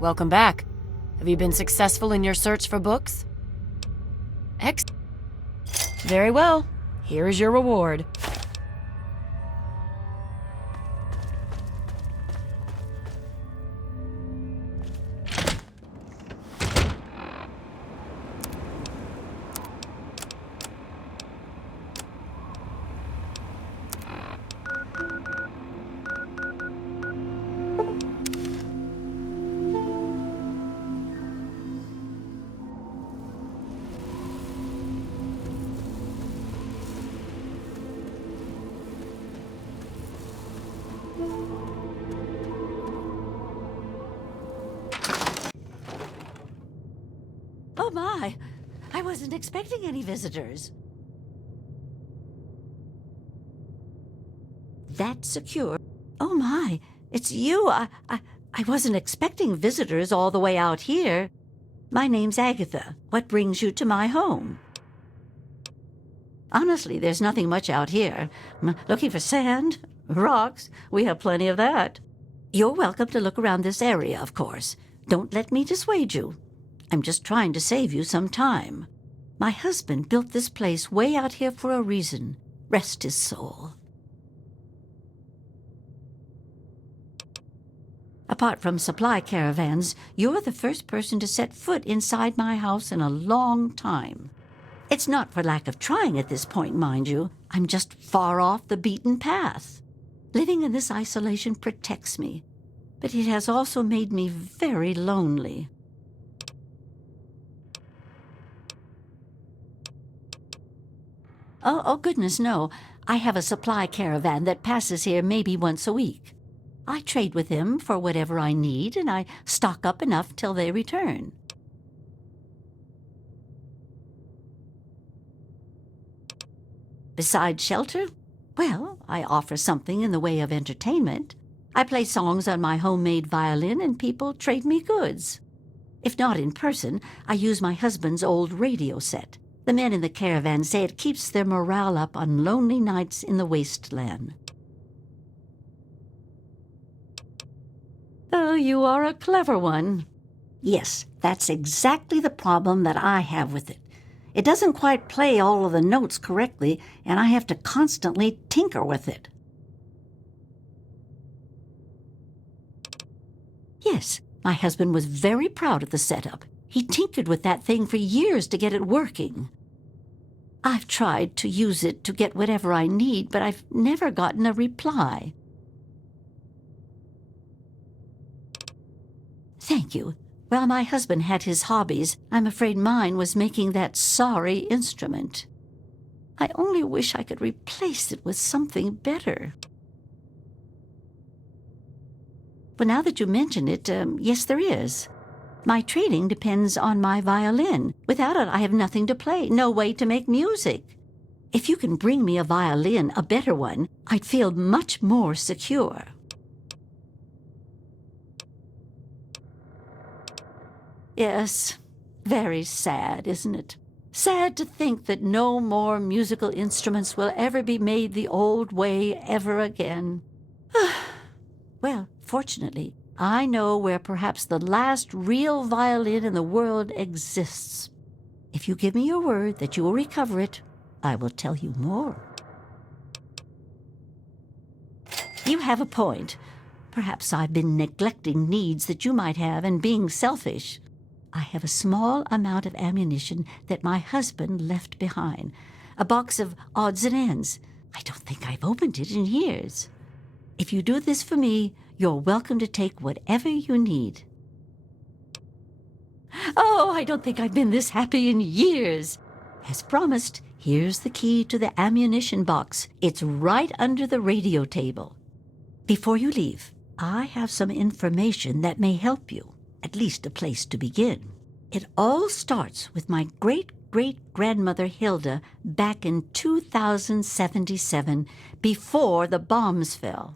Welcome back. Have you been successful in your search for books? Very well. Here is your reward. Oh my! I wasn't expecting any visitors. That's secure. Oh my! It's you! I wasn't expecting visitors all the way out here. My name's Agatha. What brings you to my home? Honestly, there's nothing much out here. Looking for sand? Rocks? We have plenty of that. You're welcome to look around this area, of course. Don't let me dissuade you. I'm just trying to save you some time. My husband built this place way out here for a reason. Rest his soul. Apart from supply caravans, you're the first person to set foot inside my house in a long time. It's not for lack of trying at this point, mind you. I'm just far off the beaten path. Living in this isolation protects me, but it has also made me very lonely. Oh, goodness, no. I have a supply caravan that passes here maybe once a week. I trade with them for whatever I need, and I stock up enough till they return. Besides shelter, well, I offer something in the way of entertainment. I play songs on my homemade violin, and people trade me goods. If not in person, I use my husband's old radio set. The men in the caravan say it keeps their morale up on lonely nights in the wasteland. Oh, you are a clever one. Yes, that's exactly the problem that I have with it. It doesn't quite play all of the notes correctly, and I have to constantly tinker with it. Yes, my husband was very proud of the setup. He tinkered with that thing for years to get it working. I've tried to use it to get whatever I need, but I've never gotten a reply. Thank you. Well, my husband had his hobbies. I'm afraid mine was making that sorry instrument. I only wish I could replace it with something better. Well, now that you mention it, yes, there is. My trading depends on my violin. Without it, I have nothing to play, no way to make music. If you can bring me a violin, a better one, I'd feel much more secure. Yes, very sad, isn't it? Sad to think that no more musical instruments will ever be made the old way ever again. Well, fortunately, I know where perhaps the last real violin in the world exists. If you give me your word that you will recover it, I will tell you more. You have a point. Perhaps I've been neglecting needs that you might have and being selfish. I have a small amount of ammunition that my husband left behind. A box of odds and ends. I don't think I've opened it in years. If you do this for me, you're welcome to take whatever you need. Oh, I don't think I've been this happy in years. As promised, here's the key to the ammunition box. It's right under the radio table. Before you leave, I have some information that may help you, at least a place to begin. It all starts with my great-great-grandmother Hilda back in 2077, before the bombs fell.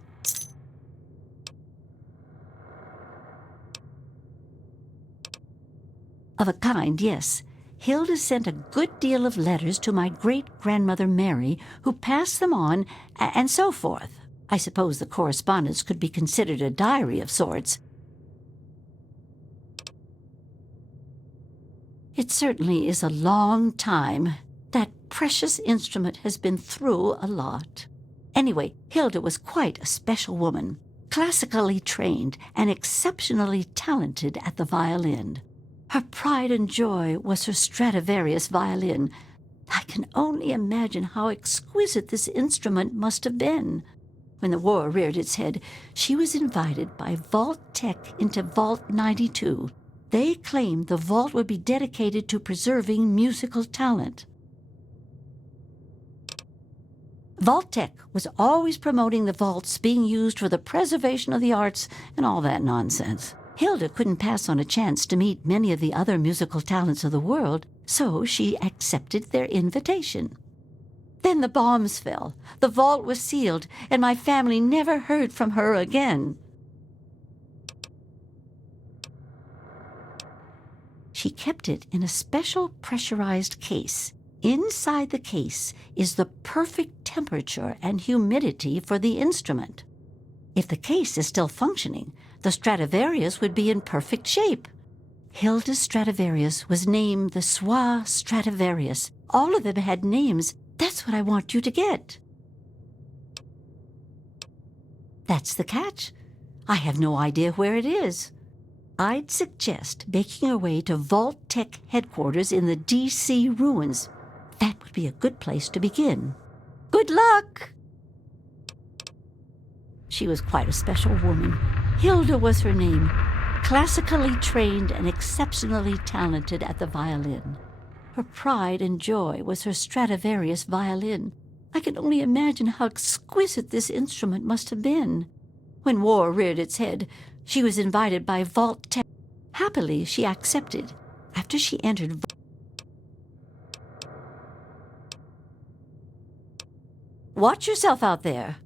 Of a kind, yes. Hilda sent a good deal of letters to my great-grandmother Mary, who passed them on, and so forth. I suppose the correspondence could be considered a diary of sorts. It certainly is a long time. That precious instrument has been through a lot. Anyway, Hilda was quite a special woman, classically trained and exceptionally talented at the violin. Her pride and joy was her Stradivarius violin. I can only imagine how exquisite this instrument must have been. When the war reared its head, she was invited by Vault Tech into Vault 92. They claimed the vault would be dedicated to preserving musical talent. Vault Tech was always promoting the vaults being used for the preservation of the arts and all that nonsense. Hilda couldn't pass on a chance to meet many of the other musical talents of the world, so she accepted their invitation. Then the bombs fell, the vault was sealed, and my family never heard from her again. She kept it in a special pressurized case. Inside the case is the perfect temperature and humidity for the instrument. If the case is still functioning, the Stradivarius would be in perfect shape. Hilda's Stradivarius was named the Swa Stradivarius. All of them had names. That's what I want you to get. That's the catch. I have no idea where it is. I'd suggest making your way to Vault Tech headquarters in the D.C. ruins. That would be a good place to begin. Good luck! She was quite a special woman. Hilda was her name, classically trained and exceptionally talented at the violin. Her pride and joy was her Stradivarius violin. I can only imagine how exquisite this instrument must have been. When war reared its head, she was invited by Vault Tech. Happily, she accepted. After she entered, watch yourself out there.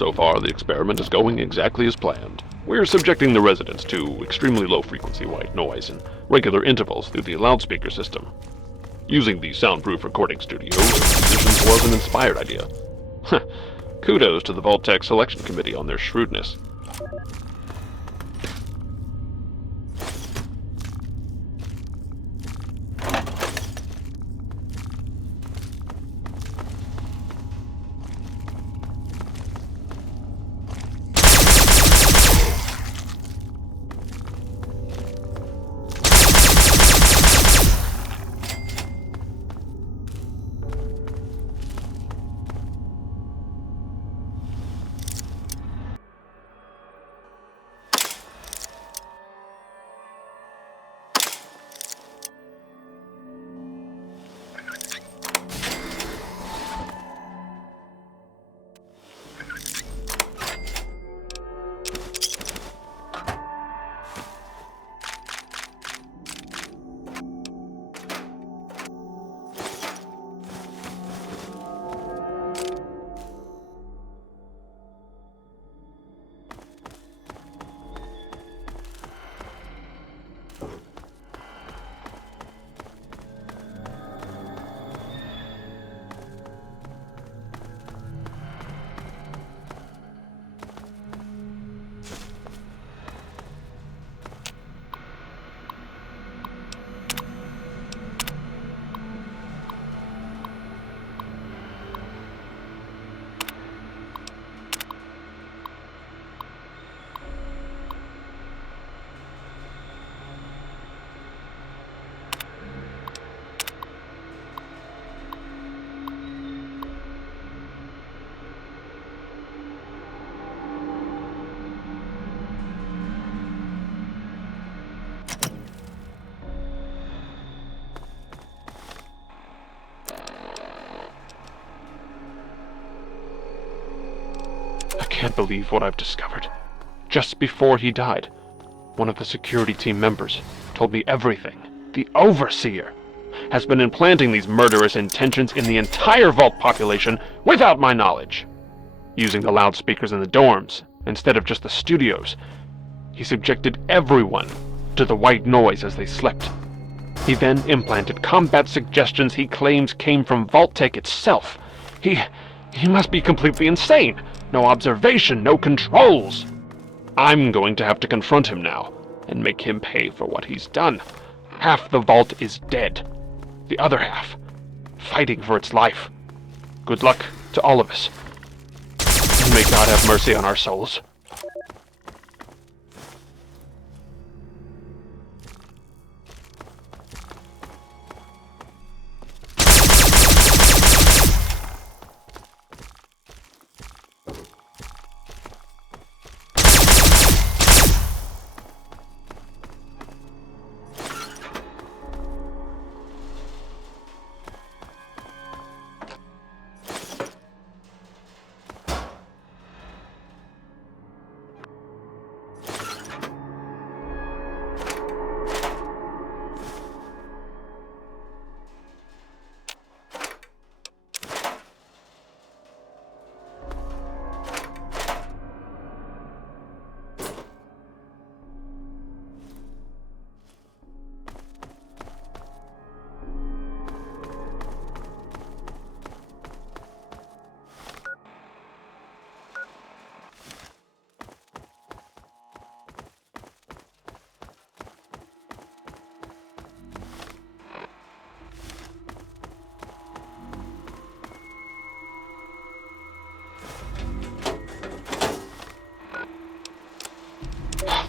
So far, the experiment is going exactly as planned. We're subjecting the residents to extremely low-frequency white noise in regular intervals through the loudspeaker system. Using the soundproof recording studio with musicians was an inspired idea. Kudos to the Vault-Tec selection committee on their shrewdness. I can't believe what I've discovered. Just before he died, one of the security team members told me everything. The Overseer has been implanting these murderous intentions in the entire Vault population without my knowledge. Using the loudspeakers in the dorms instead of just the studios, he subjected everyone to the white noise as they slept. He then implanted combat suggestions he claims came from Vault-Tec itself. He must be completely insane. No observation, no controls. I'm going to have to confront him now and make him pay for what he's done. Half the Vault is dead. The other half, fighting for its life. Good luck to all of us. And may God have mercy on our souls.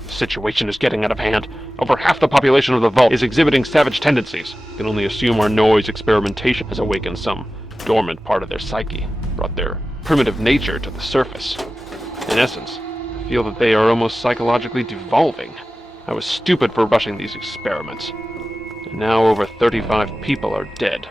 The situation is getting out of hand. Over half the population of the Vault is exhibiting savage tendencies. I can only assume our noise experimentation has awakened some dormant part of their psyche, brought their primitive nature to the surface. In essence, I feel that they are almost psychologically devolving. I was stupid for rushing these experiments. And now over 35 people are dead.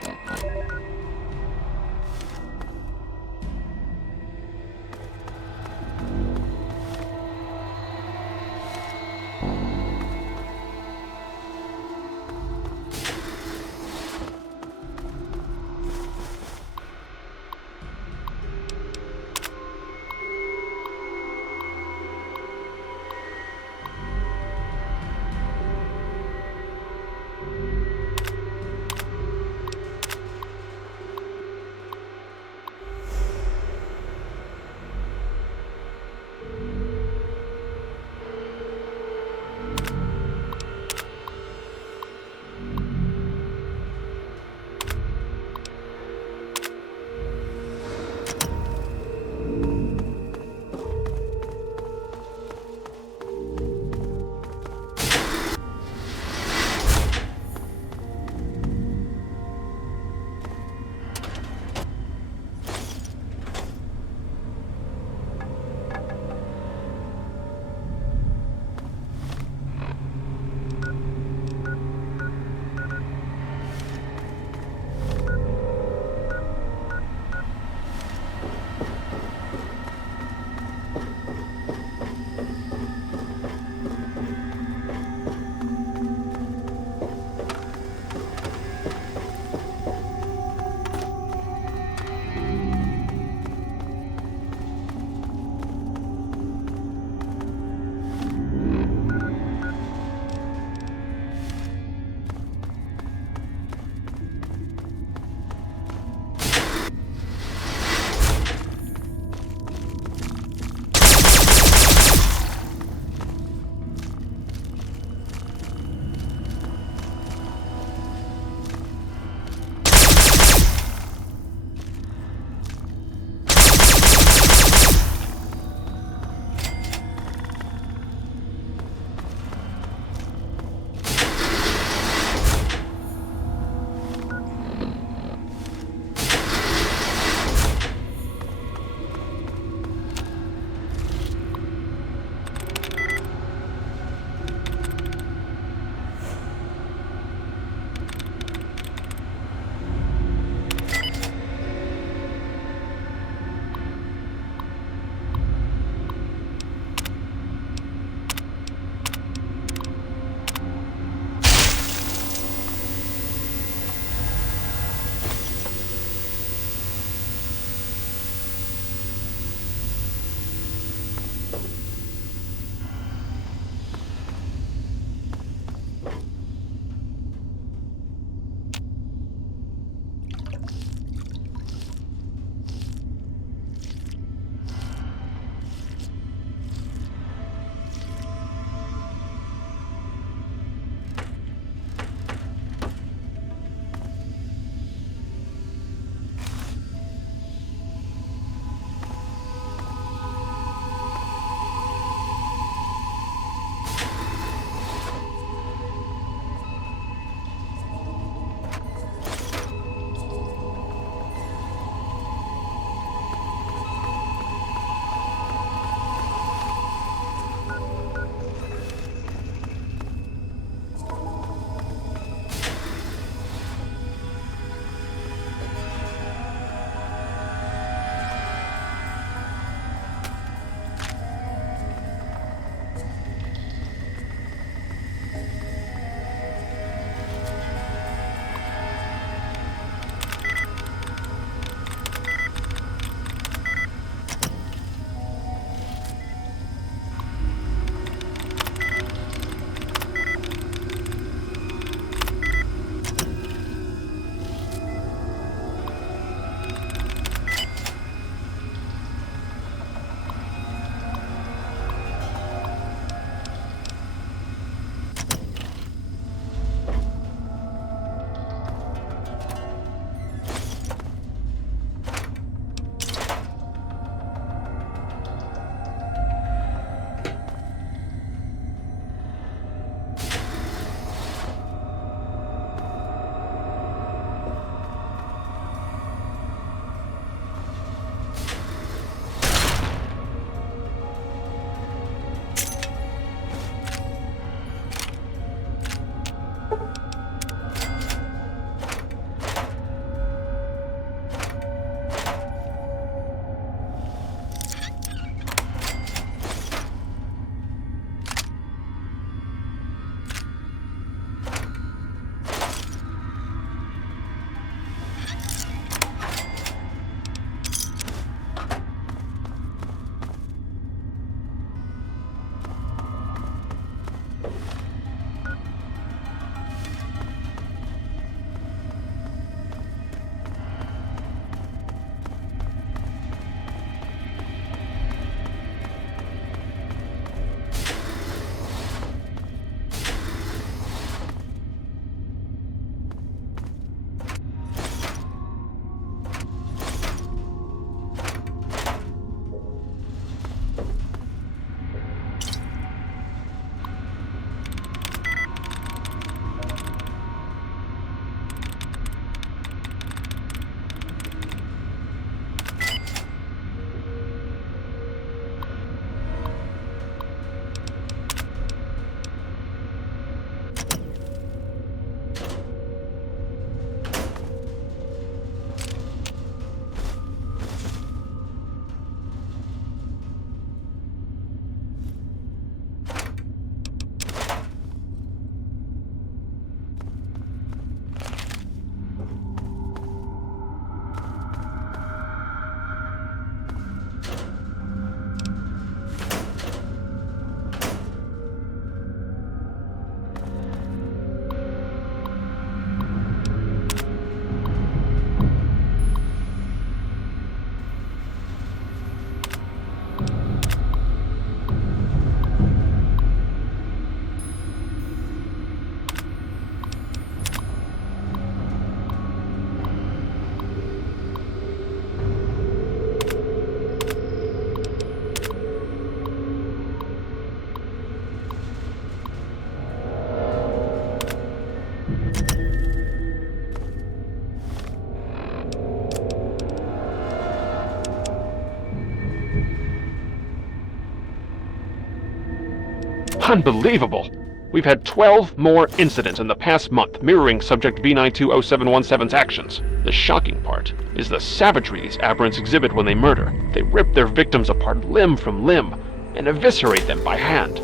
Unbelievable! We've had 12 more incidents in the past month mirroring Subject V920717's actions. The shocking part is the savagery these aberrants exhibit when they murder. They rip their victims apart limb from limb and eviscerate them by hand.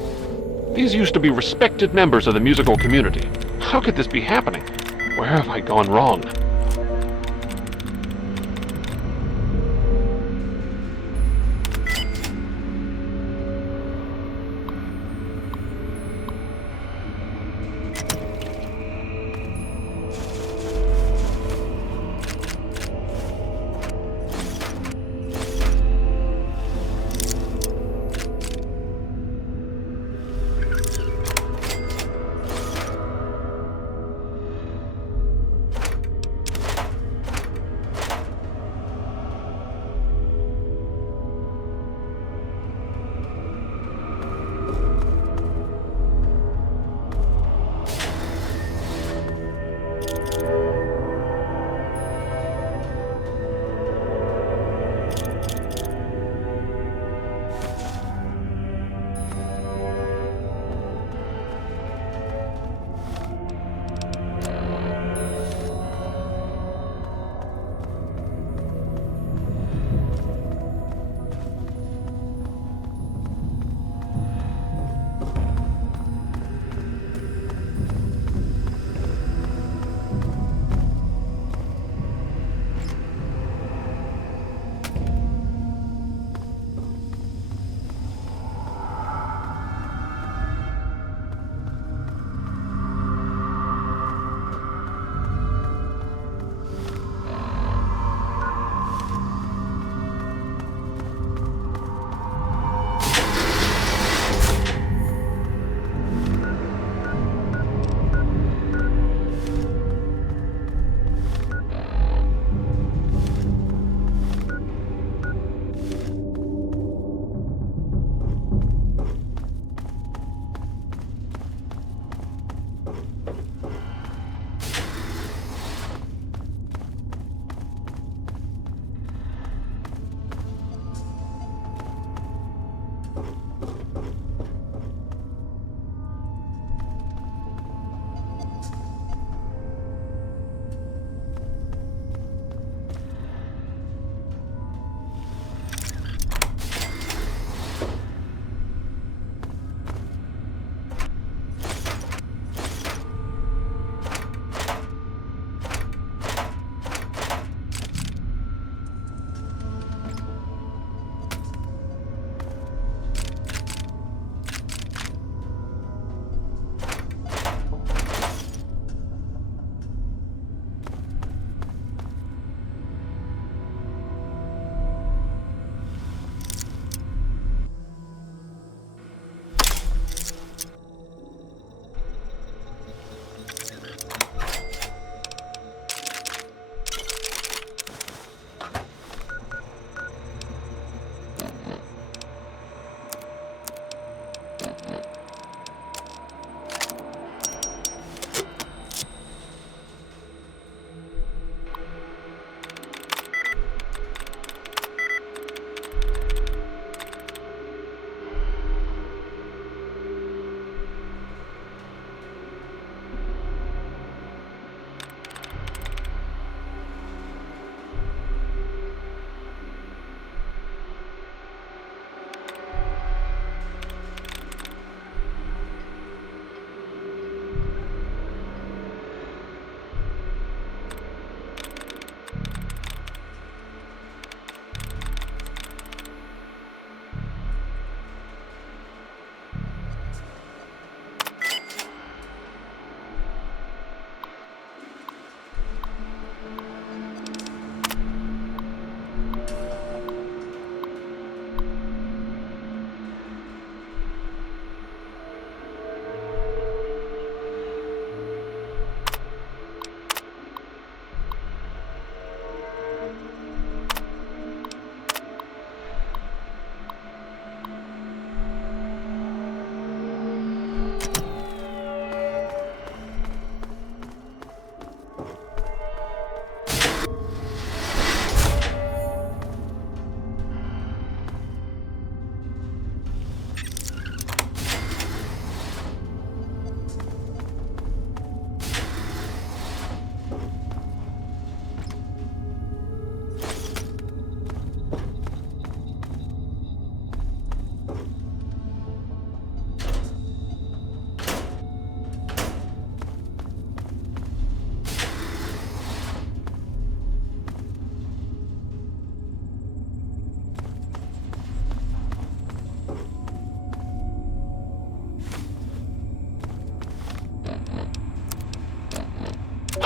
These used to be respected members of the musical community. How could this be happening? Where have I gone wrong?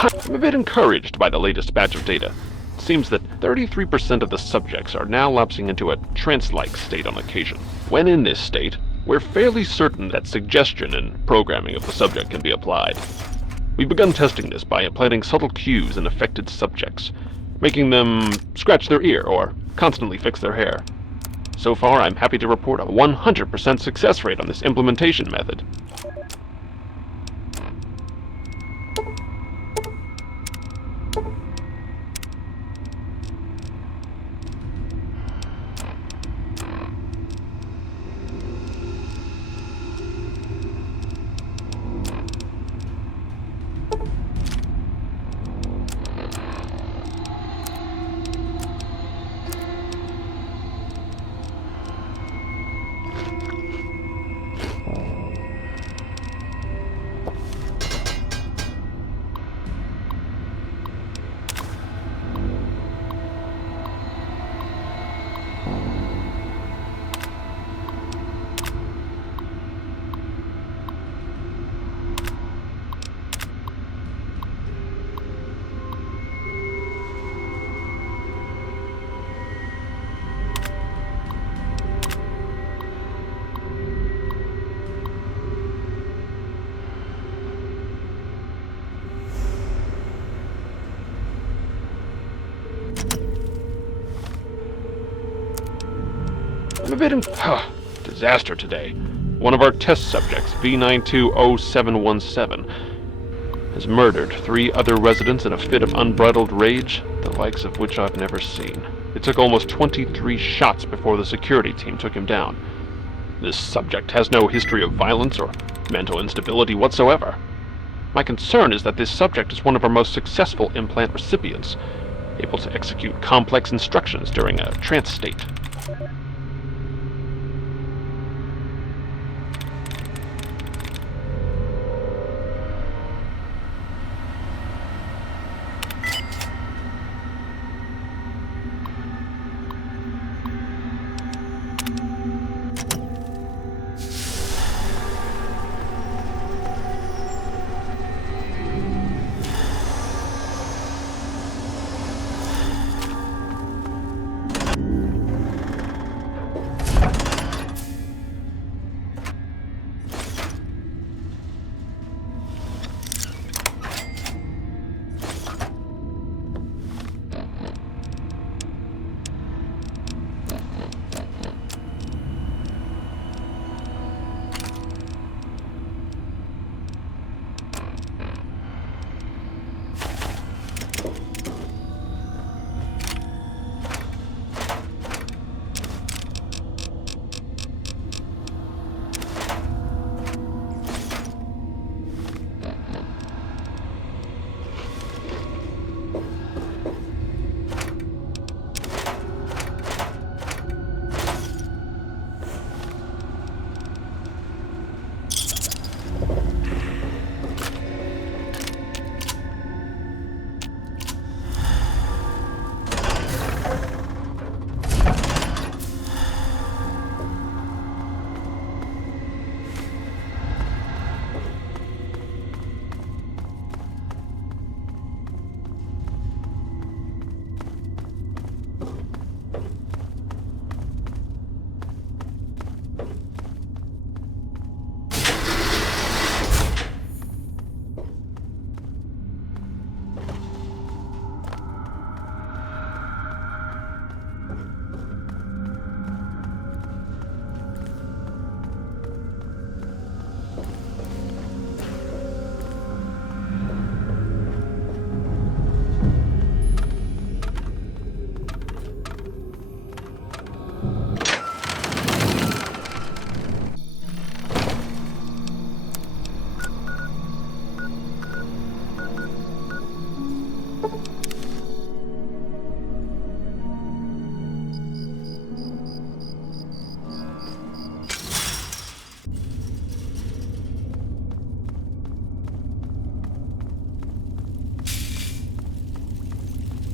I'm a bit encouraged by the latest batch of data. It seems that 33% of the subjects are now lapsing into a trance-like state on occasion. When in this state, we're fairly certain that suggestion and programming of the subject can be applied. We've begun testing this by implanting subtle cues in affected subjects, making them scratch their ear or constantly fix their hair. So far, I'm happy to report a 100% success rate on this implementation method. I'm a bit disaster today. One of our test subjects, V920717, has murdered 3 other residents in a fit of unbridled rage, the likes of which I've never seen. It took almost 23 shots before the security team took him down. This subject has no history of violence or mental instability whatsoever. My concern is that this subject is one of our most successful implant recipients, able to execute complex instructions during a trance state.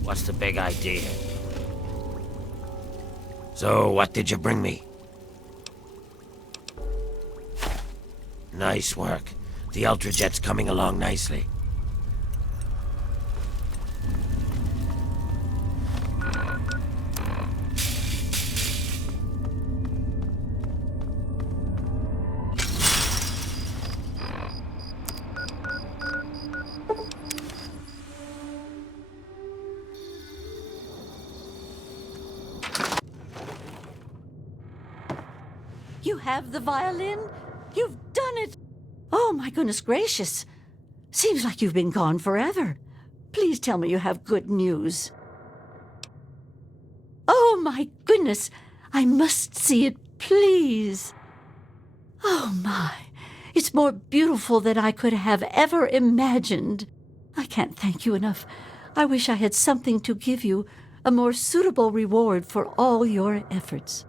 What's the big idea? So, what did you bring me? Nice work. The Ultrajet's coming along nicely. You have the violin? You've done it! Oh, my goodness gracious. Seems like you've been gone forever. Please tell me you have good news. Oh, my goodness. I must see it, please. Oh, my. It's more beautiful than I could have ever imagined. I can't thank you enough. I wish I had something to give you, a more suitable reward for all your efforts.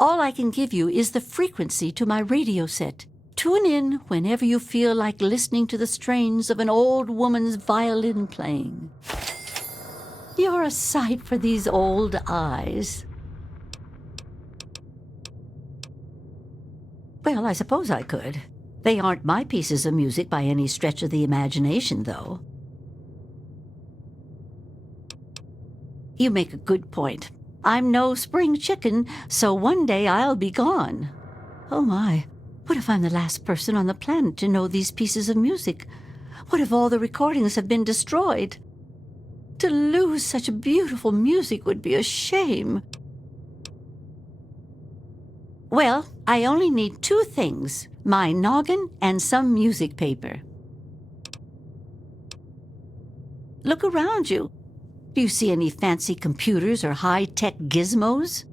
All I can give you is the frequency to my radio set. Tune in whenever you feel like listening to the strains of an old woman's violin playing. You're a sight for these old eyes. Well, I suppose I could. They aren't my pieces of music by any stretch of the imagination, though. You make a good point. I'm no spring chicken, so one day I'll be gone. Oh my, what if I'm the last person on the planet to know these pieces of music? What if all the recordings have been destroyed? To lose such beautiful music would be a shame. Well, I only need 2 things, my noggin and some music paper. Look around you. Do you see any fancy computers or high-tech gizmos?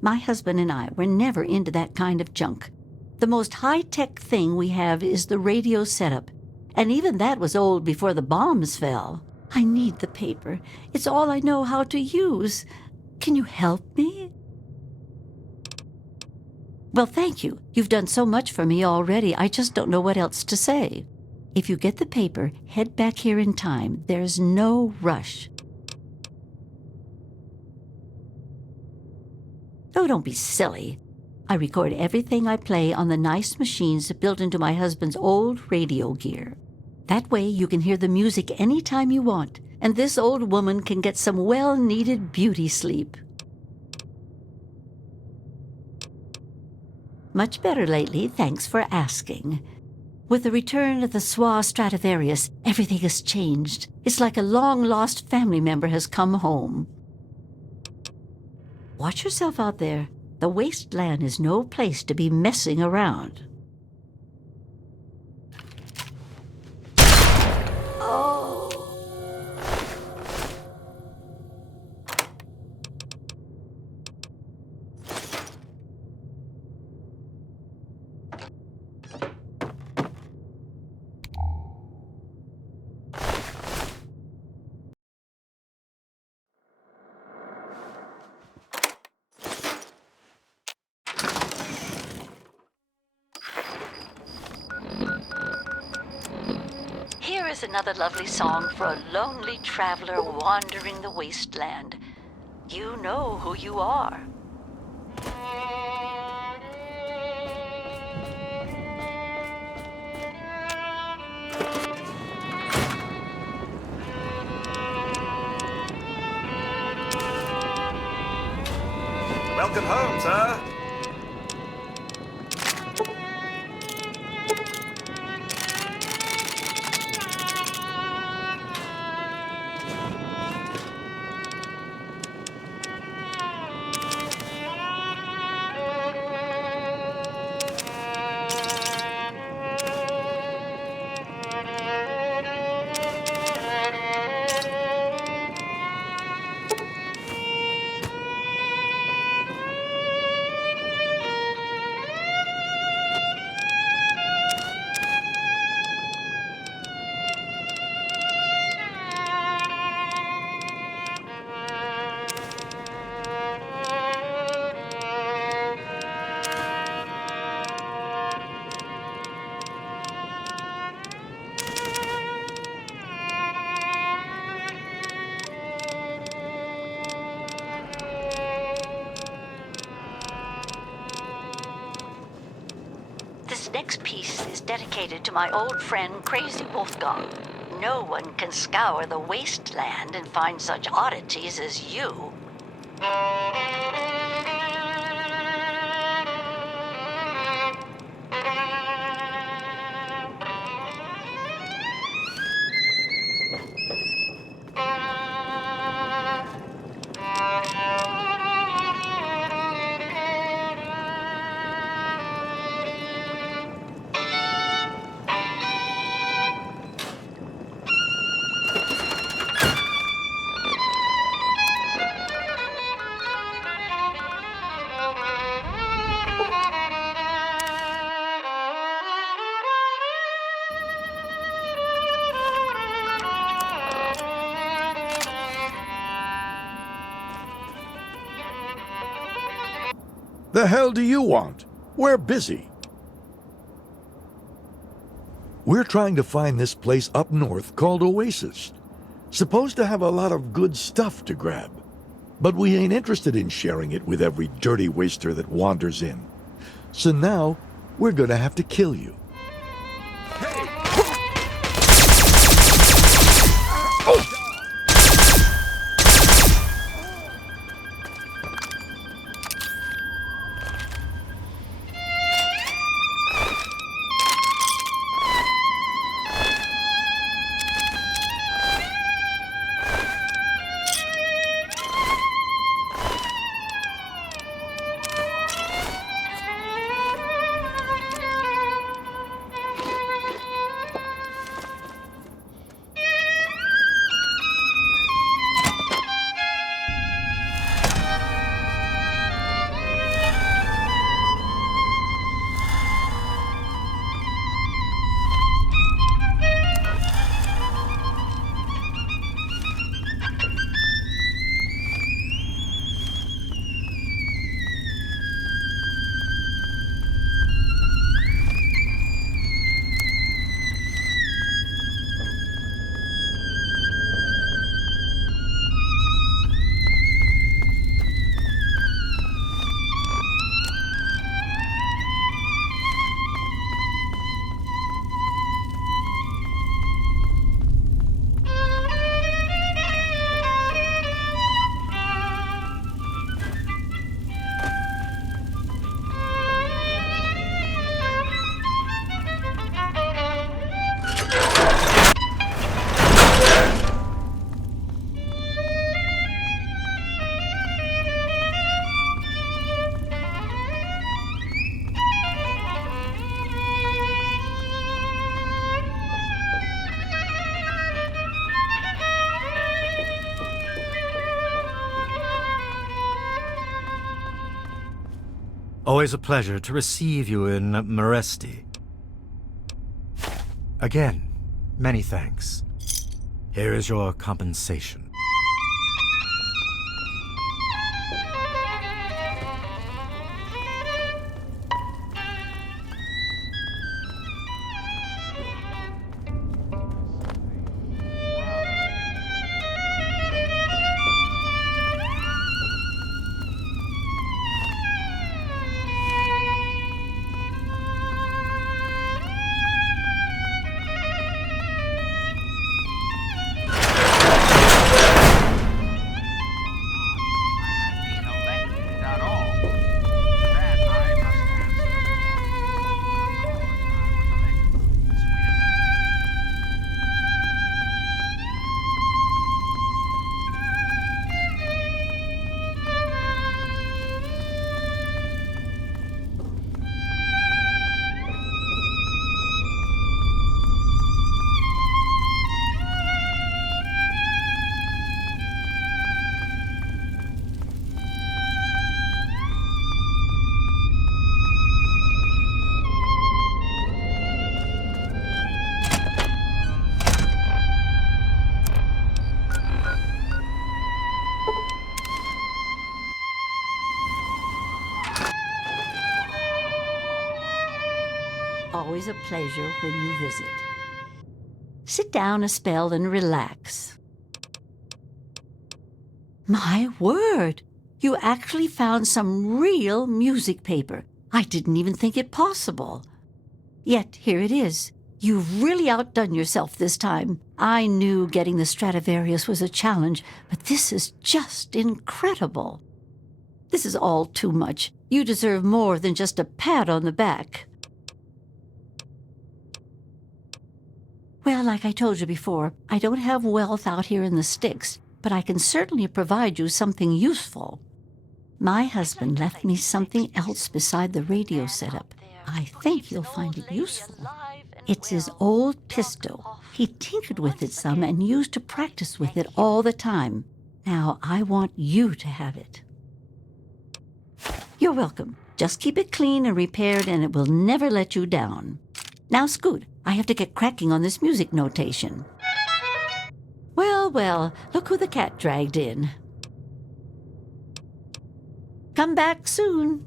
My husband and I were never into that kind of junk. The most high-tech thing we have is the radio setup, and even that was old before the bombs fell. I need the paper. It's all I know how to use. Can you help me? Well, thank you. You've done so much for me already, I just don't know what else to say. If you get the paper, head back here in time. There's no rush. Oh, don't be silly. I record everything I play on the nice machines built into my husband's old radio gear. That way you can hear the music anytime you want, and this old woman can get some well-needed beauty sleep. Much better lately, thanks for asking. With the return of the Swa Stradivarius, everything has changed. It's like a long-lost family member has come home. Watch yourself out there. The wasteland is no place to be messing around. Oh. Here is another lovely song for a lonely traveler wandering the wasteland. You know who you are. Welcome home, sir. This next piece is dedicated to my old friend Crazy Wolfgang. No one can scour the wasteland and find such oddities as you. The hell do you want? We're busy. We're trying to find this place up north called Oasis. Supposed to have a lot of good stuff to grab. But we ain't interested in sharing it with every dirty waster that wanders in. So now, we're gonna have to kill you. Always a pleasure to receive you in Meresti. Again, many thanks. Here is your compensation. Always a pleasure when you visit. Sit down a spell and relax. My word! You actually found some real music paper. I didn't even think it possible. Yet here it is. You've really outdone yourself this time. I knew getting the Stradivarius was a challenge, but this is just incredible. This is all too much. You deserve more than just a pat on the back. Well, like I told you before, I don't have wealth out here in the sticks, but I can certainly provide you something useful. My husband left me something else beside the radio setup. I think you'll find it useful. It's his old pistol. He tinkered with it some and used to practice with it all the time. Now, I want you to have it. You're welcome. Just keep it clean and repaired and it will never let you down. Now, Scoot, I have to get cracking on this music notation. Well, well, look who the cat dragged in. Come back soon.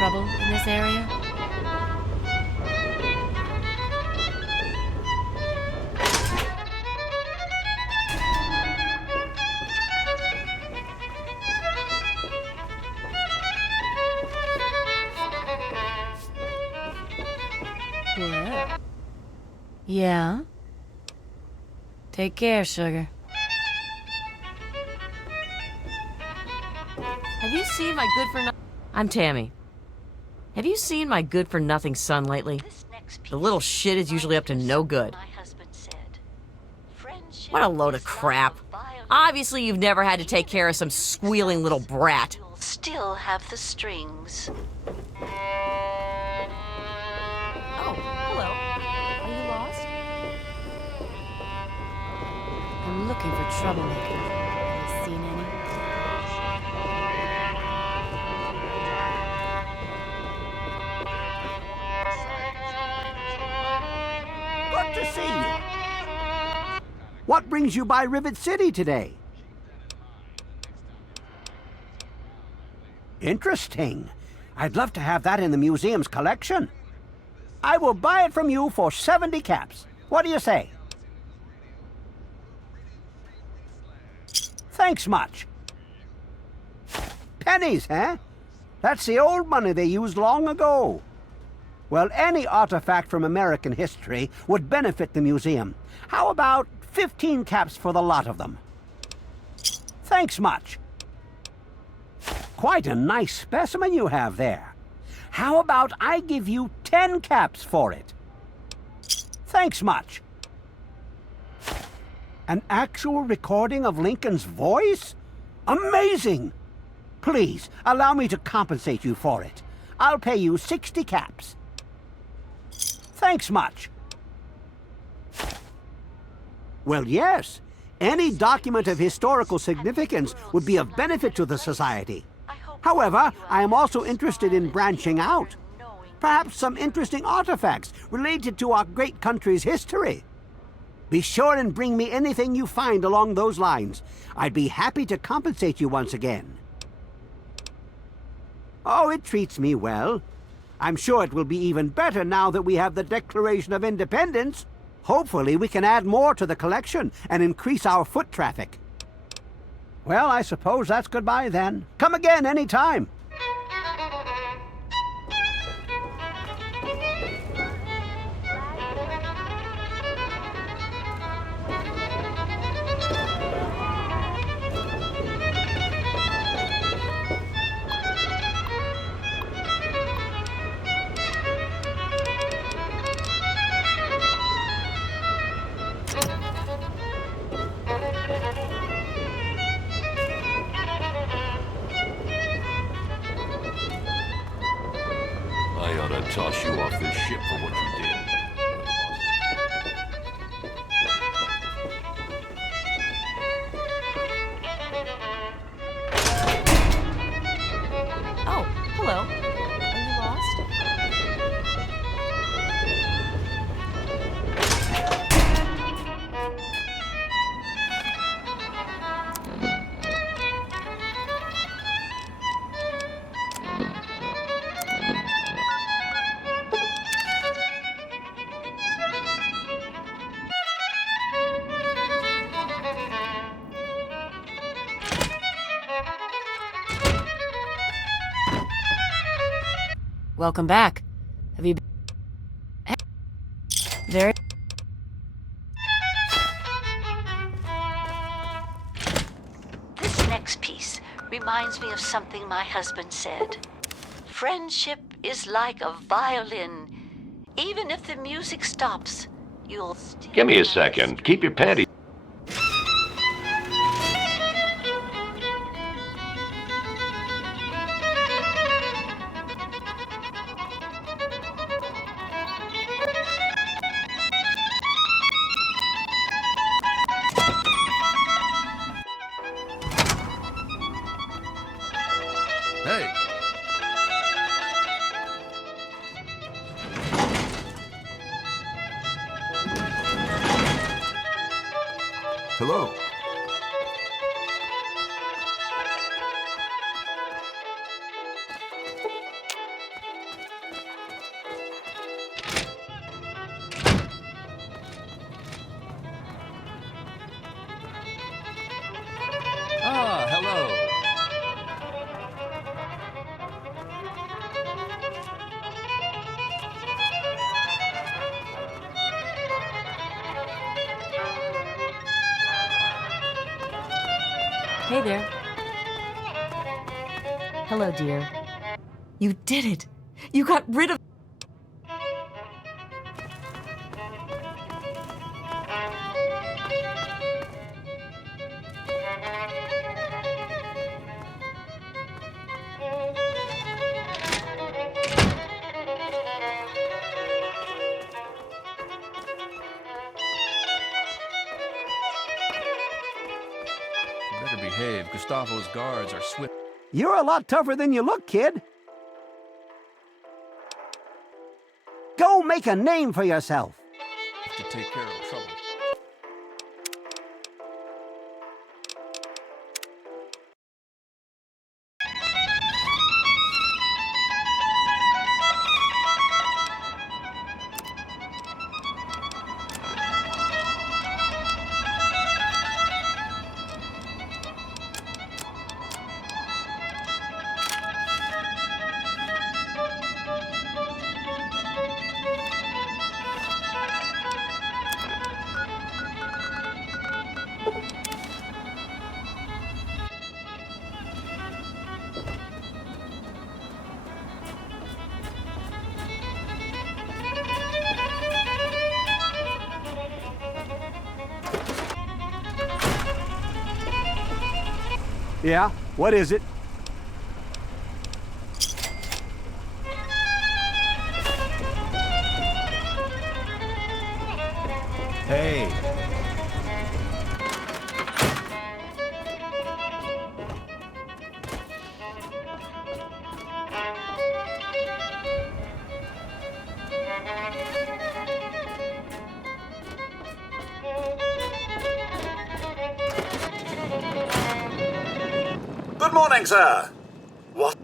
trouble in this area? Well. Yeah? Take care, sugar. Have you seen my good-for-nothing... I'm Tammy. Have you seen my good-for-nothing son lately? This next piece The little shit is usually up to no good. my husband said. Friendship What a load of is like crap. a violin. Obviously, you've never had to take care of some squealing little brat. You'll still have the strings. Oh, hello. Are you lost? I'm looking for troublemakers. Have you seen any? Good to see you. What brings you by Rivet City today? Interesting. I'd love to have that in the museum's collection. I will buy it from you for 70 caps. What do you say? Thanks much. Pennies, eh? That's the old money they used long ago. Well, any artifact from American history would benefit the museum. How about 15 caps for the lot of them? Thanks much. Quite a nice specimen you have there. How about I give you 10 caps for it? Thanks much. An actual recording of Lincoln's voice? Amazing! Please, allow me to compensate you for it. I'll pay you 60 caps. Thanks much. Well, yes. Any document of historical significance would be of benefit to the Society. However, I am also interested in branching out. Perhaps some interesting artifacts related to our great country's history. Be sure and bring me anything you find along those lines. I'd be happy to compensate you once again. Oh, it treats me well. I'm sure it will be even better now that we have the Declaration of Independence. Hopefully we can add more to the collection and increase our foot traffic. Well, I suppose that's goodbye then. Come again any time. I ought to toss you off this ship for what you did. Oh, hello. Are you lost? Welcome back. Have you been... Very... This next piece reminds me of something my husband said. Friendship is like a violin. Even if the music stops, you'll still Give me a have second. Keep your panties. Hey! Hello. Hey there. Hello, dear. You did it! You got rid of... Better behave. Gustavo's guards are swift. You're a lot tougher than you look, kid. Go make a name for yourself. To take care of trouble. Yeah? What is it? Hey, Good morning, sir. What?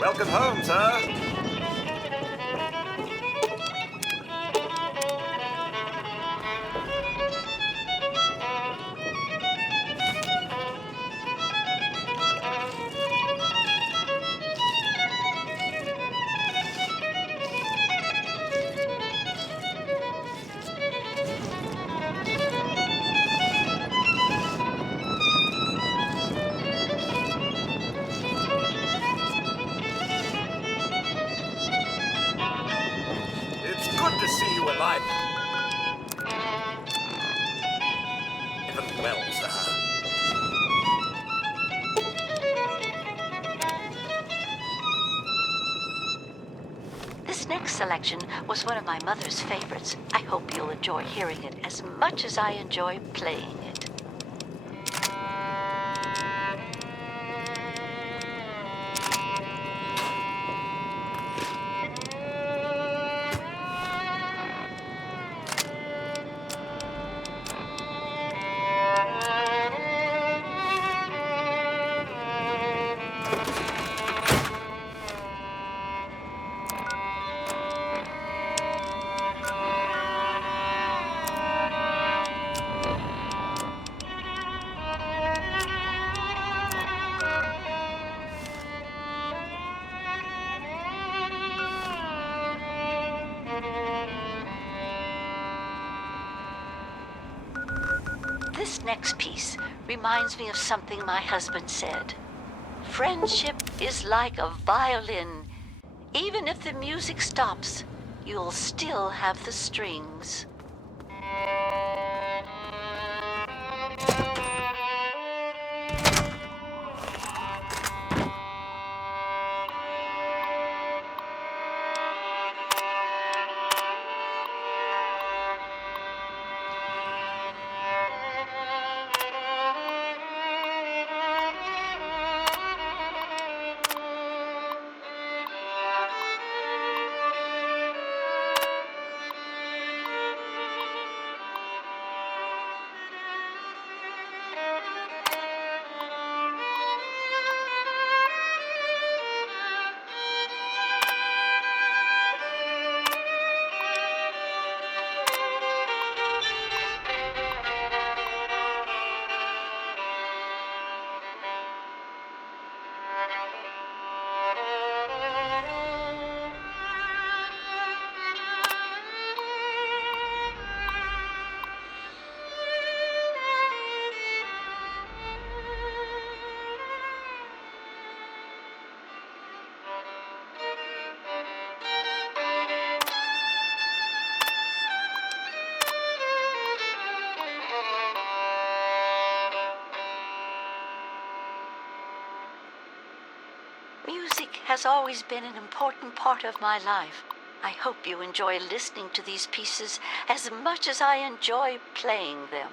Welcome home, sir. It's good to see you alive. Even well, sir. This next selection was one of my mother's favorites. I hope you'll enjoy hearing it as much as I enjoy playing it. This next piece reminds me of something my husband said. Friendship is like a violin. Even if the music stops, you'll still have the strings. Music has always been an important part of my life. I hope you enjoy listening to these pieces as much as I enjoy playing them.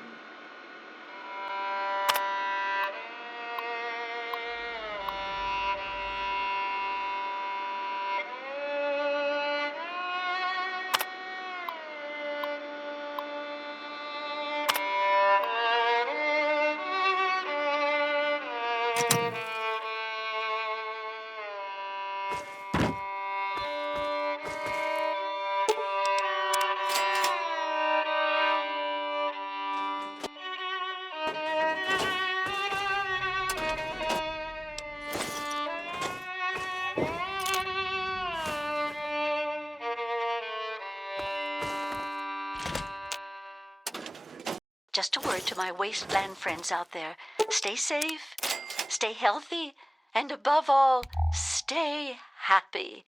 Just a word to my wasteland friends out there. Stay safe, stay healthy, and above all, stay happy.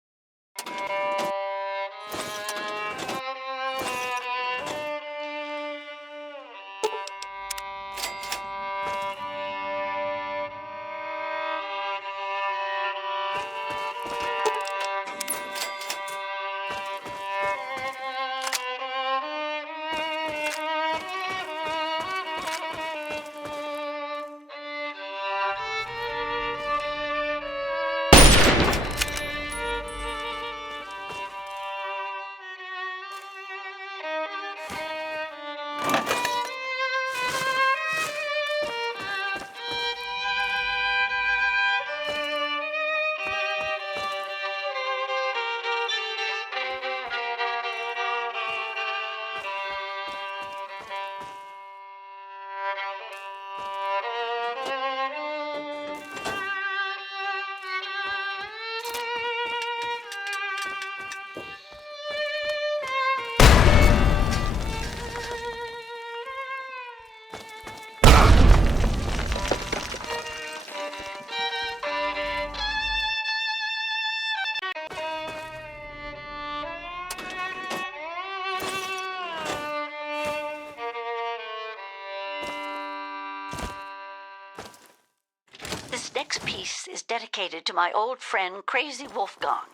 This next piece is dedicated to my old friend Crazy Wolfgang.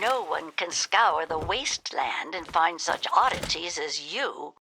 No one can scour the wasteland and find such oddities as you.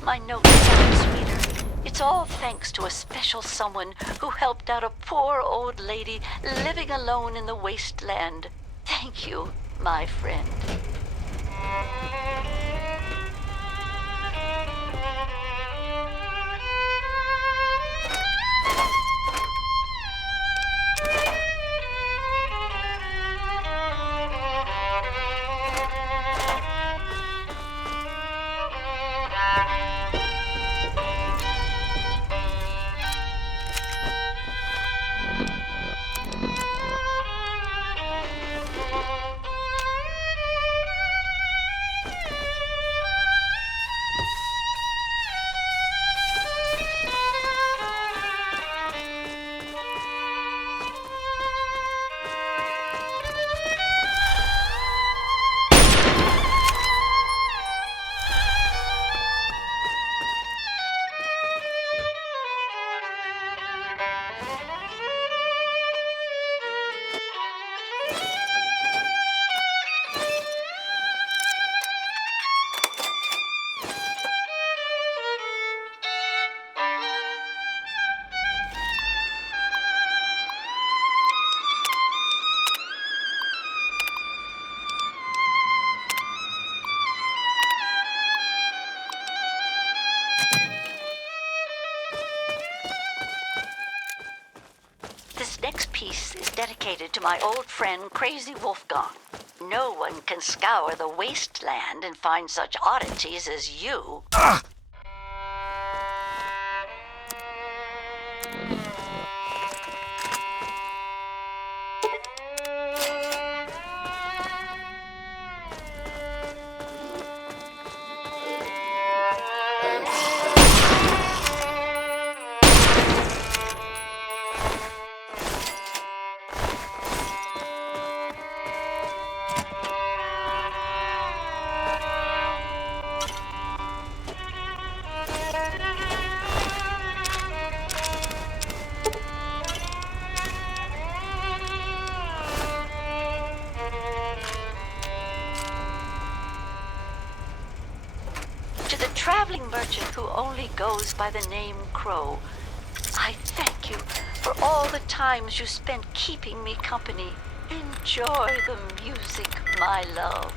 If my note sounds sweeter, it's all thanks to a special someone who helped out a poor old lady living alone in the wasteland. Thank you, my friend. This next piece is dedicated to my old friend Crazy Wolfgang. No one can scour the wasteland and find such oddities as you. Traveling merchant who only goes by the name Crow, I thank you for all the times you spent keeping me company. Enjoy the music, my love.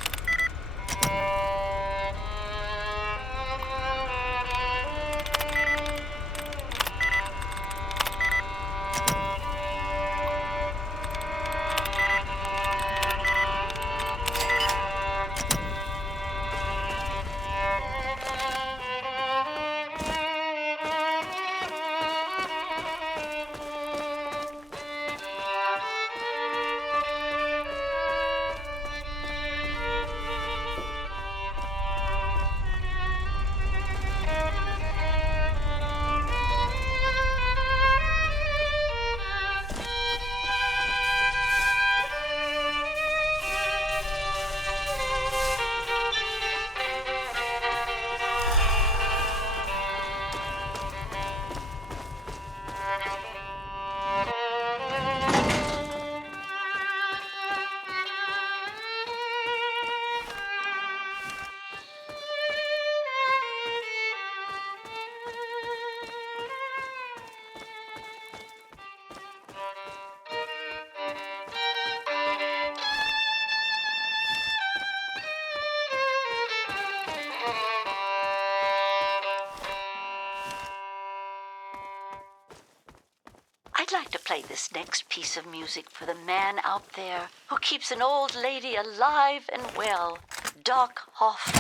I'd like to play this next piece of music for the man out there who keeps an old lady alive and well. Doc Hoff,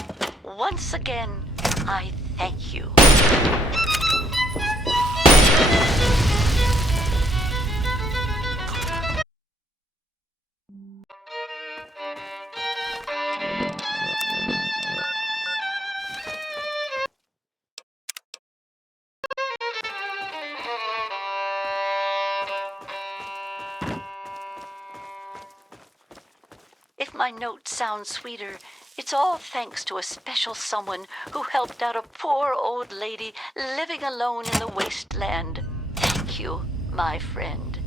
once again, I thank you. If my note sounds sweeter, it's all thanks to a special someone who helped out a poor old lady living alone in the wasteland. Thank you, my friend.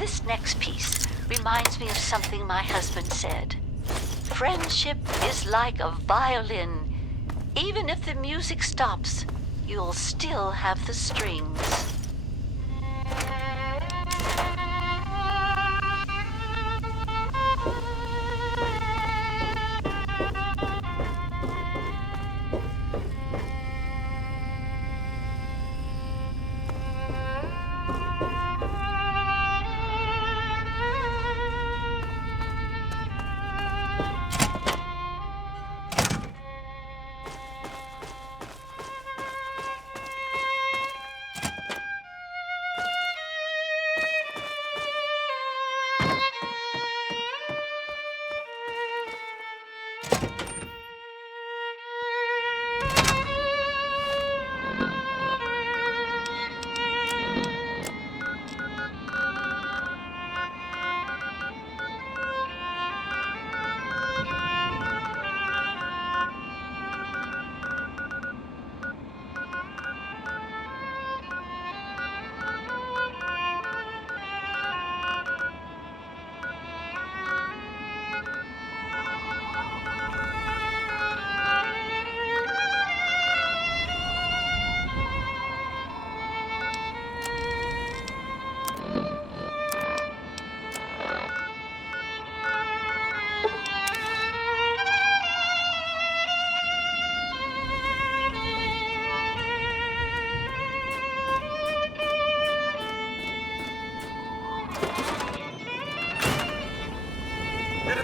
This next piece reminds me of something my husband said. Friendship is like a violin. Even if the music stops, you'll still have the strings.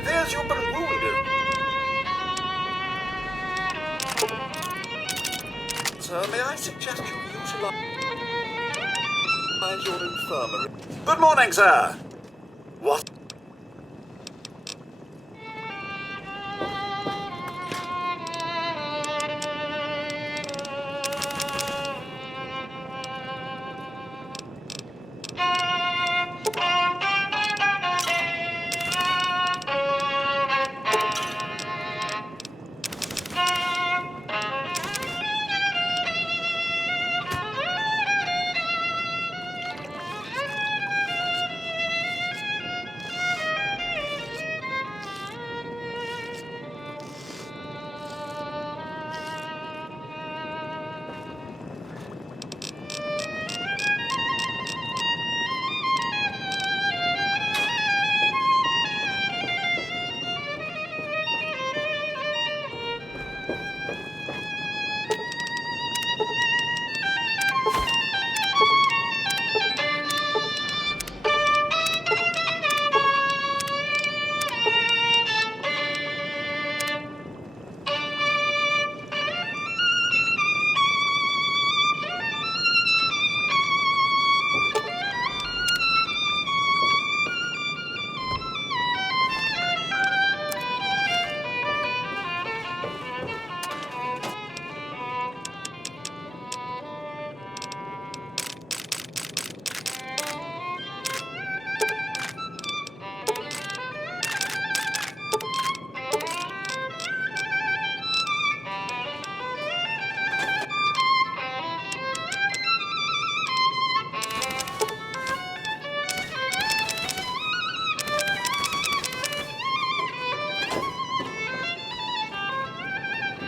appears you've been wounded. Sir, may I suggest you utilize your infirmary? Good morning, sir. What?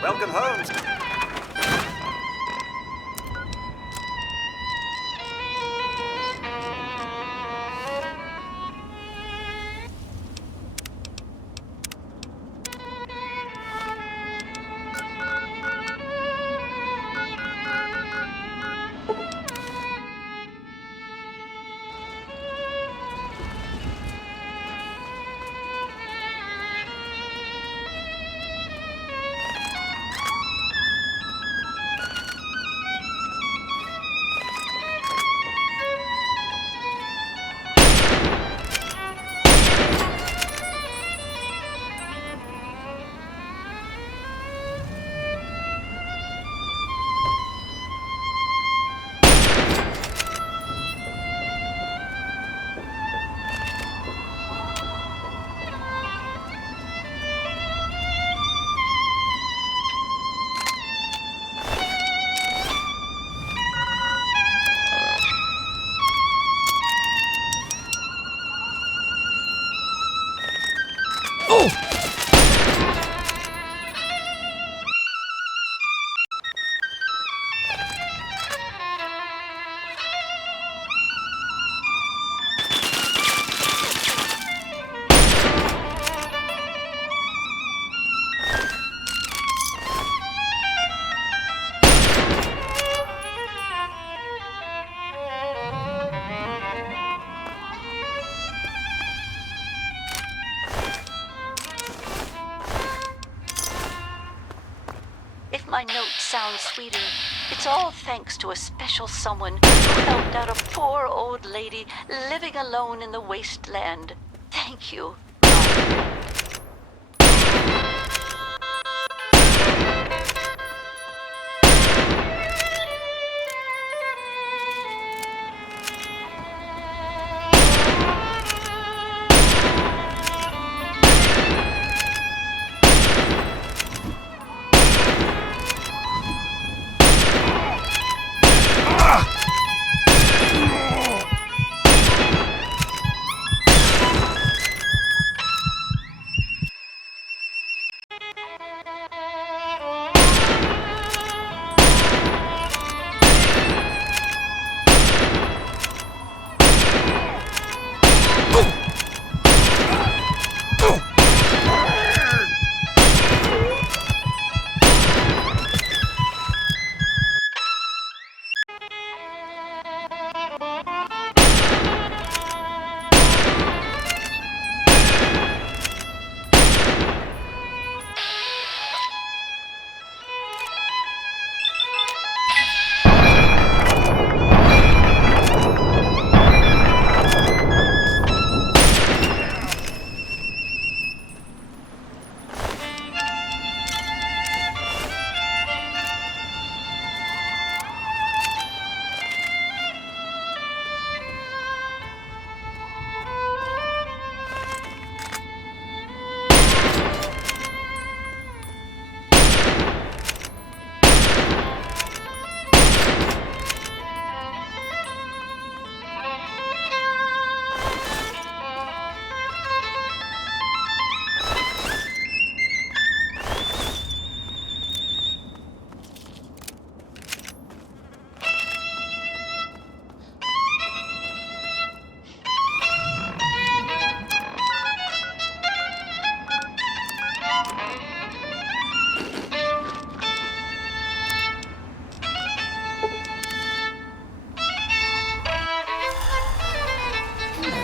Welcome home. If my note sounds sweeter, it's all thanks to a special someone who helped out a poor old lady living alone in the wasteland. Thank you.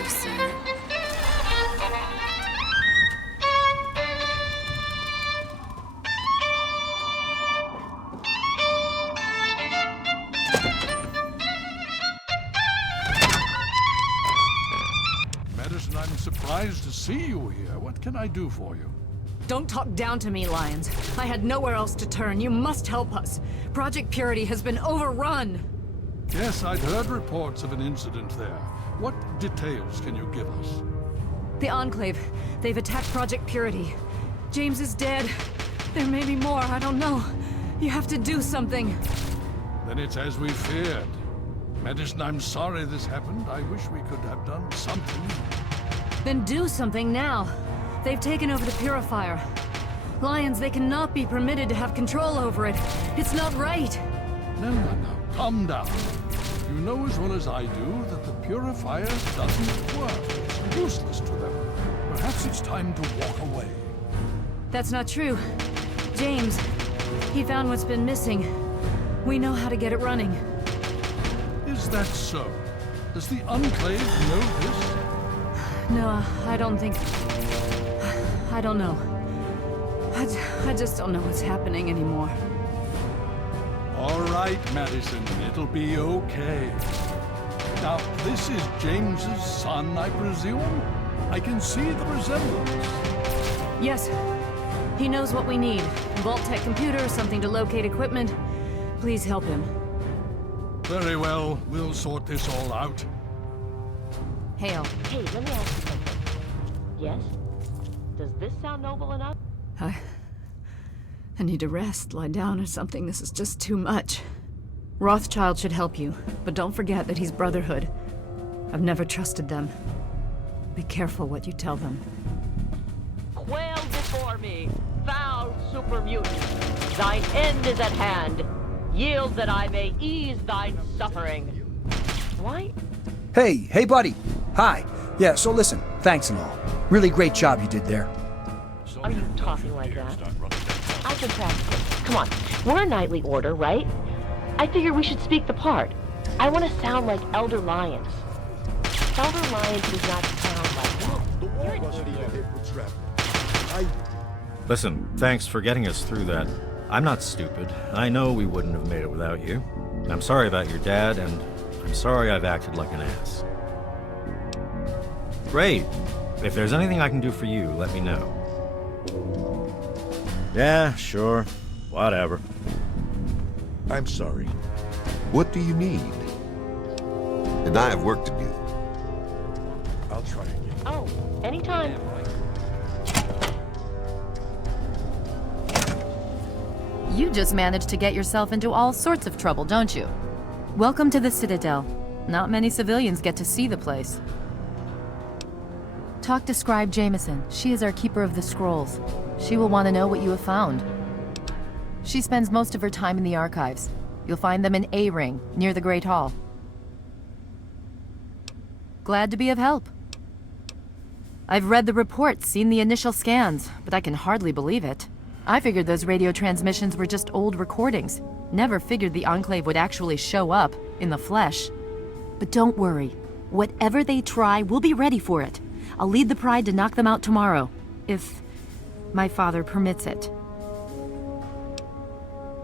sir. Madison, I'm surprised to see you here. What can I do for you? Don't talk down to me, Lyons. I had nowhere else to turn. You must help us. Project Purity has been overrun. Yes, I'd heard reports of an incident there. What details can you give us? The Enclave. They've attacked Project Purity. James is dead. There may be more, I don't know. You have to do something. Then it's as we feared. Madison, I'm sorry this happened. I wish we could have done something. Then do something now. They've taken over the Purifier. Lyons, they cannot be permitted to have control over it. It's not right. No. Calm down. You know as well as I do that the Purifier doesn't work. It's useless to them. Perhaps it's time to walk away. That's not true. James, he found what's been missing. We know how to get it running. Is that so? Does the Enclave know this? No, I don't think... I don't know. I just don't know what's happening anymore. All right, Madison, it'll be okay. Now, this is James's son, I presume? I can see the resemblance. Yes. He knows what we need. Vault-Tec computer, something to locate equipment. Please help him. Very well, we'll sort this all out. Hale. Hey, let me ask you something. Yes? Does this sound noble enough? I need to rest, lie down or something. This is just too much. Rothschild should help you, but don't forget that he's Brotherhood. I've never trusted them. Be careful what you tell them. Quail before me, foul super mutant. Thine end is at hand. Yield that I may ease thine suffering. Why? Hey, buddy. Hi. Yeah, so listen, thanks and all. Really great job you did there. Are you talking like that? I can practice. Come on, we're a knightly order, right? I figure we should speak the part. I want to sound like Elder Lyons. Elder Lyons does not sound like... You're an idiot. Listen, thanks for getting us through that. I'm not stupid. I know we wouldn't have made it without you. I'm sorry about your dad, and I'm sorry I've acted like an ass. Great. If there's anything I can do for you, let me know. Yeah, sure. Whatever. I'm sorry. What do you need? And I have work to do. I'll try again. Oh, anytime. You just managed to get yourself into all sorts of trouble, don't you? Welcome to the Citadel. Not many civilians get to see the place. Talk to Scribe Jameson. She is our keeper of the scrolls. She will want to know what you have found. She spends most of her time in the archives. You'll find them in A-Ring, near the Great Hall. Glad to be of help. I've read the reports, seen the initial scans, but I can hardly believe it. I figured those radio transmissions were just old recordings. Never figured the Enclave would actually show up, in the flesh. But don't worry. Whatever they try, we'll be ready for it. I'll lead the Pride to knock them out tomorrow, if my father permits it.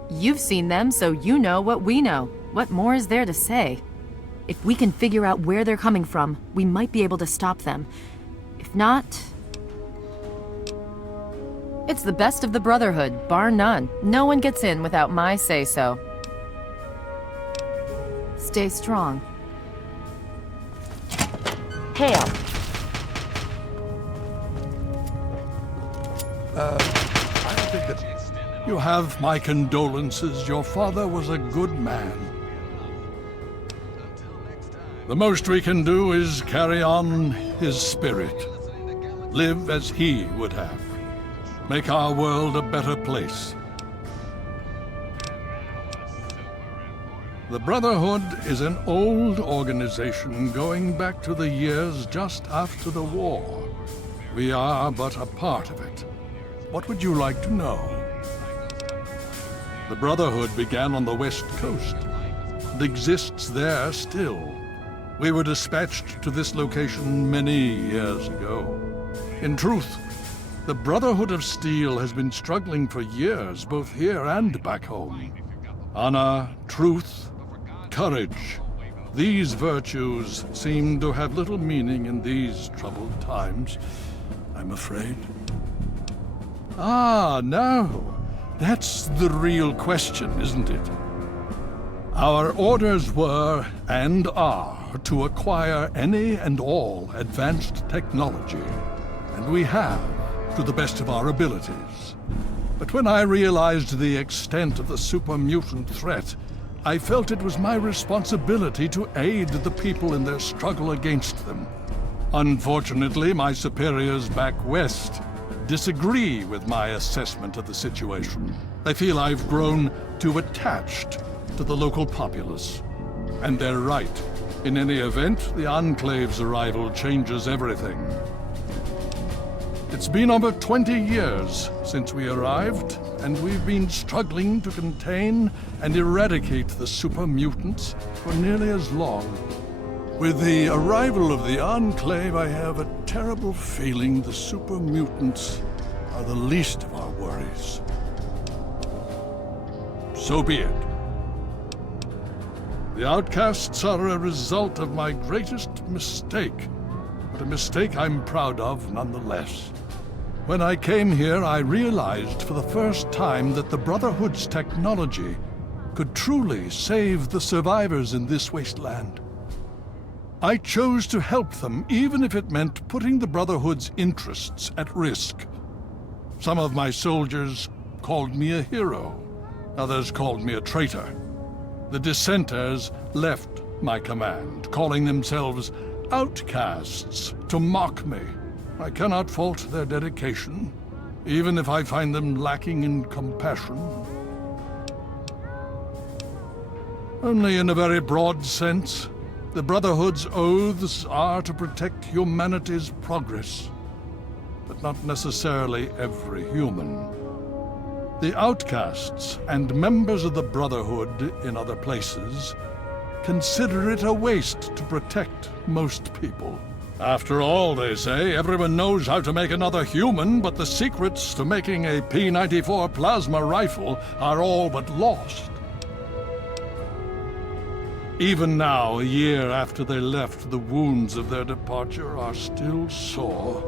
You've seen them, so you know what we know. What more is there to say? If we can figure out where they're coming from, we might be able to stop them. If not... It's the best of the Brotherhood, bar none. No one gets in without my say-so. Stay strong. Hale. I don't think that... You have my condolences. Your father was a good man. The most we can do is carry on his spirit. Live as he would have. Make our world a better place. The Brotherhood is an old organization going back to the years just after the war. We are but a part of it. What would you like to know? The Brotherhood began on the West Coast and exists there still. We were dispatched to this location many years ago. In truth, the Brotherhood of Steel has been struggling for years, both here and back home. Honor, truth, courage. These virtues seem to have little meaning in these troubled times, I'm afraid. Ah, no. That's the real question, isn't it? Our orders were, and are, to acquire any and all advanced technology. And we have, to the best of our abilities. But when I realized the extent of the super mutant threat, I felt it was my responsibility to aid the people in their struggle against them. Unfortunately, my superiors back west disagree with my assessment of the situation. They feel I've grown too attached to the local populace. And they're right. In any event, the Enclave's arrival changes everything. It's been over 20 years since we arrived, and we've been struggling to contain and eradicate the super mutants for nearly as long. With the arrival of the Enclave, I have a terrible feeling the super mutants are the least of our worries. So be it. The outcasts are a result of my greatest mistake, but a mistake I'm proud of nonetheless. When I came here, I realized for the first time that the Brotherhood's technology could truly save the survivors in this wasteland. I chose to help them, even if it meant putting the Brotherhood's interests at risk. Some of my soldiers called me a hero. Others called me a traitor. The dissenters left my command, calling themselves outcasts to mock me. I cannot fault their dedication, even if I find them lacking in compassion. Only in a very broad sense. The Brotherhood's oaths are to protect humanity's progress, but not necessarily every human. The outcasts and members of the Brotherhood in other places consider it a waste to protect most people. After all, they say, everyone knows how to make another human, but the secrets to making a P-94 plasma rifle are all but lost. Even now, a year after they left, the wounds of their departure are still sore.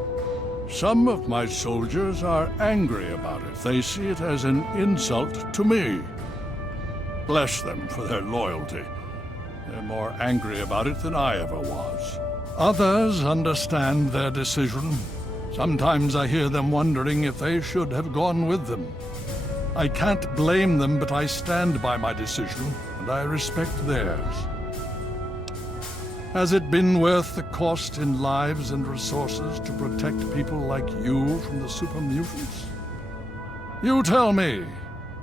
Some of my soldiers are angry about it. They see it as an insult to me. Bless them for their loyalty. They're more angry about it than I ever was. Others understand their decision. Sometimes I hear them wondering if they should have gone with them. I can't blame them, but I stand by my decision, and I respect theirs. Has it been worth the cost in lives and resources to protect people like you from the super mutants? You tell me.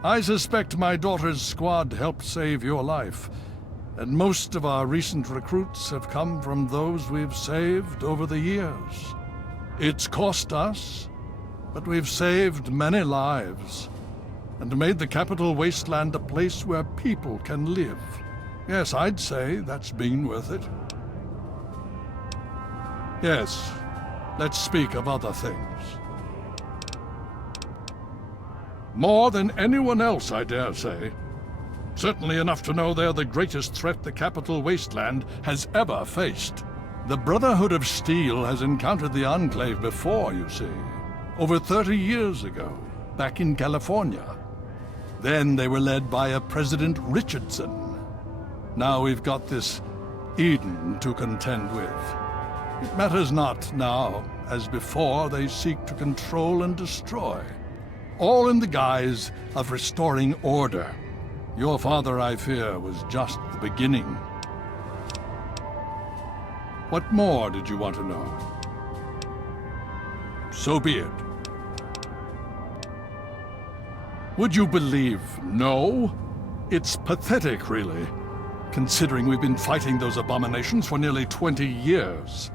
I suspect my daughter's squad helped save your life, and most of our recent recruits have come from those we've saved over the years. It's cost us, but we've saved many lives, and made the capital wasteland a place where people can live. Yes, I'd say that's been worth it. Yes, let's speak of other things. More than anyone else, I dare say. Certainly enough to know they're the greatest threat the capital wasteland has ever faced. The Brotherhood of Steel has encountered the Enclave before, you see. Over 30 years ago, back in California. Then they were led by a President Richardson. Now we've got this Eden to contend with. It matters not now. As before, they seek to control and destroy. All in the guise of restoring order. Your father, I fear, was just the beginning. What more did you want to know? So be it. Would you believe no? It's pathetic, really, considering we've been fighting those abominations for nearly 20 years.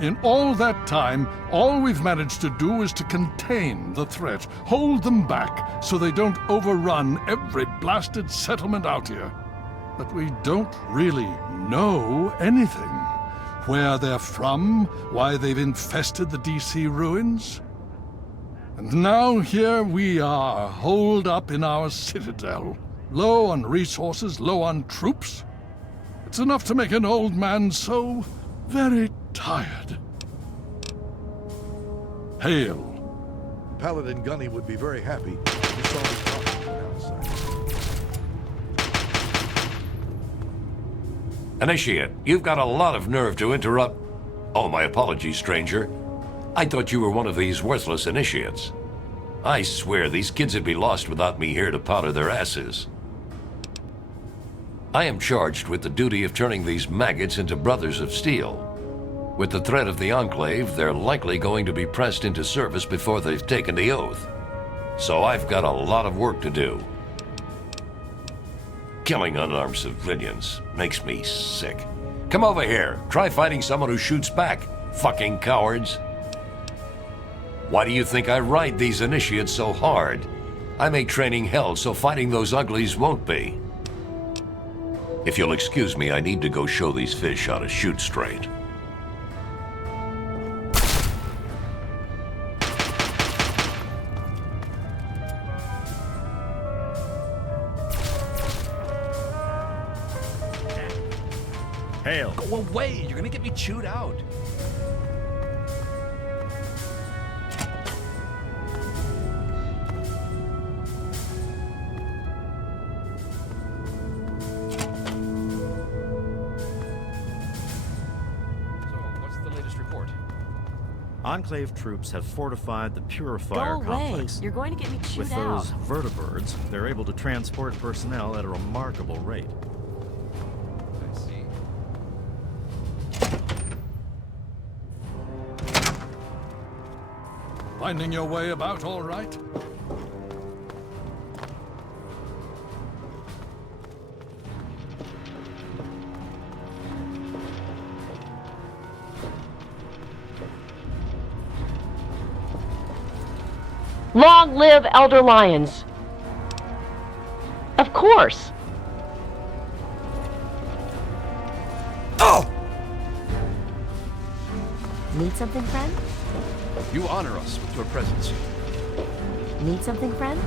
In all that time, all we've managed to do is to contain the threat, hold them back so they don't overrun every blasted settlement out here. but we don't really know anything. Where they're from, why they've infested the DC ruins. And now here we are, holed up in our citadel. Low on resources, low on troops. It's enough to make an old man so very tired. Hail. Paladin Gunny would be very happy if he saw his daughter outside. Initiate, you've got a lot of nerve to interrupt. Oh, my apologies, stranger. I thought you were one of these worthless initiates. I swear these kids would be lost without me here to powder their asses. I am charged with the duty of turning these maggots into brothers of steel. With the threat of the Enclave, they're likely going to be pressed into service before they've taken the oath. So I've got a lot of work to do. Killing unarmed civilians makes me sick. Come over here. Try fighting someone who shoots back, fucking cowards. Why do you think I ride these initiates so hard? I make training hell so fighting those uglies won't be. If you'll excuse me, I need to go show these fish how to shoot straight. Hail. Go away! You're gonna get me chewed out. Enclave troops have fortified the Purifier Go away. complex. You're going to get me chewed With out. those vertibirds, they're able to transport personnel at a remarkable rate. I see. Finding your way about all right? Long live Elder Lyons! Of course! Oh! Need something, friend? You honor us with your presence. Need something, friend?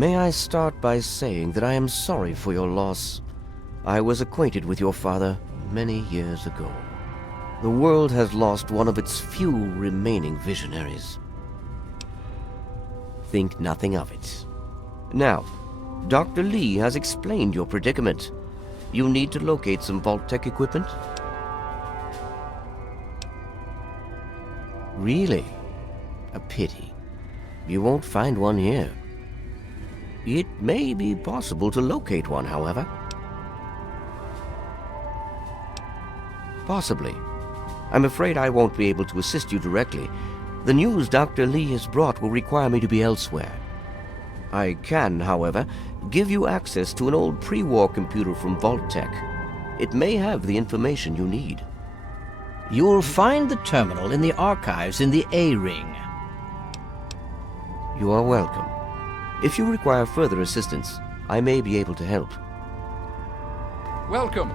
May I start by saying that I am sorry for your loss. I was acquainted with your father many years ago. The world has lost one of its few remaining visionaries. Think nothing of it. Now, Dr. Lee has explained your predicament. You need to locate some Vault-Tec equipment? Really? A pity. You won't find one here. It may be possible to locate one, however. Possibly. I'm afraid I won't be able to assist you directly. The news Dr. Lee has brought will require me to be elsewhere. I can, however, give you access to an old pre-war computer from Vault-Tec. It may have the information you need. You'll find the terminal in the archives in the A-Ring. You are welcome. If you require further assistance, I may be able to help. Welcome.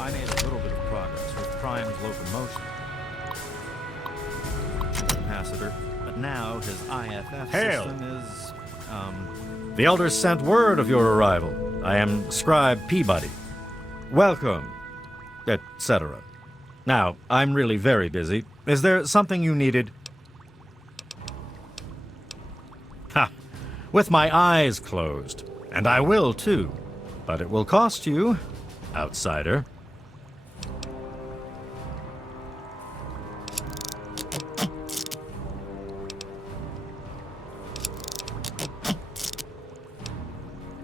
I made a little bit of progress with Prime's locomotion capacitor, but now his IFF Hail. system is, The Elders sent word of your arrival. I am Scribe Peabody. Welcome, etc. Now, I'm really very busy. Is there something you needed? Ha! With my eyes closed. And I will, too. But it will cost you, outsider.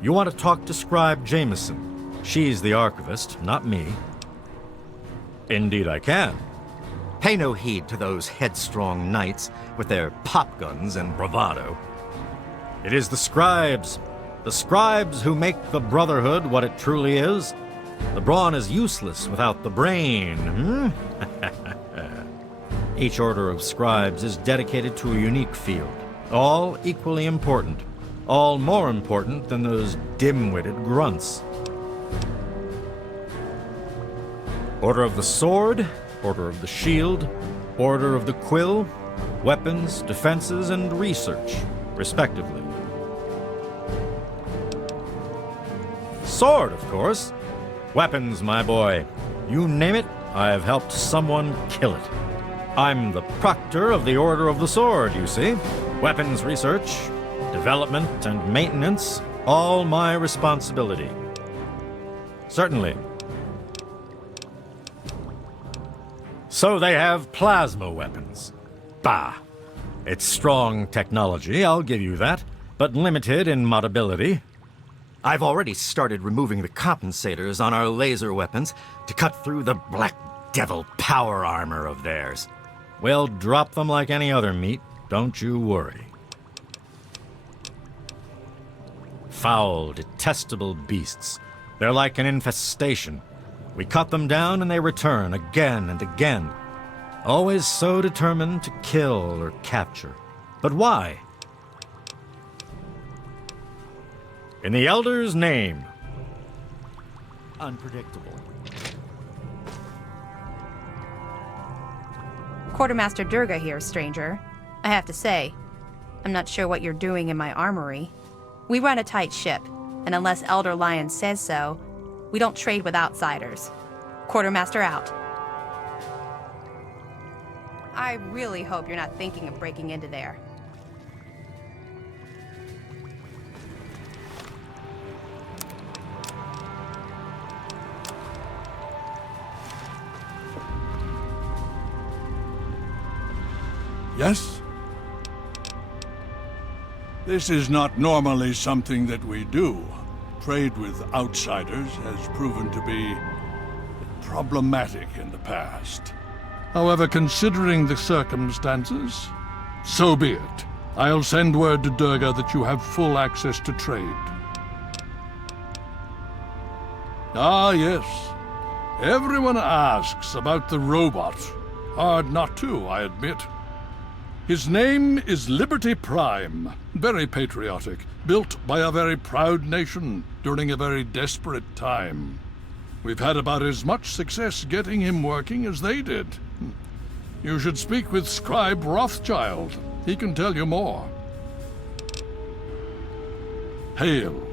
You want to talk to Scribe Jameson. She's the archivist, not me. Indeed I can. Pay no heed to those headstrong knights with their pop guns and bravado. It is the scribes who make the Brotherhood what it truly is. The brawn is useless without the brain, Each order of scribes is dedicated to a unique field, all equally important, all more important than those dim-witted grunts. Order of the Sword, Order of the Shield, Order of the Quill, weapons, defenses, and research, respectively. Sword, of course. Weapons, my boy. You name it, I've helped someone kill it. I'm the proctor of the Order of the Sword, you see. Weapons research, development, and maintenance, all my responsibility. Certainly. So they have plasma weapons. Bah! It's strong technology, I'll give you that, but limited in modability. I've already started removing the compensators on our laser weapons to cut through the Black Devil power armor of theirs. We'll drop them like any other meat, don't you worry. Foul, detestable beasts. They're like an infestation. We cut them down and they return again and again. Always so determined to kill or capture. But why? In the Elder's name. Unpredictable. Quartermaster Durga here, stranger. I have to say, I'm not sure what you're doing in my armory. We run a tight ship, and unless Elder Lion says so, we don't trade with outsiders. Quartermaster out. I really hope you're not thinking of breaking into there. Yes? This is not normally something that we do. Trade with outsiders has proven to be problematic in the past. However, considering the circumstances, so be it. I'll send word to Durga that you have full access to trade. Ah, yes. Everyone asks about the robot. Hard not to, I admit. His name is Liberty Prime. Very patriotic. Built by a very proud nation during a very desperate time. We've had about as much success getting him working as they did. You should speak with Scribe Rothschild. He can tell you more. Hail.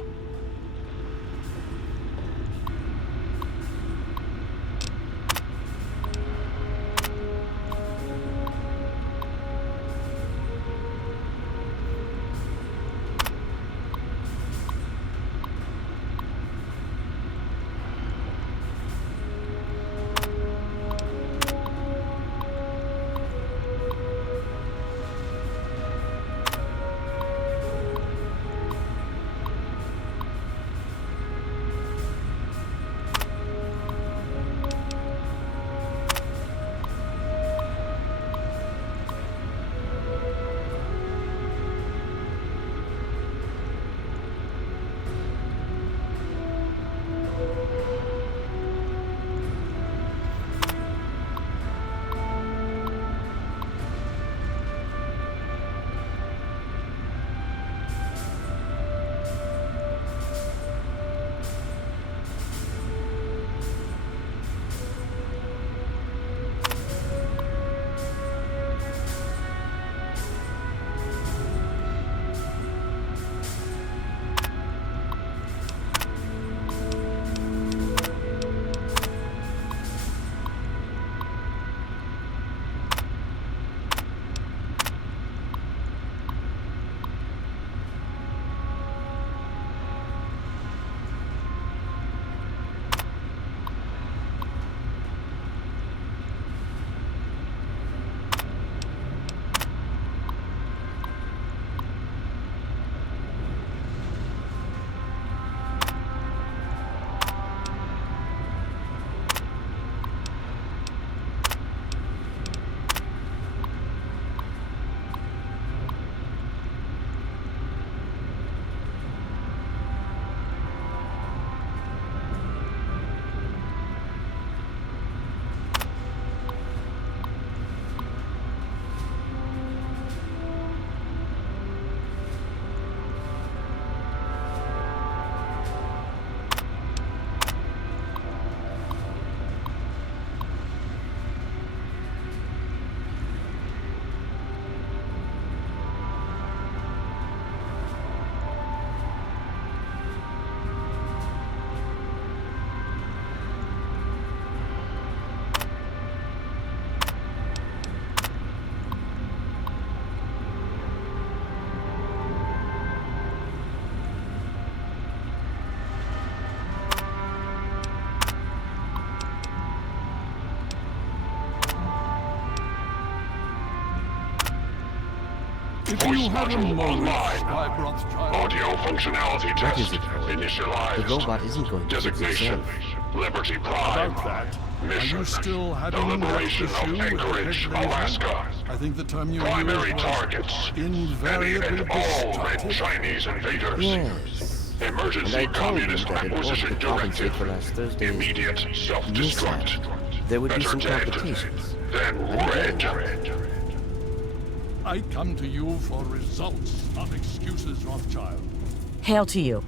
If you have a moment, Scribe Rothschild. Audio functionality test. Initialized. The robot isn't going to Designation. Liberty Prime. About that, Mission. are you still The having that liberation issue of with Anchorage, Ted Blazer? Alaska. I think the term you Primary used was targets. Any invariably and all red destructive. Chinese invaders. Yes. And Emergency I told him Communist that in Acquisition orbit compensate Directive. for last Thursday's Immediate self-destruct. mishap. There would be Better some dead complications. than red. I come to you for results, not excuses, Rothschild. Hail to you.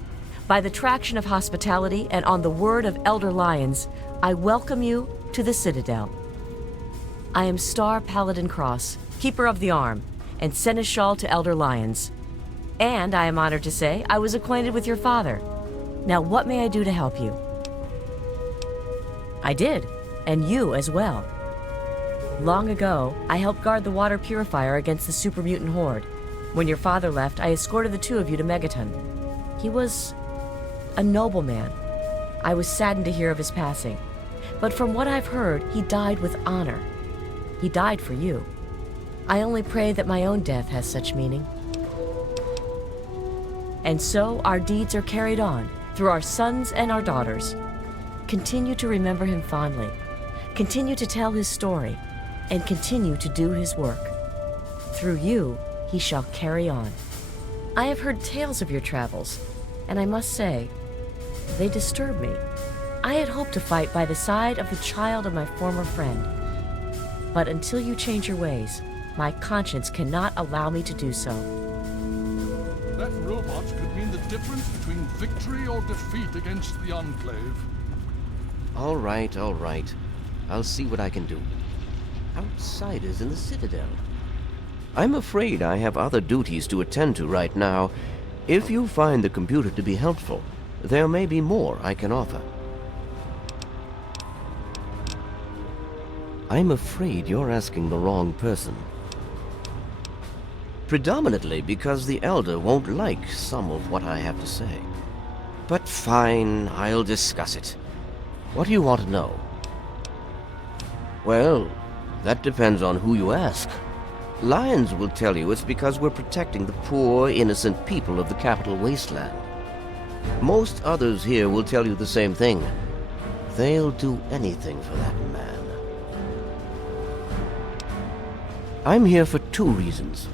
By the traction of hospitality and on the word of Elder Lyons, I welcome you to the Citadel. I am Star Paladin Cross, Keeper of the Arm, and Seneschal to Elder Lyons. And I am honored to say I was acquainted with your father. Now what may I do to help you? I did, and you as well. Long ago, I helped guard the water purifier against the super mutant horde. When your father left, I escorted the two of you to Megaton. He was a noble man. I was saddened to hear of his passing. But from what I've heard, he died with honor. He died for you. I only pray that my own death has such meaning. And so our deeds are carried on through our sons and our daughters. Continue to remember him fondly. Continue to tell his story, and continue to do his work. Through you, he shall carry on. I have heard tales of your travels, and I must say, they disturb me. I had hoped to fight by the side of the child of my former friend. But until you change your ways, my conscience cannot allow me to do so. That robot could mean the difference between victory or defeat against the Enclave. All right, all right. I'll see what I can do. Outsiders in the Citadel. I'm afraid I have other duties to attend to right now. If you find the computer to be helpful, there may be more I can offer. I'm afraid you're asking the wrong person. Predominantly because the Elder won't like some of what I have to say. But fine, I'll discuss it. What do you want to know? Well, that depends on who you ask. Lyons will tell you it's because we're protecting the poor, innocent people of the Capital Wasteland. Most others here will tell you the same thing. They'll do anything for that man. I'm here for two reasons.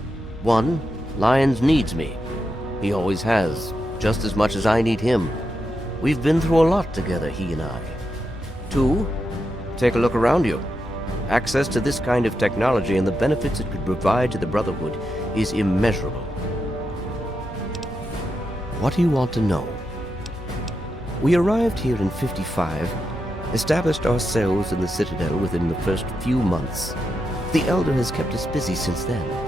One, Lyons needs me. He always has, just as much as I need him. We've been through a lot together, he and I. Two, take a look around you. Access to this kind of technology and the benefits it could provide to the Brotherhood is immeasurable. What do you want to know? We arrived here in 55, established ourselves in the Citadel within the first few months. The Elder has kept us busy since then.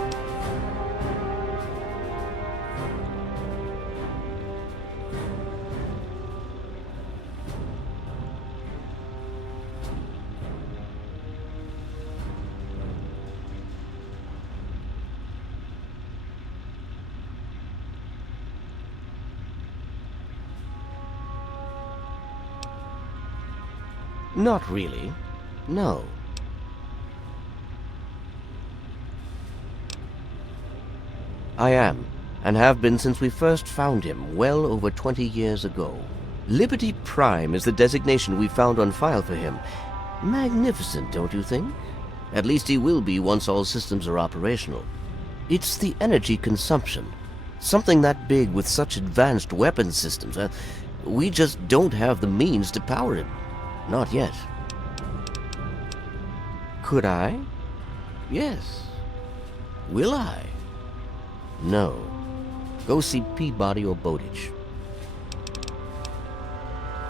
Not really. No. I am, and have been since we first found him, well over 20 years ago. Liberty Prime is the designation we found on file for him. Magnificent, don't you think? At least he will be once all systems are operational. It's the energy consumption. Something that big with such advanced weapon systems. We just don't have the means to power him. Not yet. Could I? Yes. Will I? No. Go see Peabody or Bowditch.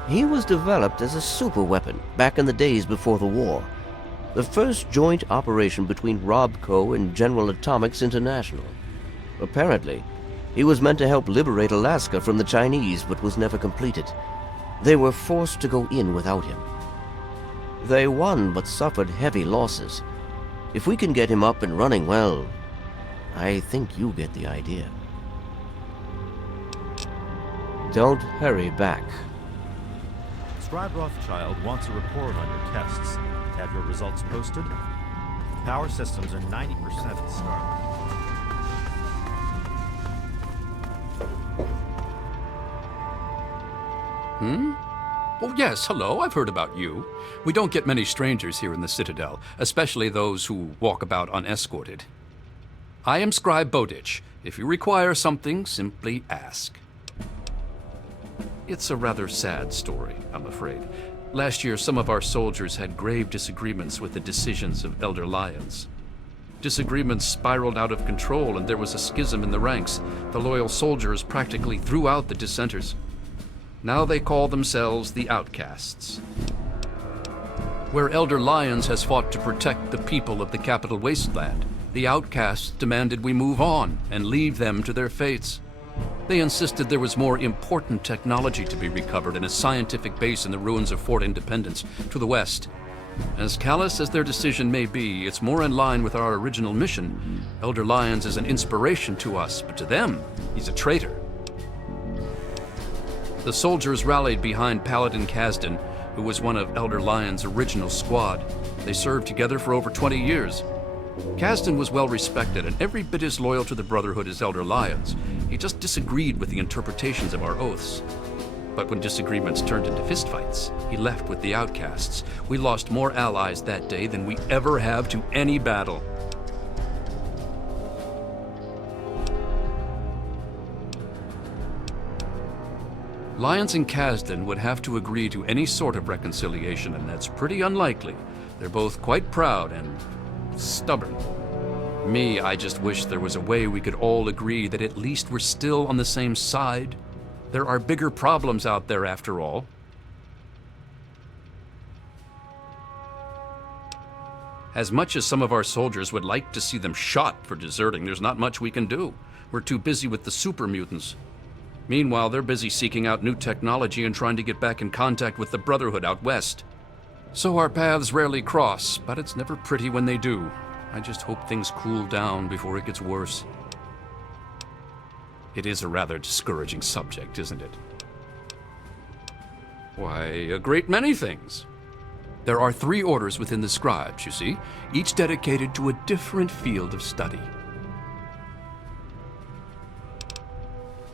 He was developed as a super weapon back in the days before the war. The first joint operation between RobCo and General Atomics International. Apparently, he was meant to help liberate Alaska from the Chinese, but was never completed. They were forced to go in without him. They won, but suffered heavy losses. If we can get him up and running, well, I think you get the idea. Don't hurry back. Scribe Rothschild wants a report on your tests. Have your results posted? Power systems are 90% started. Oh, yes, hello, I've heard about you. We don't get many strangers here in the Citadel, especially those who walk about unescorted. I am Scribe Bowditch. If you require something, simply ask. It's a rather sad story, I'm afraid. Last year, some of our soldiers had grave disagreements with the decisions of Elder Lyons. Disagreements spiraled out of control, and there was a schism in the ranks. The loyal soldiers practically threw out the dissenters. Now they call themselves the Outcasts. Where Elder Lyons has fought to protect the people of the Capital Wasteland, the Outcasts demanded we move on and leave them to their fates. They insisted there was more important technology to be recovered in a scientific base in the ruins of Fort Independence to the west. As callous as their decision may be, it's more in line with our original mission. Elder Lyons is an inspiration to us, but to them, he's a traitor. The soldiers rallied behind Paladin Kasdan, who was one of Elder Lyons' original squad. They served together for over 20 years. Kasdan was well respected and every bit as loyal to the Brotherhood as Elder Lyons. He just disagreed with the interpretations of our oaths. But when disagreements turned into fistfights, he left with the Outcasts. We lost more allies that day than we ever have to any battle. Lyons and Kasdan would have to agree to any sort of reconciliation, and that's pretty unlikely. They're both quite proud and stubborn. Me, I just wish there was a way we could all agree that at least we're still on the same side. There are bigger problems out there, after all. As much as some of our soldiers would like to see them shot for deserting, there's not much we can do. We're too busy with the super mutants. Meanwhile, they're busy seeking out new technology and trying to get back in contact with the Brotherhood out west. So our paths rarely cross, but it's never pretty when they do. I just hope things cool down before it gets worse. It is a rather discouraging subject, isn't it? Why, a great many things. There are 3 orders within the scribes, you see, each dedicated to a different field of study.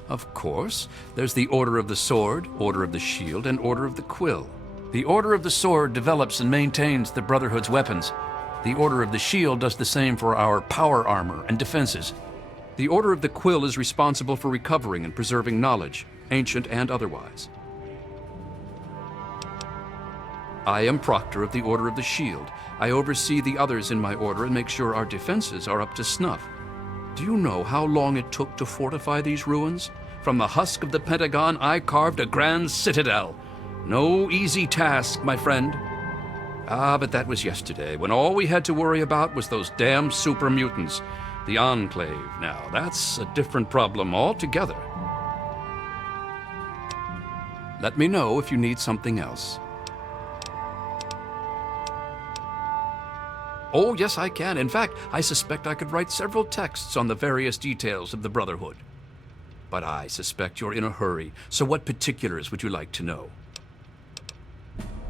Of course, there's the Order of the Sword, Order of the Shield, and Order of the Quill. The Order of the Sword develops and maintains the Brotherhood's weapons. The Order of the Shield does the same for our power armor and defenses. The Order of the Quill is responsible for recovering and preserving knowledge, ancient and otherwise. I am Proctor of the Order of the Shield. I oversee the others in my order and make sure our defenses are up to snuff. Do you know how long it took to fortify these ruins? From the husk of the Pentagon, I carved a grand citadel. No easy task, my friend. Ah, but that was yesterday, when all we had to worry about was those damn super mutants. The Enclave, now, that's a different problem altogether. Let me know if you need something else. Oh, yes, I can. In fact, I suspect I could write several texts on the various details of the Brotherhood. But I suspect you're in a hurry, so what particulars would you like to know?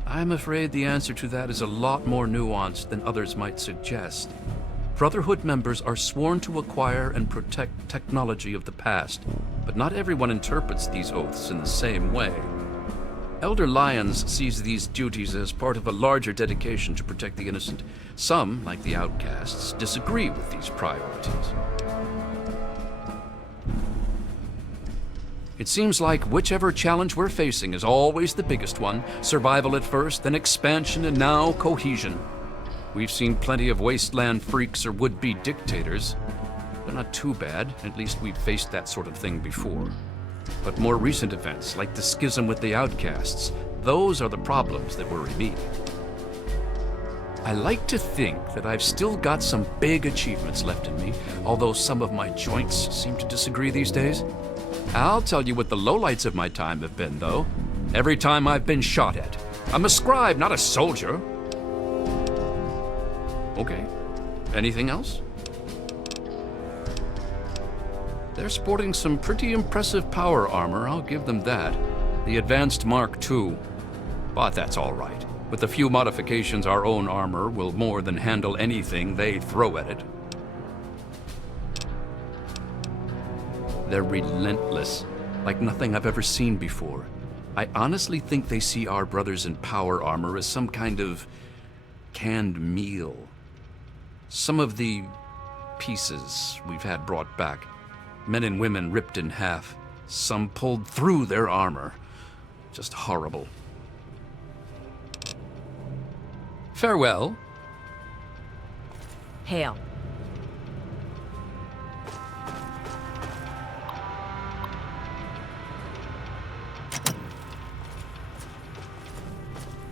I'm afraid the answer to that is a lot more nuanced than others might suggest. Brotherhood members are sworn to acquire and protect technology of the past, but not everyone interprets these oaths in the same way. Elder Lyons sees these duties as part of a larger dedication to protect the innocent. Some, like the outcasts, disagree with these priorities. It seems like whichever challenge we're facing is always the biggest one. Survival at first, then expansion, and now cohesion. We've seen plenty of wasteland freaks or would-be dictators. They're not too bad, at least we've faced that sort of thing before. But more recent events, like the schism with the outcasts, those are the problems that worry me. I like to think that I've still got some big achievements left in me, although some of my joints seem to disagree these days. I'll tell you what the lowlights of my time have been, though. Every time I've been shot at. I'm a scribe, not a soldier. Okay. Anything else? They're sporting some pretty impressive power armor, I'll give them that. The Advanced Mark II. But that's all right. With a few modifications, our own armor will more than handle anything they throw at it. They're relentless, like nothing I've ever seen before. I honestly think they see our brothers in power armor as some kind of canned meal. Some of the pieces we've had brought back, men and women ripped in half, some pulled through their armor. Just horrible. Farewell. Hail.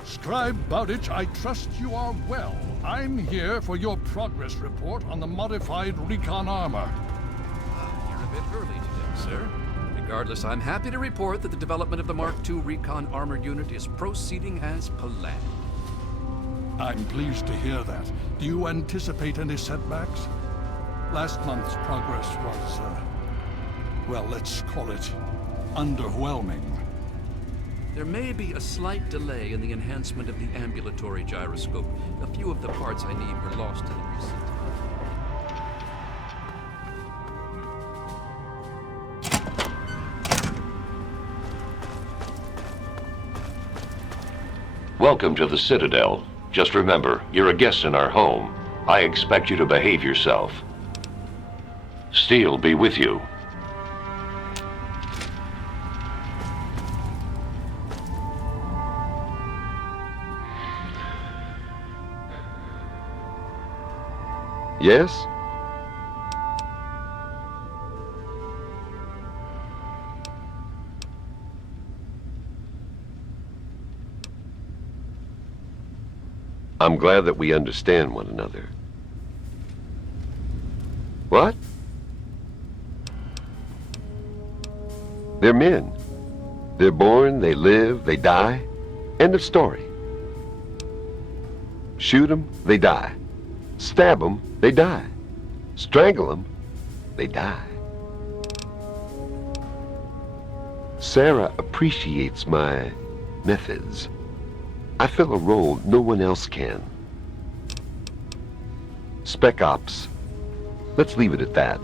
Scribe Bowditch, I trust you are well. I'm here for your progress report on the modified recon armor. You're a bit early today, sir. Regardless, I'm happy to report that the development of the Mark II recon armor unit is proceeding as planned. I'm pleased to hear that. Do you anticipate any setbacks? Last month's progress was, well, let's call it underwhelming. There may be a slight delay in the enhancement of the ambulatory gyroscope. A few of the parts I need were lost in the recent. Welcome to the Citadel. Just remember, you're a guest in our home. I expect you to behave yourself. Steel be with you. Yes? I'm glad that we understand one another. What? They're men. They're born, they live, they die. End of story. Shoot them, they die. Stab them, they die. Strangle them, they die. Sarah appreciates my methods. I fill a role no one else can. Spec Ops. Let's leave it at that.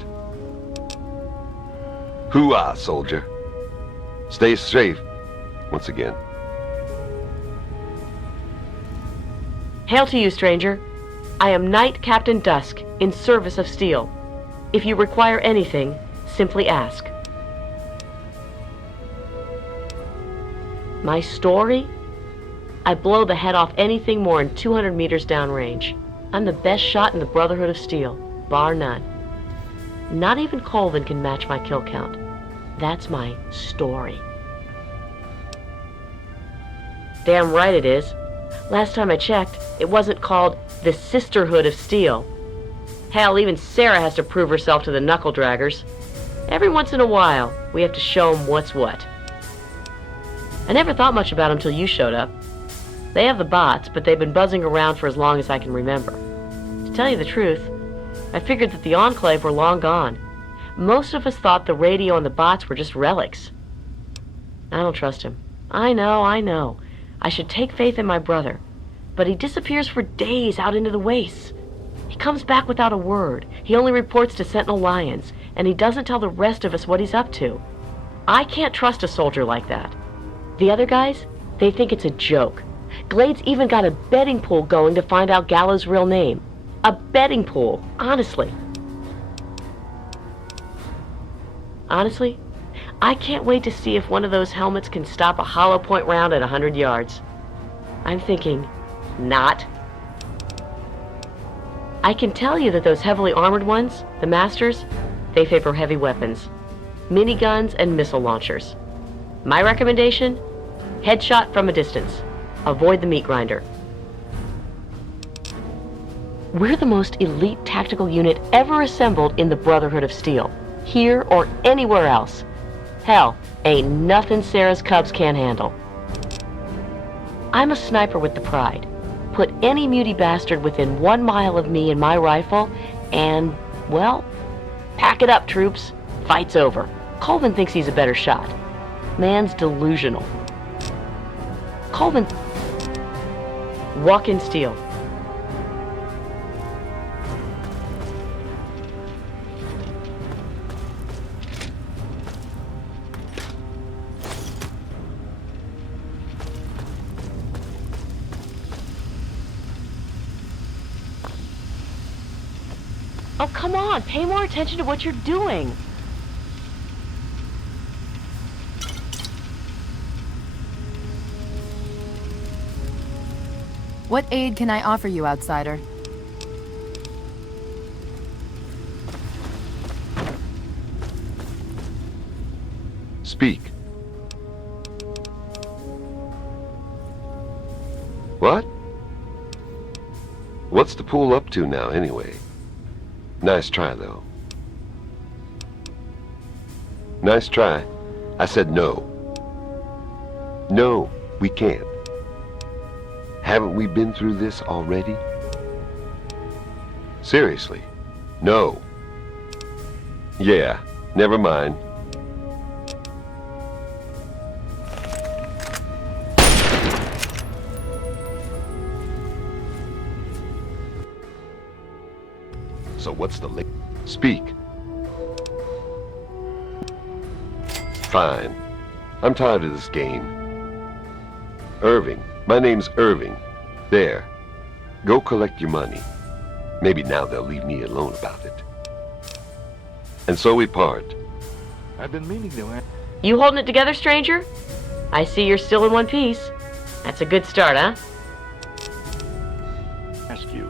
Hoo-ah, soldier. Stay safe, once again. Hail to you, stranger. I am Knight Captain Dusk, in service of Steel. If you require anything, simply ask. My story? I blow the head off anything more than 200 meters downrange. I'm the best shot in the Brotherhood of Steel, bar none. Not even Colvin can match my kill count. That's my story. Damn right it is. Last time I checked, it wasn't called the Sisterhood of Steel. Hell, even Sarah has to prove herself to the knuckle draggers. Every once in a while, we have to show them what's what. I never thought much about them till you showed up. They have the bots, but they've been buzzing around for as long as I can remember. To tell you the truth, I figured that the Enclave were long gone. Most of us thought the radio and the bots were just relics. I don't trust him. I know. I should take faith in my brother. But he disappears for days out into the wastes. He comes back without a word. He only reports to Sentinel Lions, and he doesn't tell the rest of us what he's up to. I can't trust a soldier like that. The other guys, they think it's a joke. Glade's even got a betting pool going to find out Gallo's real name. A betting pool, honestly. Honestly, I can't wait to see if one of those helmets can stop a hollow point round at 100 yards. I'm thinking, not. I can tell you that those heavily armored ones, the Masters, they favor heavy weapons. Miniguns and missile launchers. My recommendation? Headshot from a distance. Avoid the meat grinder. We're the most elite tactical unit ever assembled in the Brotherhood of Steel. Here or anywhere else. Hell, ain't nothing Sarah's Cubs can't handle. I'm a sniper with the pride. Put any muty bastard within 1 mile of me and my rifle, and, well, pack it up, troops. Fight's over. Colvin thinks he's a better shot. Man's delusional. Colvin... Walk in steel. Oh, come on, pay more attention to what you're doing. What aid can I offer you, outsider? Speak. What? What's the pool up to now, anyway? Nice try, though. Nice try. I said no. No, we can't. Haven't we been through this already? Seriously. No. Yeah, never mind. So what's the Speak. Fine. I'm tired of this game. Irving. My name's Irving. There. Go collect your money. Maybe now they'll leave me alone about it. And so we part. I've been meaning to... You holding it together, stranger? I see you're still in one piece. That's a good start, huh? Ask you.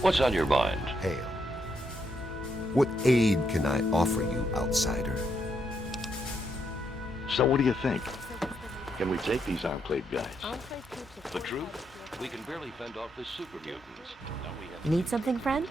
What's on your mind? Hail. What aid can I offer you, outsider? So what do you think? Can we take these Enclave guys? The truth? We can barely fend off the super mutants. Need something, friend?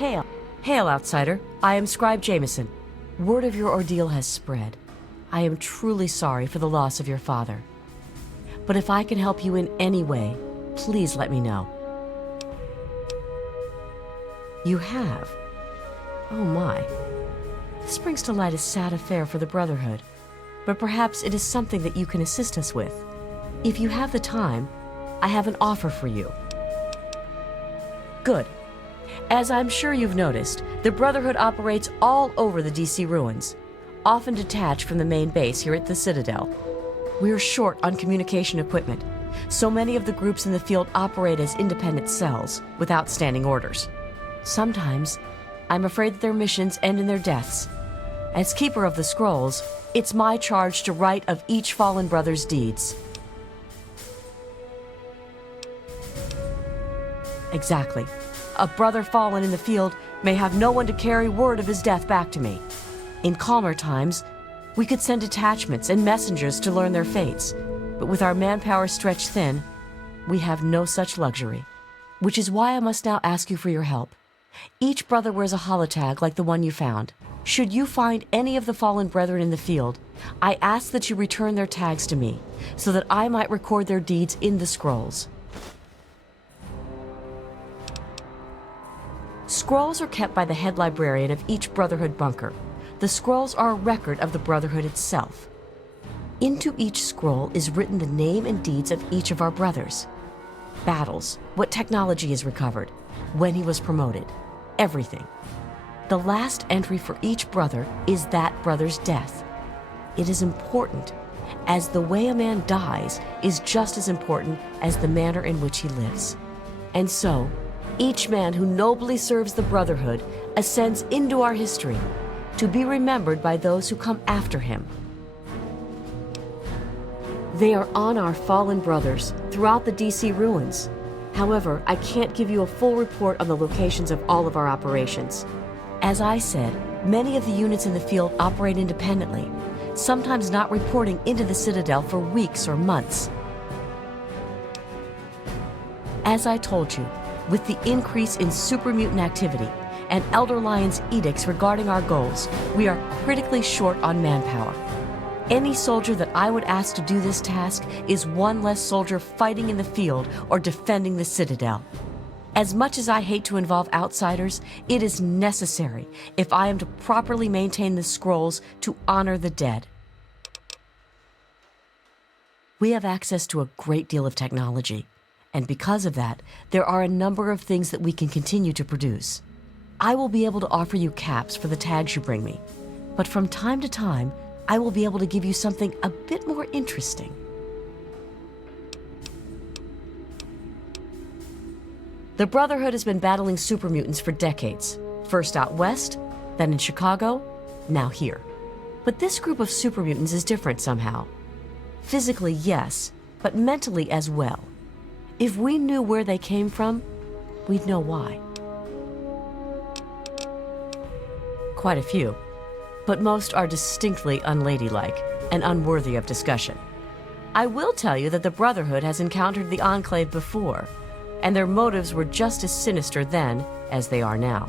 Hail. Hail, outsider. I am Scribe Jameson. Word of your ordeal has spread. I am truly sorry for the loss of your father. But if I can help you in any way, please let me know. You have? Oh my. This brings to light a sad affair for the Brotherhood, but perhaps it is something that you can assist us with. If you have the time, I have an offer for you. Good. As I'm sure you've noticed, the Brotherhood operates all over the DC ruins, often detached from the main base here at the Citadel. We're short on communication equipment, so many of the groups in the field operate as independent cells, without standing orders. Sometimes, I'm afraid that their missions end in their deaths. As Keeper of the Scrolls, it's my charge to write of each fallen brother's deeds. Exactly. A brother fallen in the field may have no one to carry word of his death back to me. In calmer times, we could send detachments and messengers to learn their fates, but with our manpower stretched thin, we have no such luxury. Which is why I must now ask you for your help. Each brother wears a holotag like the one you found. Should you find any of the fallen brethren in the field, I ask that you return their tags to me, so that I might record their deeds in the scrolls. Scrolls are kept by the head librarian of each Brotherhood bunker. The scrolls are a record of the Brotherhood itself. Into each scroll is written the name and deeds of each of our brothers. Battles, what technology is recovered, when he was promoted, everything. The last entry for each brother is that brother's death. It is important, as the way a man dies is just as important as the manner in which he lives. And so, each man who nobly serves the Brotherhood ascends into our history, to be remembered by those who come after him. They are on our fallen brothers throughout the DC ruins. However, I can't give you a full report on the locations of all of our operations. As I said, many of the units in the field operate independently, sometimes not reporting into the Citadel for weeks or months. As I told you, with the increase in super mutant activity and Elder Lion's edicts regarding our goals, we are critically short on manpower. Any soldier that I would ask to do this task is one less soldier fighting in the field or defending the Citadel. As much as I hate to involve outsiders, it is necessary if I am to properly maintain the scrolls to honor the dead. We have access to a great deal of technology, and because of that, there are a number of things that we can continue to produce. I will be able to offer you caps for the tags you bring me, but from time to time, I will be able to give you something a bit more interesting. The Brotherhood has been battling super mutants for decades. First out west, then in Chicago, now here. But this group of super mutants is different somehow. Physically, yes, but mentally as well. If we knew where they came from, we'd know why. Quite a few, but most are distinctly unladylike and unworthy of discussion. I will tell you that the Brotherhood has encountered the Enclave before, and their motives were just as sinister then as they are now.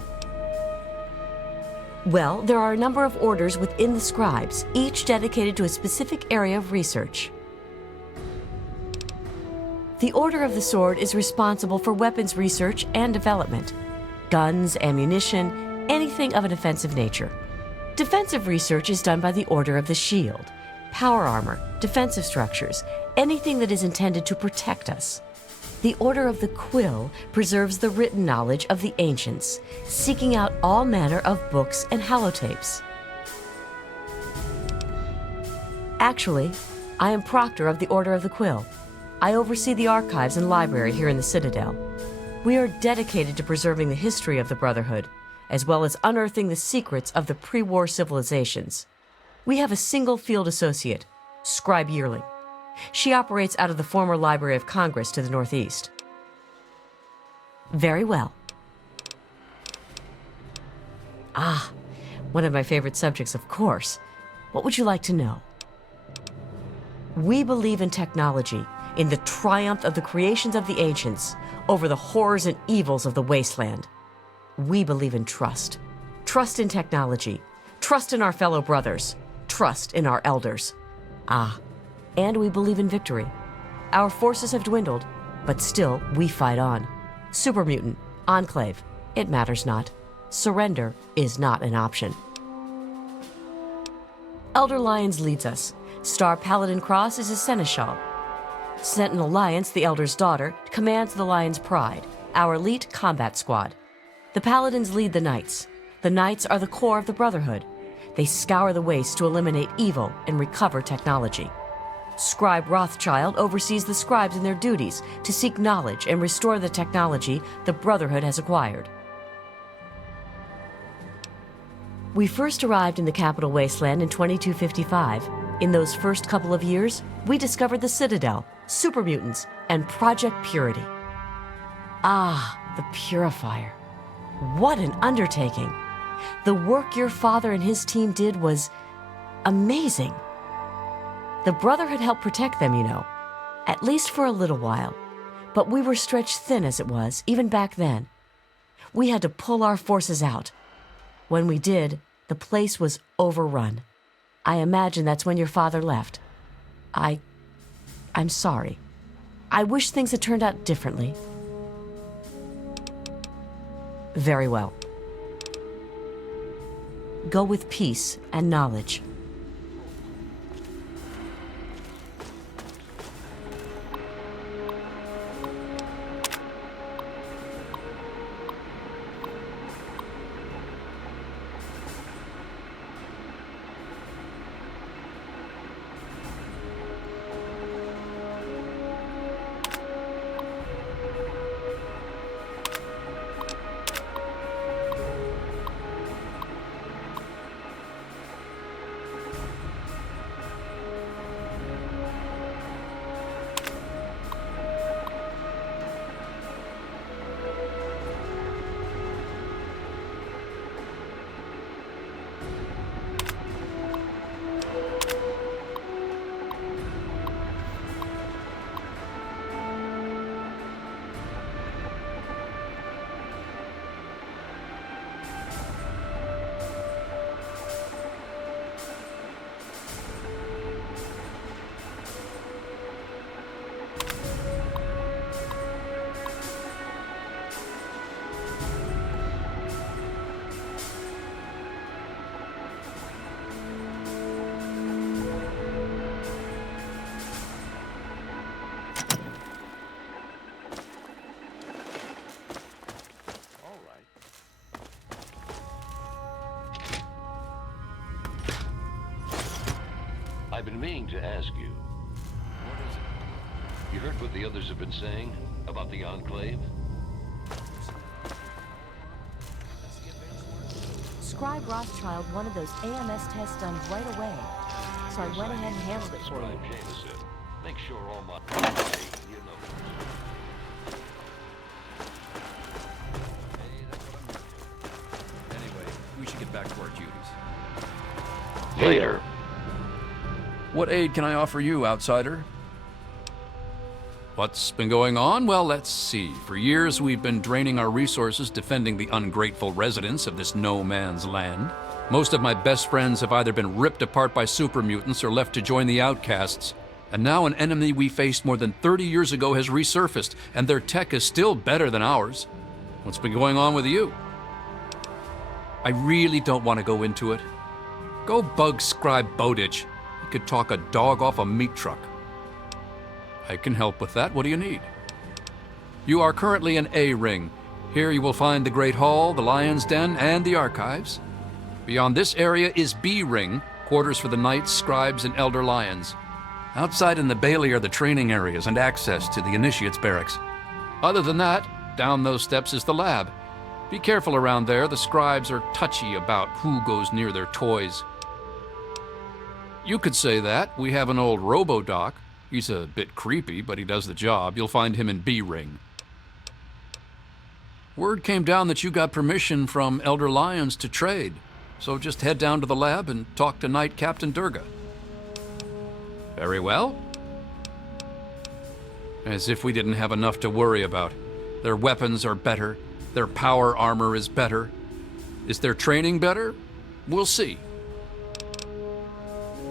Well, there are a number of orders within the Scribes, each dedicated to a specific area of research. The Order of the Sword is responsible for weapons research and development. Guns, ammunition, anything of an offensive nature. Defensive research is done by the Order of the Shield. Power armor, defensive structures, anything that is intended to protect us. The Order of the Quill preserves the written knowledge of the ancients, seeking out all manner of books and holotapes. Actually, I am Proctor of the Order of the Quill. I oversee the archives and library here in the Citadel. We are dedicated to preserving the history of the Brotherhood, as well as unearthing the secrets of the pre-war civilizations. We have a single field associate, Scribe Yearling. She operates out of the former Library of Congress to the northeast. Very well. Ah, one of my favorite subjects, of course. What would you like to know? We believe in technology, in the triumph of the creations of the ancients over the horrors and evils of the wasteland. We believe in trust. Trust in technology. Trust in our fellow brothers. Trust in our elders. And we believe in victory. Our forces have dwindled, but still we fight on. Super Mutant, Enclave, it matters not. Surrender is not an option. Elder Lyons leads us. Star Paladin Cross is his seneschal. Sentinel Lyons, the Elder's daughter, commands the Lion's Pride, our elite combat squad. The Paladins lead the Knights. The Knights are the core of the Brotherhood. They scour the waste to eliminate evil and recover technology. Scribe Rothschild oversees the scribes in their duties to seek knowledge and restore the technology the Brotherhood has acquired. We first arrived in the Capital Wasteland in 2255. In those first couple of years, we discovered the Citadel, Super Mutants, and Project Purity. The Purifier. What an undertaking! The work your father and his team did was amazing. The Brotherhood helped protect them, you know, at least for a little while. But we were stretched thin as it was, even back then. We had to pull our forces out. When we did, the place was overrun. I imagine that's when your father left. I'm sorry. I wish things had turned out differently. Very well. Go with peace and knowledge. I've been meaning to ask you. What is it? You heard what the others have been saying about the Enclave? Scribe Rothschild wanted those AMS tests done right away, so I went ahead and handled it for you. Jameson. Make sure all my... Anyway, we should get back to our duties. Later. What aid can I offer you, outsider? What's been going on? Well, let's see. For years, we've been draining our resources defending the ungrateful residents of this no-man's land. Most of my best friends have either been ripped apart by super mutants or left to join the outcasts. And now an enemy we faced more than 30 years ago has resurfaced, and their tech is still better than ours. What's been going on with you? I really don't want to go into it. Go bug Scribe Bowditch. He could talk a dog off a meat truck. I can help with that. What do you need? You are currently in A-Ring. Here you will find the Great Hall, the Lion's Den, and the Archives. Beyond this area is B-Ring, quarters for the Knights, Scribes, and Elder Lions. Outside in the Bailey are the training areas and access to the Initiates Barracks. Other than that, down those steps is the lab. Be careful around there. The Scribes are touchy about who goes near their toys. You could say that. We have an old Robo-Doc. He's a bit creepy, but he does the job. You'll find him in B-Ring. Word came down that you got permission from Elder Lyons to trade, so just head down to the lab and talk to Knight Captain Durga. Very well. As if we didn't have enough to worry about. Their weapons are better, Their power armor is better. Is their training better? We'll see.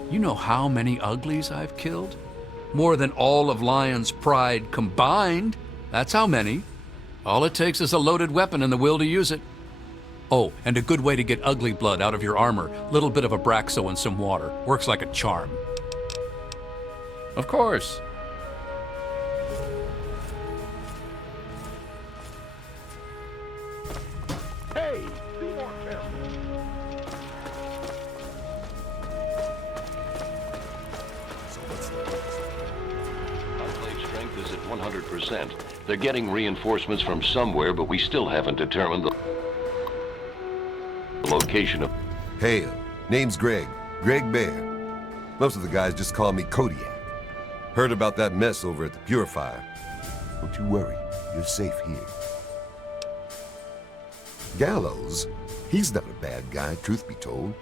You know how many uglies I've killed? More than all of Lion's pride combined. That's how many. All it takes is a loaded weapon and the will to use it. Oh, and a good way to get ugly blood out of your armor. Little bit of Abraxo and some water. Works like a charm. Of course. Hey, be more careful. Enclave strength is at 100%. They're getting reinforcements from somewhere, but we still haven't determined the location of... Hail. Name's Greg. Greg Bear. Most of the guys just call me Kodiak. Heard about that mess over at the Purifier. Don't you worry. You're safe here. Gallows? He's not a bad guy, truth be told.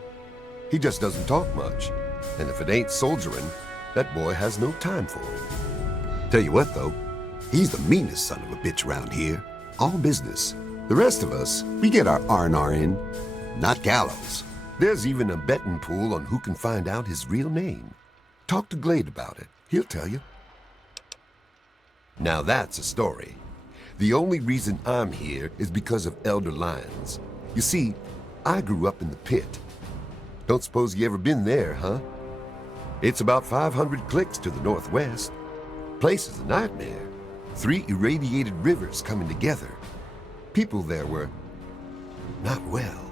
He just doesn't talk much. And if it ain't soldiering, that boy has no time for it. Tell you what, though. He's the meanest son of a bitch around here. All business. The rest of us, we get our R&R in. Not Gallows. There's even a betting pool on who can find out his real name. Talk to Glade about it. He'll tell you. Now that's a story. The only reason I'm here is because of Elder Lyons. You see, I grew up in the pit. Don't suppose you ever been there, huh? It's about 500 clicks to the northwest. Place is a nightmare. 3 irradiated rivers coming together. People there were not well.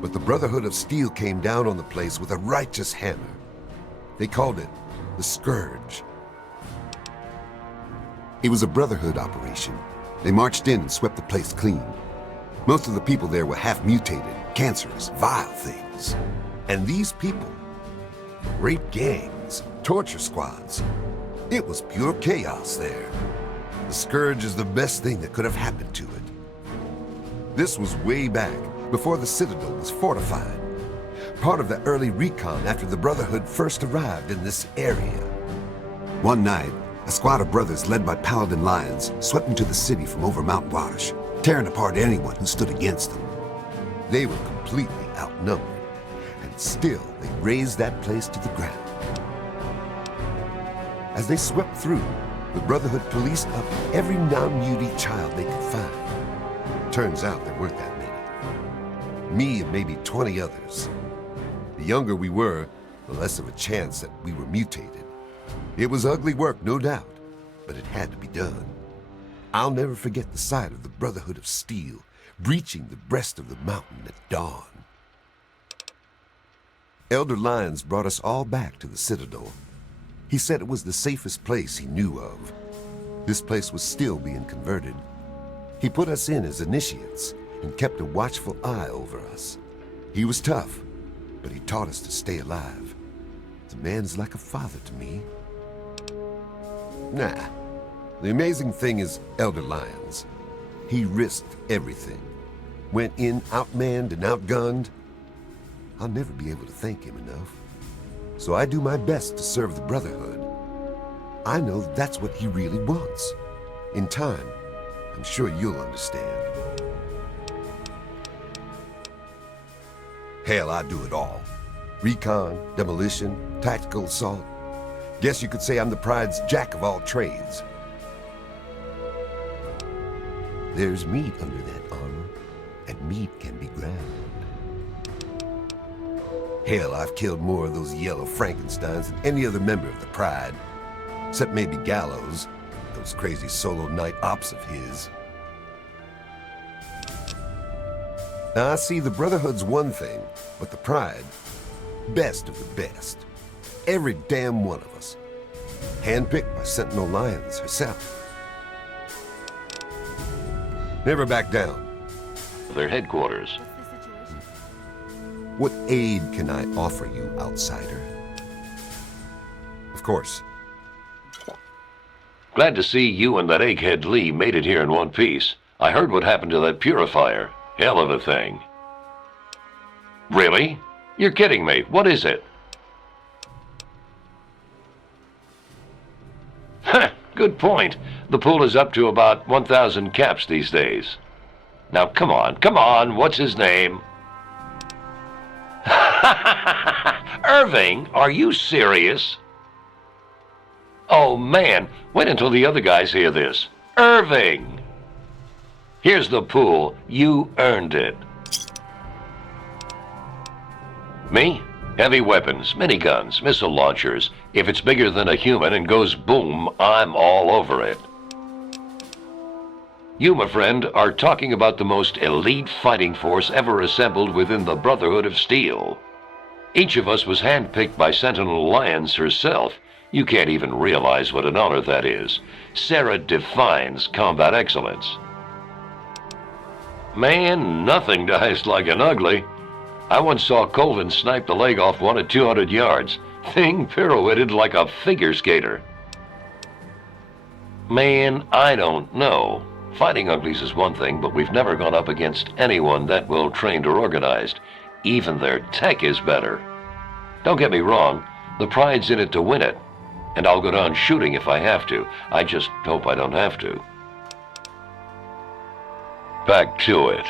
But the Brotherhood of Steel came down on the place with a righteous hammer. They called it the Scourge. It was a Brotherhood operation. They marched in and swept the place clean. Most of the people there were half-mutated, cancerous, vile things. And these people, rape gangs, torture squads. It was pure chaos there. The Scourge is the best thing that could have happened to it. This was way back, before the Citadel was fortified. Part of the early recon after the Brotherhood first arrived in this area. One night, a squad of brothers led by Paladin Lyons swept into the city from over Mount Wash, tearing apart anyone who stood against them. They were completely outnumbered, and still they razed that place to the ground. As they swept through, the Brotherhood policed up every non-mutie child they could find. Turns out there weren't that many. Me and maybe 20 others. The younger we were, the less of a chance that we were mutated. It was ugly work, no doubt, but it had to be done. I'll never forget the sight of the Brotherhood of Steel breaching the breast of the mountain at dawn. Elder Lyons brought us all back to the Citadel. He said it was the safest place he knew of. This place was still being converted. He put us in as initiates and kept a watchful eye over us. He was tough, but he taught us to stay alive. The man's like a father to me. Nah, the amazing thing is Elder Lyons. He risked everything. Went in outmanned and outgunned. I'll never be able to thank him enough. So I do my best to serve the Brotherhood. I know that's what he really wants. In time, I'm sure you'll understand. Hell, I do it all. Recon, demolition, tactical assault. Guess you could say I'm the Pride's jack of all trades. There's meat under that armor, and meat can be ground. Hell, I've killed more of those yellow Frankensteins than any other member of the Pride. Except maybe Gallows, those crazy solo night ops of his. Now, I see the Brotherhood's one thing, but the Pride, best of the best. Every damn one of us. Handpicked by Sentinel Lyons herself. Never back down. Their headquarters. What aid can I offer you, outsider? Of course. Glad to see you and that egghead Lee made it here in one piece. I heard what happened to that purifier. Hell of a thing. Really? You're kidding me. What is it? Good point. The pool is up to about 1,000 caps these days. Now, come on, what's his name? Irving, are you serious? Oh, man, wait until the other guys hear this. Irving! Here's the pool. You earned it. Me? Heavy weapons, miniguns, missile launchers. If it's bigger than a human and goes boom, I'm all over it. You, my friend, are talking about the most elite fighting force ever assembled within the Brotherhood of Steel. Each of us was handpicked by Sentinel Alliance herself. You can't even realize what an honor that is. Sarah defines combat excellence. Man, nothing dies like an ugly. I once saw Colvin snipe the leg off one at 200 yards. Thing pirouetted like a figure skater. Man, I don't know. Fighting uglies is one thing, but we've never gone up against anyone that well trained or organized. Even their tech is better. Don't get me wrong, the pride's in it to win it. And I'll go down shooting if I have to. I just hope I don't have to. Back to it.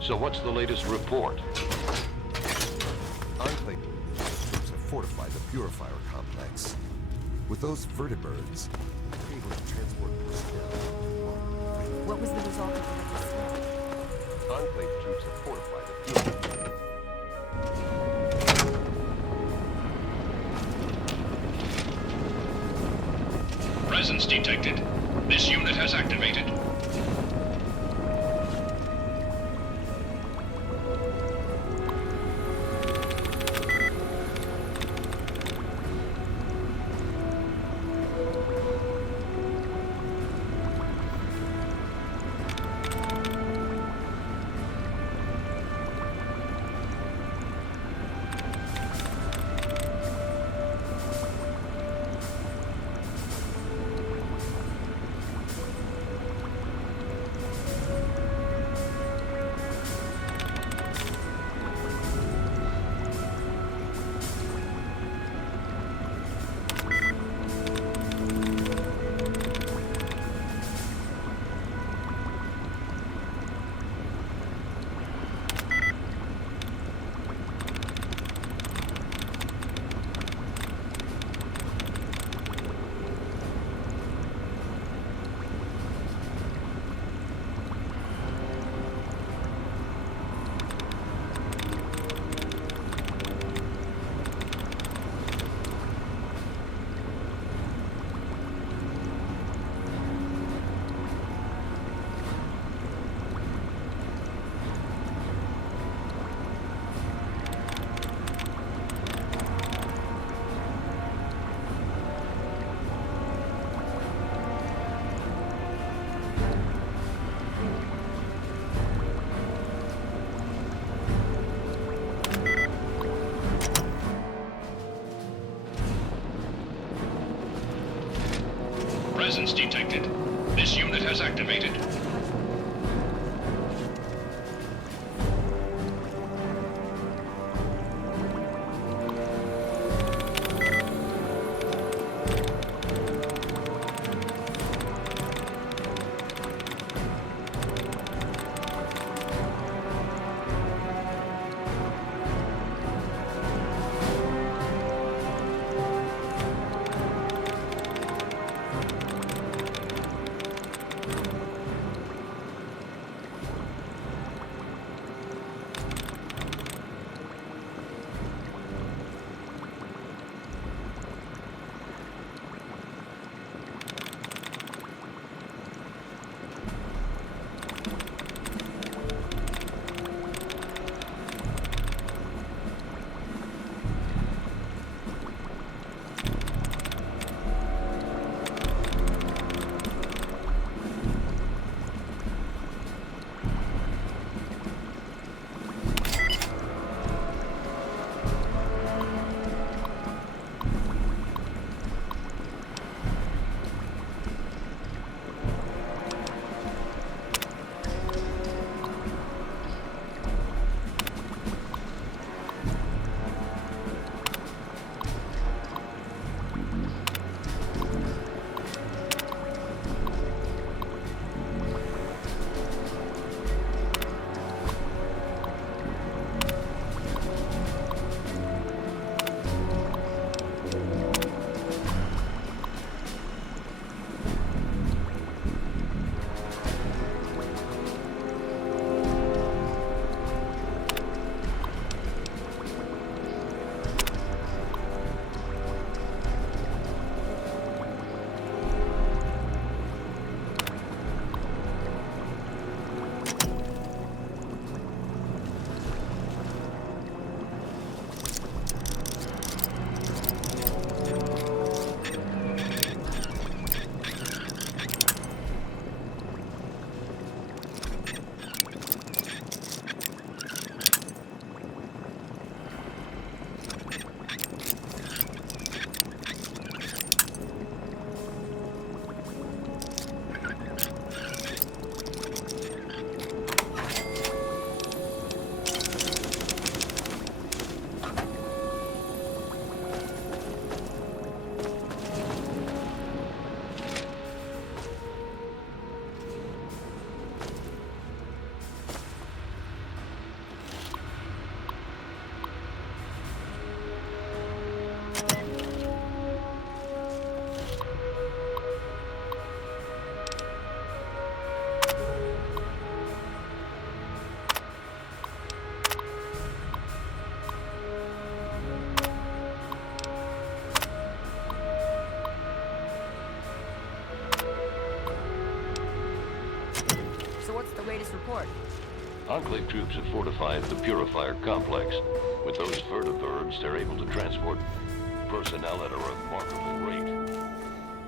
So what's the latest report? Enclave troops have fortified the Purifier complex. With those vertibirds, they're able to transport personnel. What was the result of the resistance? Enclave troops have fortified the Purifier. Presence detected. This unit has activated. Presence detected. This unit has activated. latest report? Enclave troops have fortified the Purifier complex. With those vertibirds, they're able to transport personnel at a remarkable rate.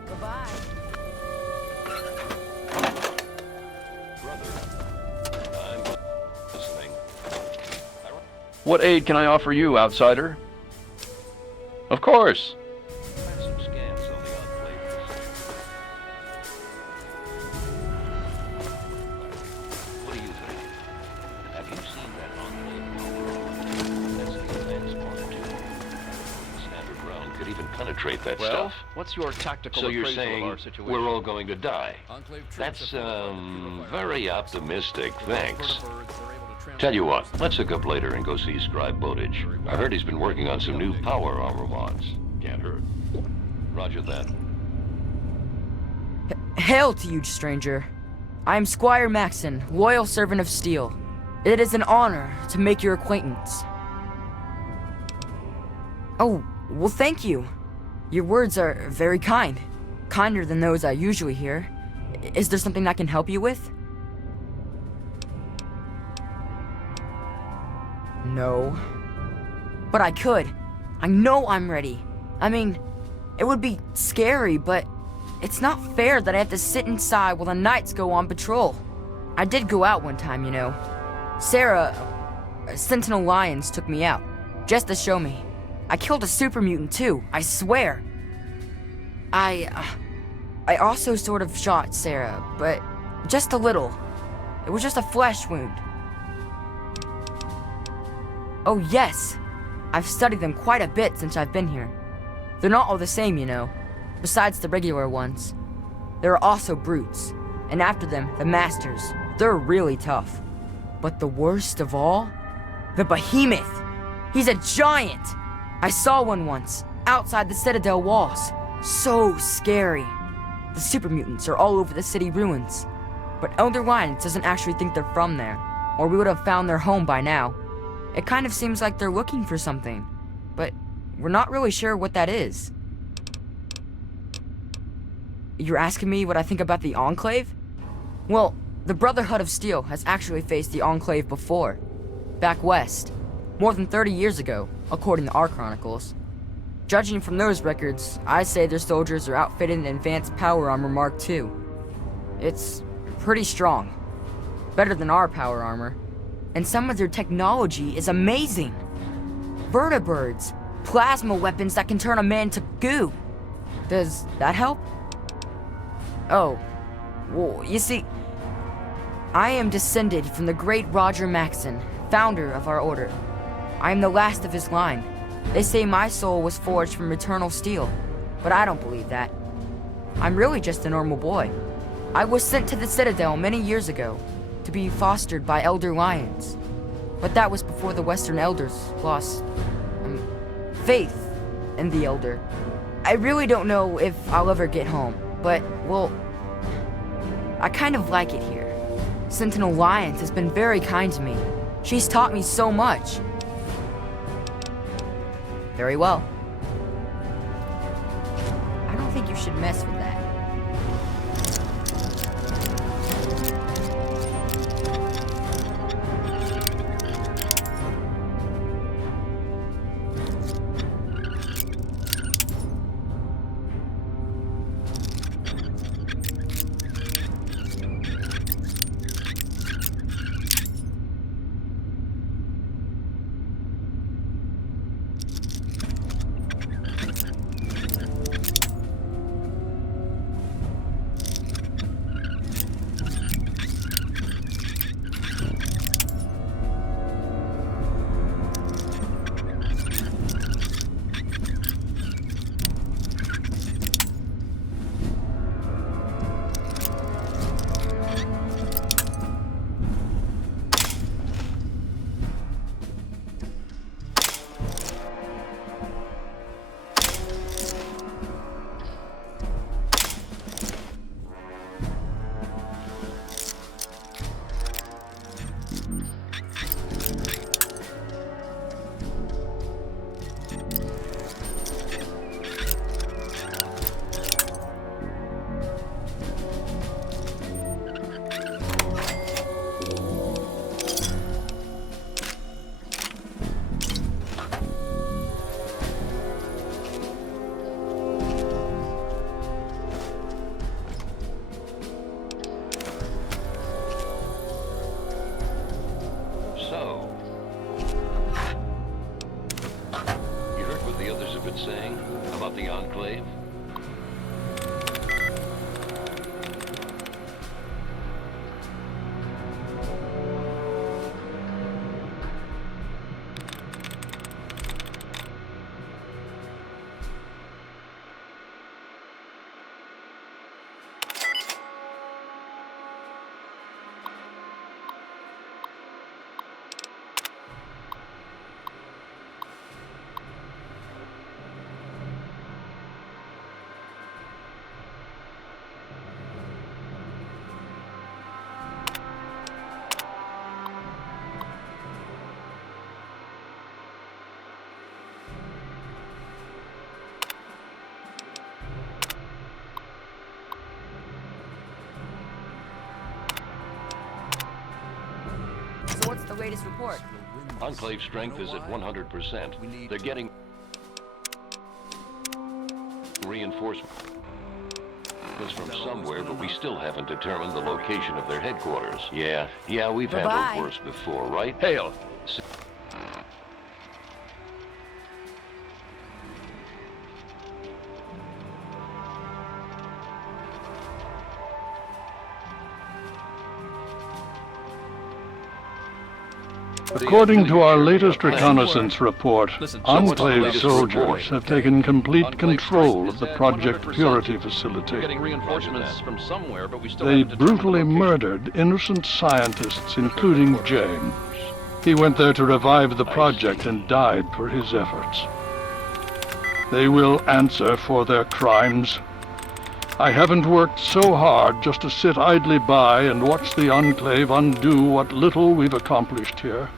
Goodbye. What aid can I offer you, outsider? Of course. What do you think? Have you seen that enclave? That's the advanced part too. Standard round could even penetrate that Well, stuff. what's your tactical So you're appraisal saying of our situation? we're all going to die? That's very optimistic. Thanks. Tell you what, let's hook up later and go see Scribe Bowditch. I heard he's been working on some new power armor mods. Can't hurt. Roger that. Hail to you, stranger. I am Squire Maxon, loyal servant of Steel. It is an honor to make your acquaintance. Oh, well, thank you. Your words are very kind. Kinder than those I usually hear. Is there something I can help you with? No. But I could. I know I'm ready. I mean, it would be scary, but it's not fair that I have to sit inside while the knights go on patrol. I did go out one time, you know. Sarah, Sentinel Lions took me out, just to show me. I killed a super mutant too, I swear. I also sort of shot Sarah, but just a little. It was just a flesh wound. Oh yes, I've studied them quite a bit since I've been here. They're not all the same, you know, besides the regular ones. There are also brutes, and after them, the masters. They're really tough. But the worst of all? The behemoth! He's a giant! I saw one once, outside the Citadel walls. So scary. The super mutants are all over the city ruins. But Elder Lions doesn't actually think they're from there, or we would have found their home by now. It kind of seems like they're looking for something, but we're not really sure what that is. You're asking me what I think about the Enclave? Well, the Brotherhood of Steel has actually faced the Enclave before, back west, more than 30 years ago, according to our chronicles. Judging from those records, I say their soldiers are outfitted in advanced power armor Mark II. It's pretty strong, better than our power armor. And some of their technology is amazing. Vertibirds, plasma weapons that can turn a man to goo. Does that help? Oh, well, you see, I am descended from the great Roger Maxon, founder of our order. I am the last of his line. They say my soul was forged from eternal steel, but I don't believe that. I'm really just a normal boy. I was sent to the Citadel many years ago, to be fostered by Elder Lions. But that was before the Western Elders lost faith in the Elder. I really don't know if I'll ever get home, but, well, I kind of like it here. Sentinel Lions has been very kind to me. She's taught me so much. Very well. I don't think you should mess with that. the Enclave? So what's the latest report? Enclave strength is at 100%. They're getting reinforcements from somewhere, but we still haven't determined the location of their headquarters. Yeah, we've handled worse before, right? Hale! According to our latest reconnaissance report, Enclave soldiers have taken complete control of the Project Purity facility. Getting reinforcements from somewhere, but we still They haven't determined brutally the location. murdered innocent scientists, including James. He went there to revive the project and died for his efforts. They will answer for their crimes. I haven't worked so hard just to sit idly by and watch the Enclave undo what little we've accomplished here.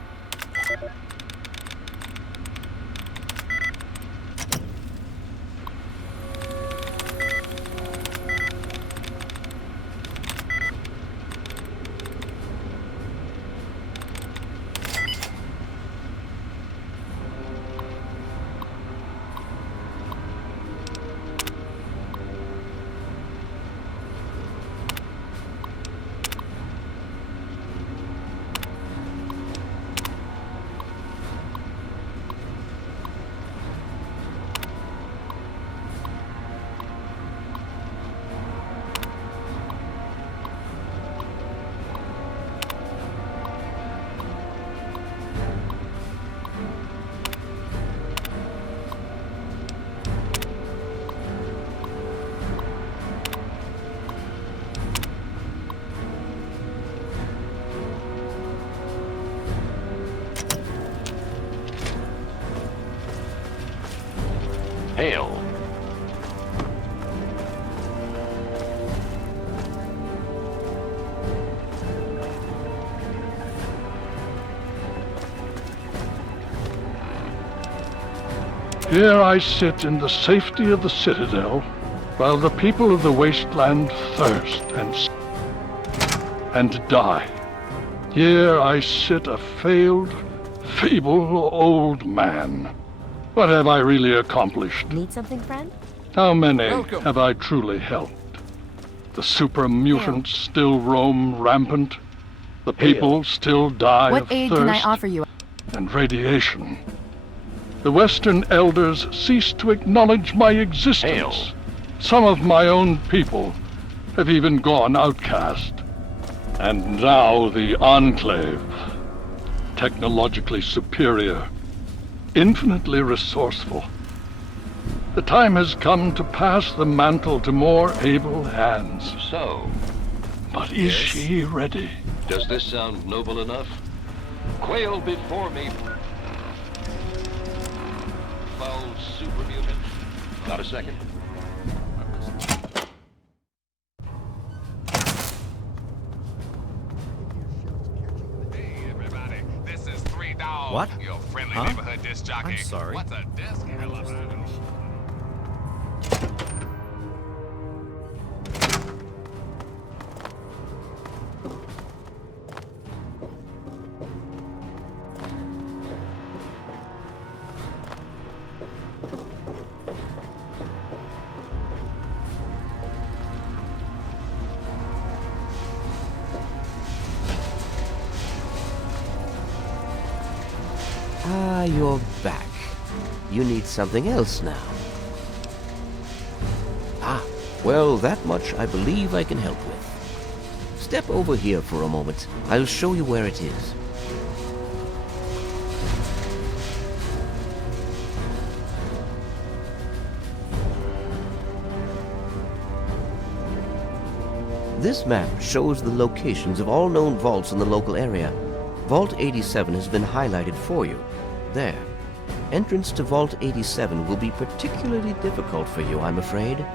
Hale! Here I sit in the safety of the Citadel, while the people of the wasteland thirst and die. Here I sit a failed, feeble old man. What have I really accomplished? Need something, friend? How many Welcome. have I truly helped? The super mutants still roam rampant. The people still die What of aid thirst can I offer you? and radiation. The Western elders cease to acknowledge my existence. Some of my own people have even gone outcast. And now the Enclave, technologically superior, infinitely resourceful. The time has come to pass the mantle to more able hands. So, But is she ready? does this sound noble enough? Quail before me, foul super mutant. Got a second? What? Your friendly Huh? neighborhood disc jockey. I'm sorry. What's a disc? Ah, you're back. You need something else now. Well, that much I believe I can help with. Step over here for a moment. I'll show you where it is. This map shows the locations of all known vaults in the local area. Vault 87 has been highlighted for you. There. Entrance to Vault 87 will be particularly difficult for you, I'm afraid.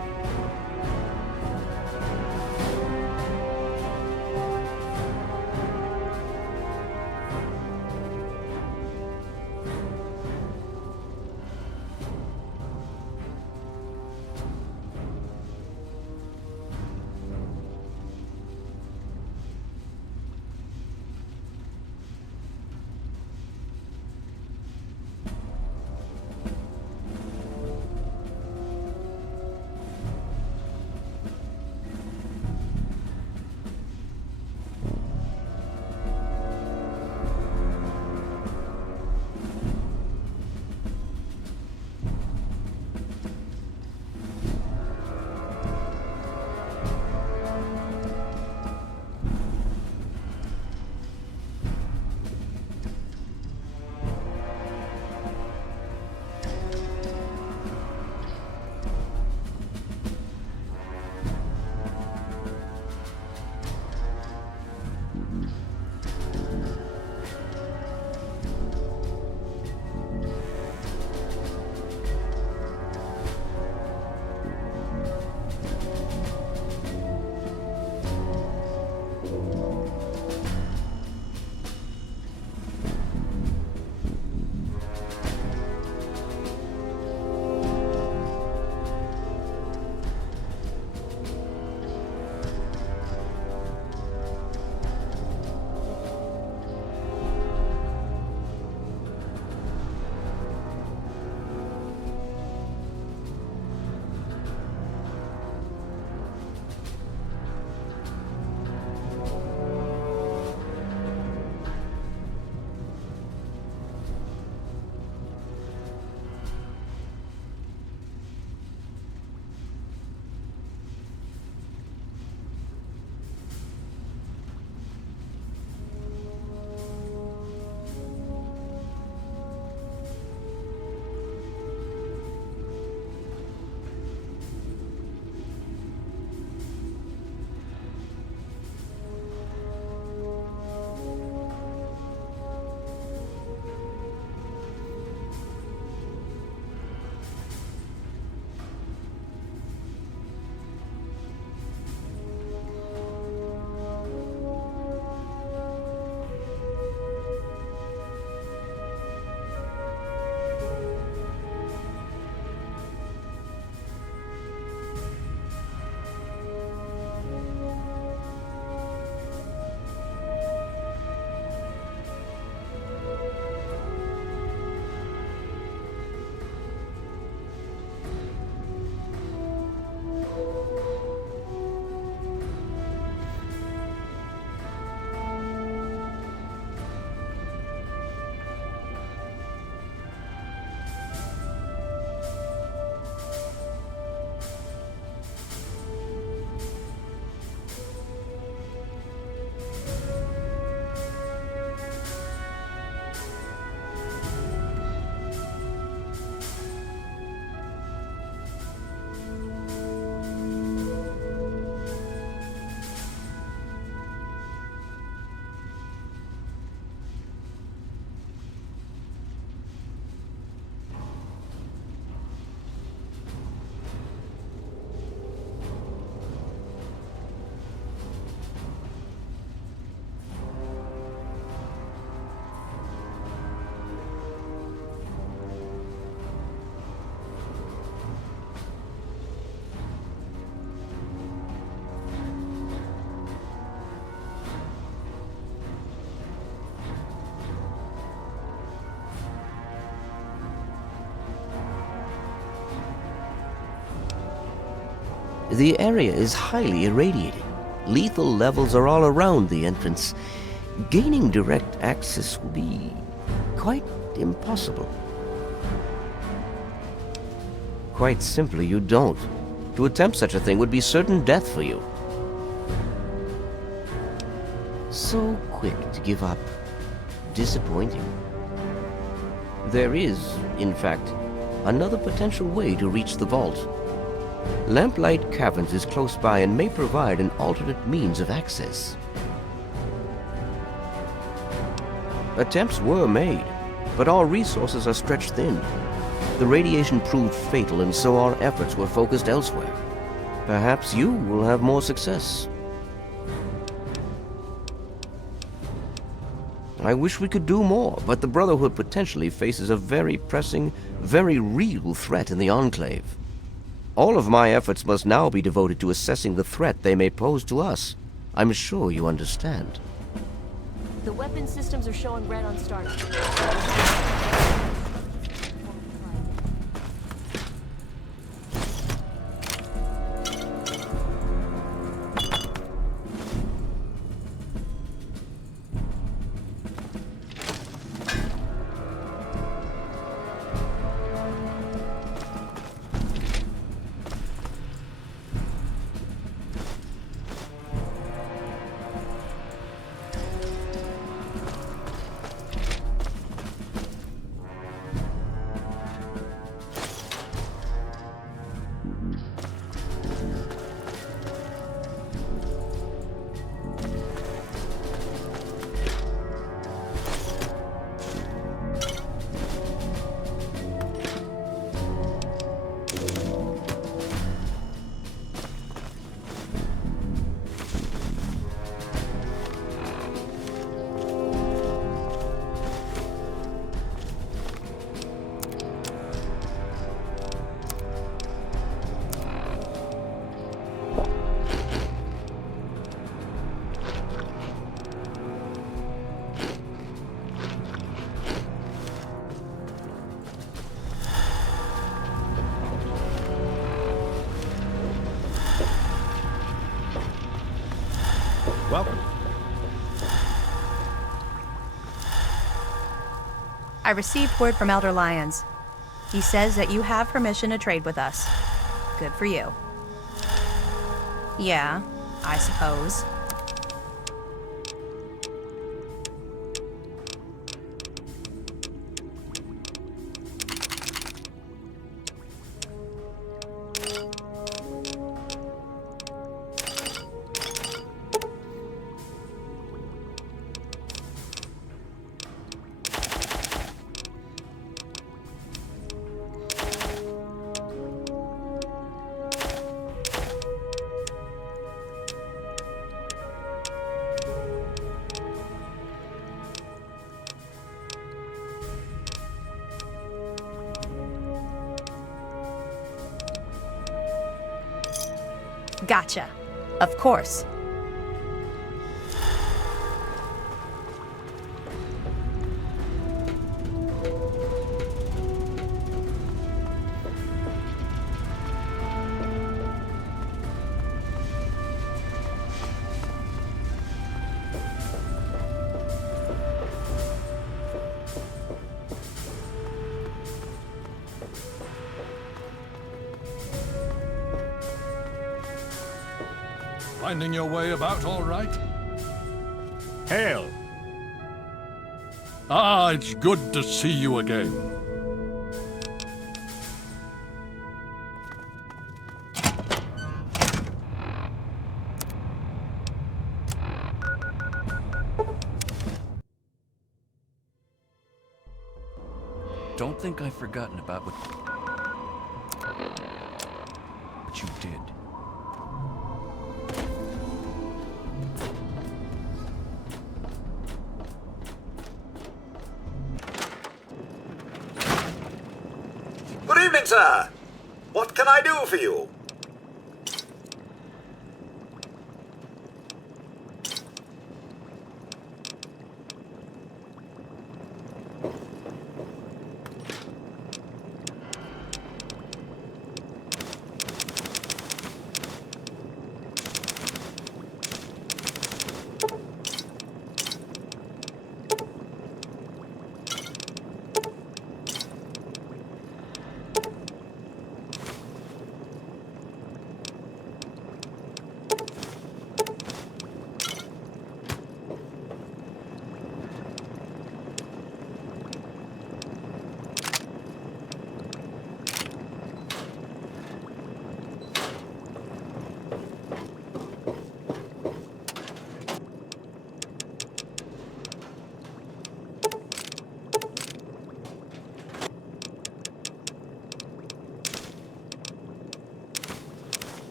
The area is highly irradiated. Lethal levels are all around the entrance. Gaining direct access will be quite impossible. Quite simply, you don't. To attempt such a thing would be certain death for you. So quick to give up. Disappointing. There is, in fact, another potential way to reach the vault. Lamplight Caverns is close by and may provide an alternate means of access. Attempts were made, but our resources are stretched thin. The radiation proved fatal, and so our efforts were focused elsewhere. Perhaps you will have more success. I wish we could do more, but the Brotherhood potentially faces a very pressing, very real threat in the Enclave. All of my efforts must now be devoted to assessing the threat they may pose to us. I'm sure you understand. The weapon systems are showing red on startup. Welcome. I received word from Elder Lyons. He says that you have permission to trade with us. Good for you. Yeah, I suppose. Gotcha. Of course. Finding your way about all right? Hail! Ah, it's good to see you again. Don't think I've forgotten about what you did. Good evening, sir. What can I do for you?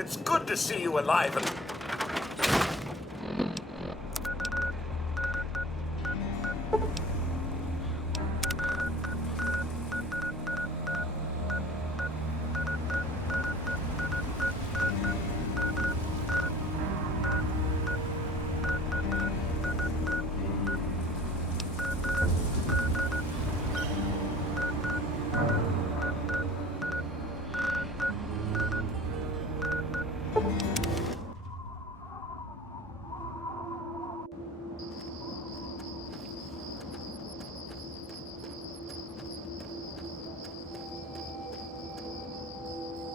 It's good to see you alive and...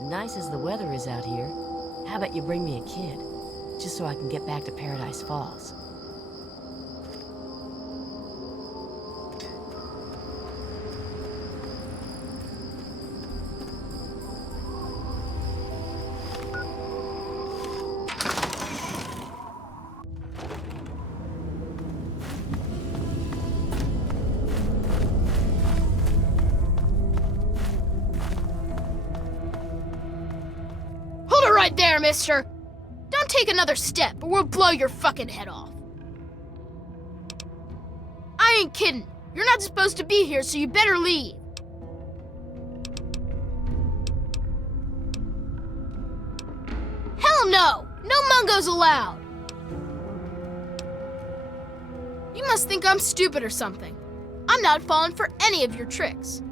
Nice as the weather is out here, how about you bring me a kid? Just so I can get back to Paradise Falls. Right there, mister. Don't take another step or we'll blow your fucking head off. I ain't kidding. You're not supposed to be here, so you better leave. Hell no! No mungos allowed. You must think I'm stupid or something. I'm not falling for any of your tricks.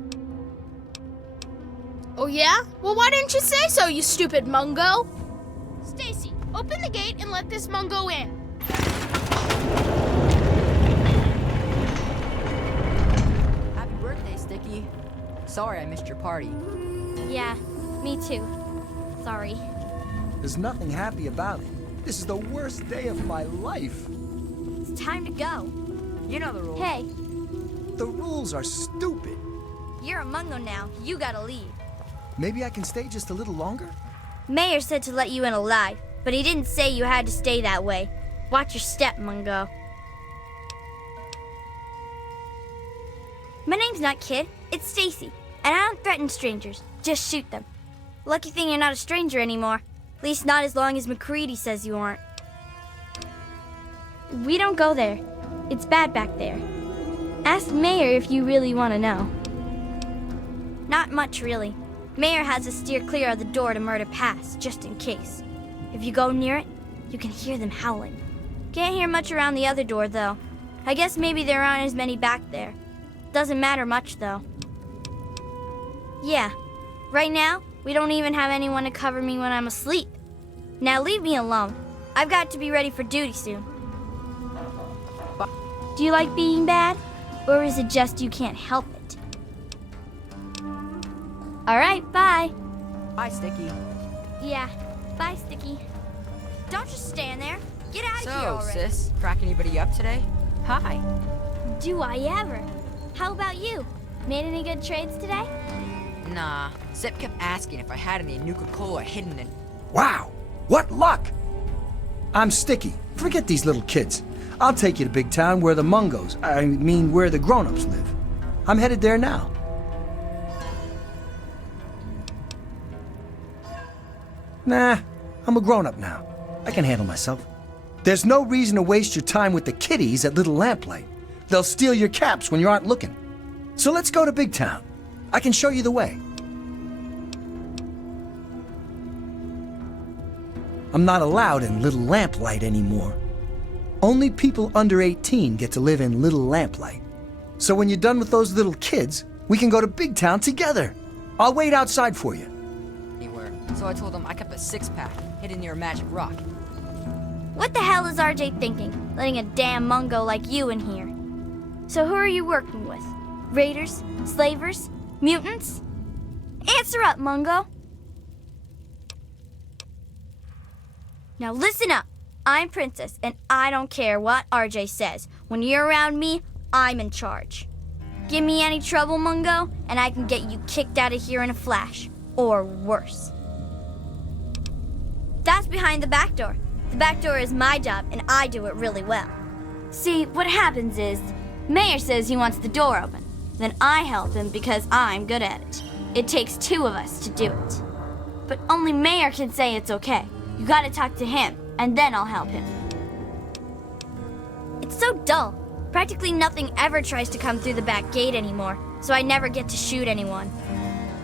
Oh yeah? Well, why didn't you say so, you stupid mungo? Stacy, open the gate and let this mungo in. Happy birthday, Sticky. Sorry I missed your party. Yeah, me too. Sorry. There's nothing happy about it. This is the worst day of my life. It's time to go. You know the rules. Hey. The rules are stupid. You're a mungo now. You gotta leave. Maybe I can stay just a little longer? Mayor said to let you in alive, but he didn't say you had to stay that way. Watch your step, Mungo. My name's not Kid, it's Stacy, and I don't threaten strangers, just shoot them. Lucky thing you're not a stranger anymore. At least not as long as McCready says you aren't. We don't go there. It's bad back there. Ask Mayor if you really want to know. Not much, really. Mayor has us steer clear of the door to Murder Pass, just in case. If you go near it, you can hear them howling. Can't hear much around the other door, though. I guess maybe there aren't as many back there. Doesn't matter much, though. Yeah, right now, we don't even have anyone to cover me when I'm asleep. Now leave me alone. I've got to be ready for duty soon. Do you like being bad? Or is it just you can't help it? All right, bye. Bye, Sticky. Yeah, bye, Sticky. Don't just stand there. Get out of here already. So, sis, crack anybody up today? Hi. Do I ever? How about you? Made any good trades today? Nah. Zip kept asking if I had any Nuka-Cola hidden in... Wow, what luck! I'm Sticky. Forget these little kids. I'll take you to Big Town where the mungos, where the grown-ups live. I'm headed there now. Nah, I'm a grown-up now. I can handle myself. There's no reason to waste your time with the kiddies at Little Lamplight. They'll steal your caps when you aren't looking. So let's go to Big Town. I can show you the way. I'm not allowed in Little Lamplight anymore. Only people under 18 get to live in Little Lamplight. So when you're done with those little kids, we can go to Big Town together. I'll wait outside for you. So I told him I kept a six-pack hidden near a magic rock. What the hell is RJ thinking, letting a damn mungo like you in here? So who are you working with? Raiders? Slavers? Mutants? Answer up, Mungo! Now listen up! I'm Princess, and I don't care what RJ says. When you're around me, I'm in charge. Give me any trouble, Mungo, and I can get you kicked out of here in a flash. Or worse. That's behind the back door. The back door is my job, and I do it really well. See, what happens is, Mayor says he wants the door open. Then I help him because I'm good at it. It takes two of us to do it. But only Mayor can say it's okay. You gotta talk to him, and then I'll help him. It's so dull. Practically nothing ever tries to come through the back gate anymore, so I never get to shoot anyone.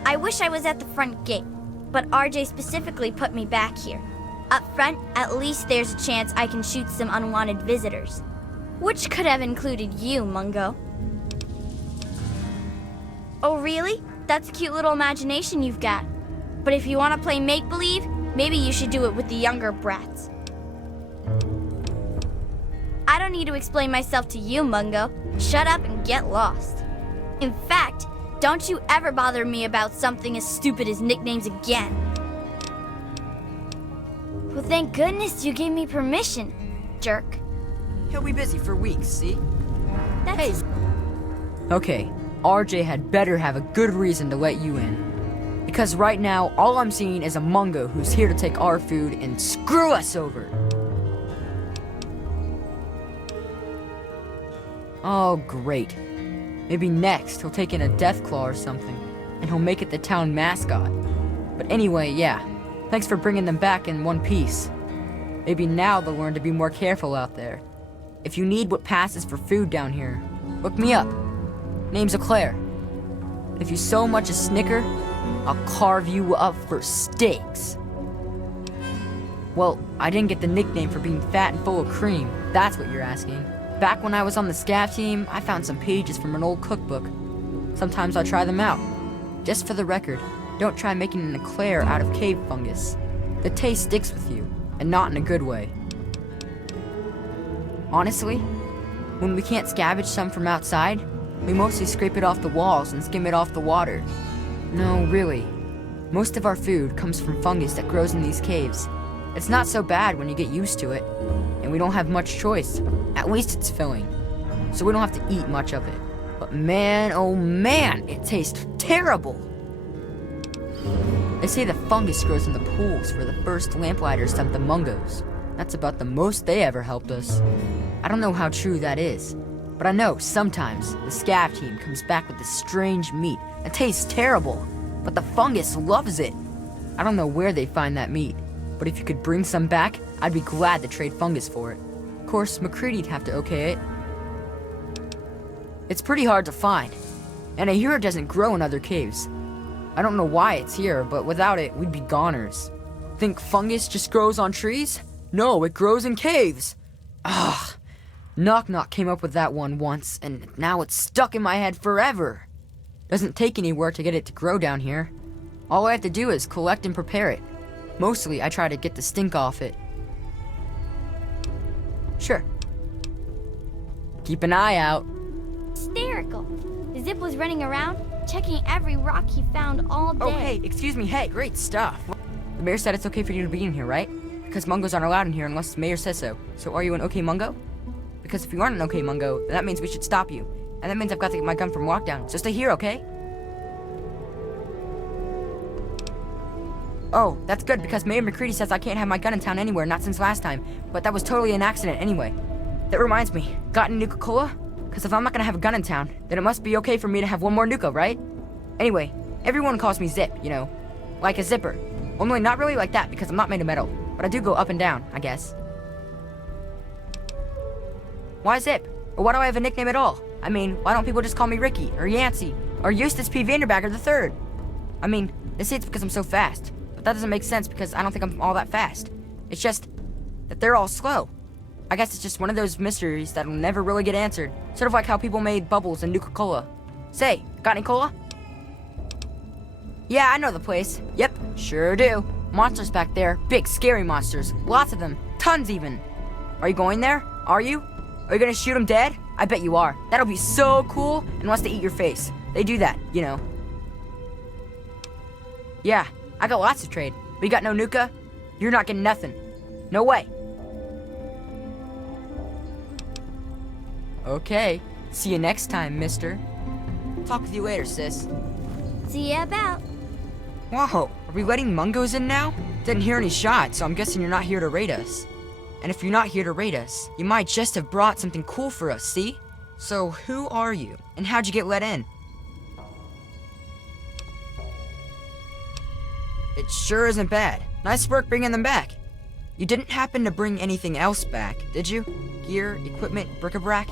I wish I was at the front gate, but RJ specifically put me back here. Up front, at least there's a chance I can shoot some unwanted visitors. Which could have included you, Mungo. Oh, really? That's a cute little imagination you've got. But if you want to play make-believe, maybe you should do it with the younger brats. I don't need to explain myself to you, Mungo. Shut up and get lost. In fact, don't you ever bother me about something as stupid as nicknames again. Well, thank goodness you gave me permission, jerk. He'll be busy for weeks, see? That's... Okay, RJ had better have a good reason to let you in. Because right now, all I'm seeing is a Mungo who's here to take our food and screw us over. Oh, great. Maybe next he'll take in a Deathclaw or something, and he'll make it the town mascot. But anyway, yeah, thanks for bringing them back in one piece. Maybe now they'll learn to be more careful out there. If you need what passes for food down here, look me up. Name's Eclair. If you so much as snicker, I'll carve you up for steaks. Well, I didn't get the nickname for being fat and full of cream. That's what you're asking. Back when I was on the scav team, I found some pages from an old cookbook. Sometimes I try them out. Just for the record, don't try making an eclair out of cave fungus. The taste sticks with you, and not in a good way. Honestly, when we can't scavenge some from outside, we mostly scrape it off the walls and skim it off the water. No, really. Most of our food comes from fungus that grows in these caves. It's not so bad when you get used to it, and we don't have much choice. At least it's filling, so we don't have to eat much of it. But man, oh man, it tastes terrible! They say the fungus grows in the pools where the first lamplighters dumped the Mungos. That's about the most they ever helped us. I don't know how true that is, but I know sometimes the scav team comes back with this strange meat that tastes terrible, but the fungus loves it. I don't know where they find that meat, but if you could bring some back, I'd be glad to trade fungus for it. Of course, MacCready'd have to okay it. It's pretty hard to find, and I hear it doesn't grow in other caves. I don't know why it's here, but without it, we'd be goners. Think fungus just grows on trees? No, it grows in caves. Ugh. Knock Knock came up with that one once, and now it's stuck in my head forever. Doesn't take any work to get it to grow down here. All I have to do is collect and prepare it. Mostly, I try to get the stink off it. Sure. Keep an eye out. Hysterical. Zip was running around, checking every rock he found all day. Oh, hey, excuse me, hey, great stuff. The mayor said it's okay for you to be in here, right? Because Mungos aren't allowed in here unless the mayor says so. So are you an okay Mungo? Because if you aren't an okay Mungo, then that means we should stop you. And that means I've got to get my gun from lockdown. So stay here, okay? Oh, that's good, because Mayor MacCready says I can't have my gun in town anywhere, not since last time. But that was totally an accident anyway. That reminds me, got any Nuka-Cola? Because if I'm not gonna have a gun in town, then it must be okay for me to have one more Nuka, right? Anyway, everyone calls me Zip, you know. Like a zipper. Only not really like that, because I'm not made of metal. But I do go up and down, I guess. Why Zip? Or why do I have a nickname at all? I mean, why don't people just call me Ricky, or Yancey, or Eustace P. Vanderbagger III? I mean, they say it's because I'm so fast. But that doesn't make sense because I don't think I'm all that fast. It's just that they're all slow. I guess it's just one of those mysteries that'll never really get answered. Sort of like how people made bubbles in Nuka-Cola. Say, got any cola? Yeah, I know the place. Yep, sure do. Monsters back there. Big, scary monsters. Lots of them. Tons even. Are you going there? Are you? Are you gonna shoot them dead? I bet you are. That'll be so cool unless they eat your face. They do that, you know. Yeah, I got lots to trade. But you got no Nuka? You're not getting nothing. No way. Okay. See you next time, mister. Talk with you later, sis. See ya about. Whoa, are we letting Mungos in now? Didn't hear any shots, so I'm guessing you're not here to raid us. And if you're not here to raid us, you might just have brought something cool for us, see? So who are you? And how'd you get let in? It sure isn't bad. Nice work bringing them back. You didn't happen to bring anything else back, did you? Gear, equipment, bric-a-brac?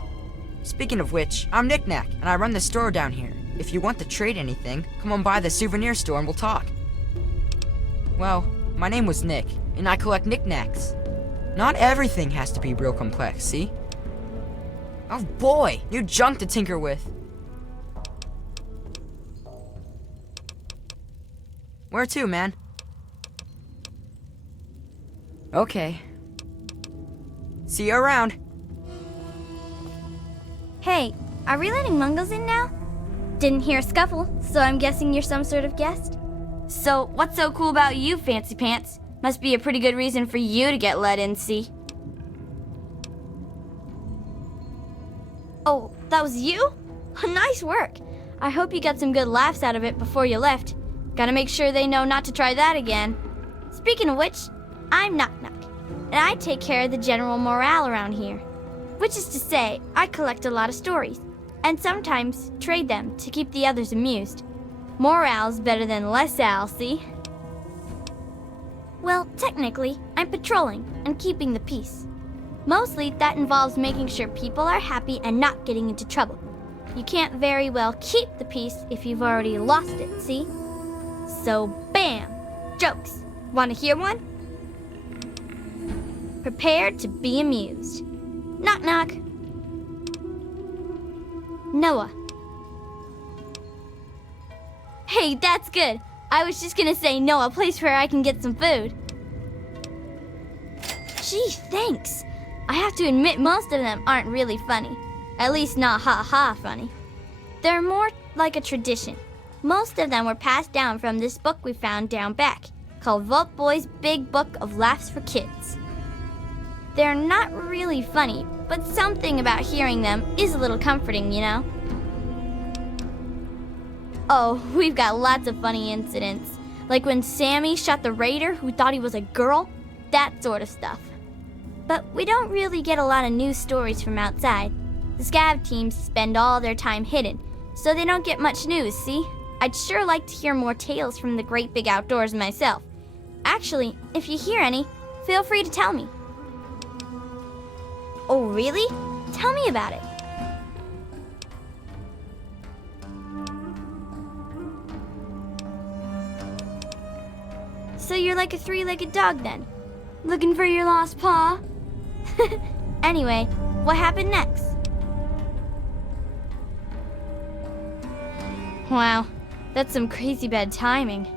Speaking of which, I'm Knick-Knack, and I run the store down here. If you want to trade anything, come on by the souvenir store and we'll talk. Well, my name was Nick, and I collect knickknacks. Not everything has to be real complex, see? Oh boy, new junk to tinker with. Where to, man? Okay. See you around. Hey, are we letting Mungos in now? Didn't hear a scuffle, so I'm guessing you're some sort of guest? So, what's so cool about you, Fancy Pants? Must be a pretty good reason for you to get let in, see? Oh, that was you? Nice work. I hope you got some good laughs out of it before you left. Gotta make sure they know not to try that again. Speaking of which, I'm Knock-Knock, and I take care of the general morale around here. Which is to say, I collect a lot of stories, and sometimes trade them to keep the others amused. Morale's better than less al, see? Well, technically, I'm patrolling and keeping the peace. Mostly, that involves making sure people are happy and not getting into trouble. You can't very well keep the peace if you've already lost it, see? So, bam! Jokes. Want to hear one? Prepare to be amused. Knock knock. Noah. Hey, that's good. I was just gonna say Noah, a place where I can get some food. Gee, thanks. I have to admit most of them aren't really funny. At least not ha-ha funny. They're more like a tradition. Most of them were passed down from this book we found down back, called Vault Boy's Big Book of Laughs for Kids. They're not really funny, but something about hearing them is a little comforting, you know? Oh, we've got lots of funny incidents, like when Sammy shot the raider who thought he was a girl, that sort of stuff. But we don't really get a lot of news stories from outside. The scav teams spend all their time hidden, so they don't get much news, see? I'd sure like to hear more tales from the great big outdoors myself. Actually, if you hear any, feel free to tell me. Oh, really? Tell me about it. So you're like a three-legged dog then? Looking for your lost paw? Anyway, what happened next? Wow, that's some crazy bad timing.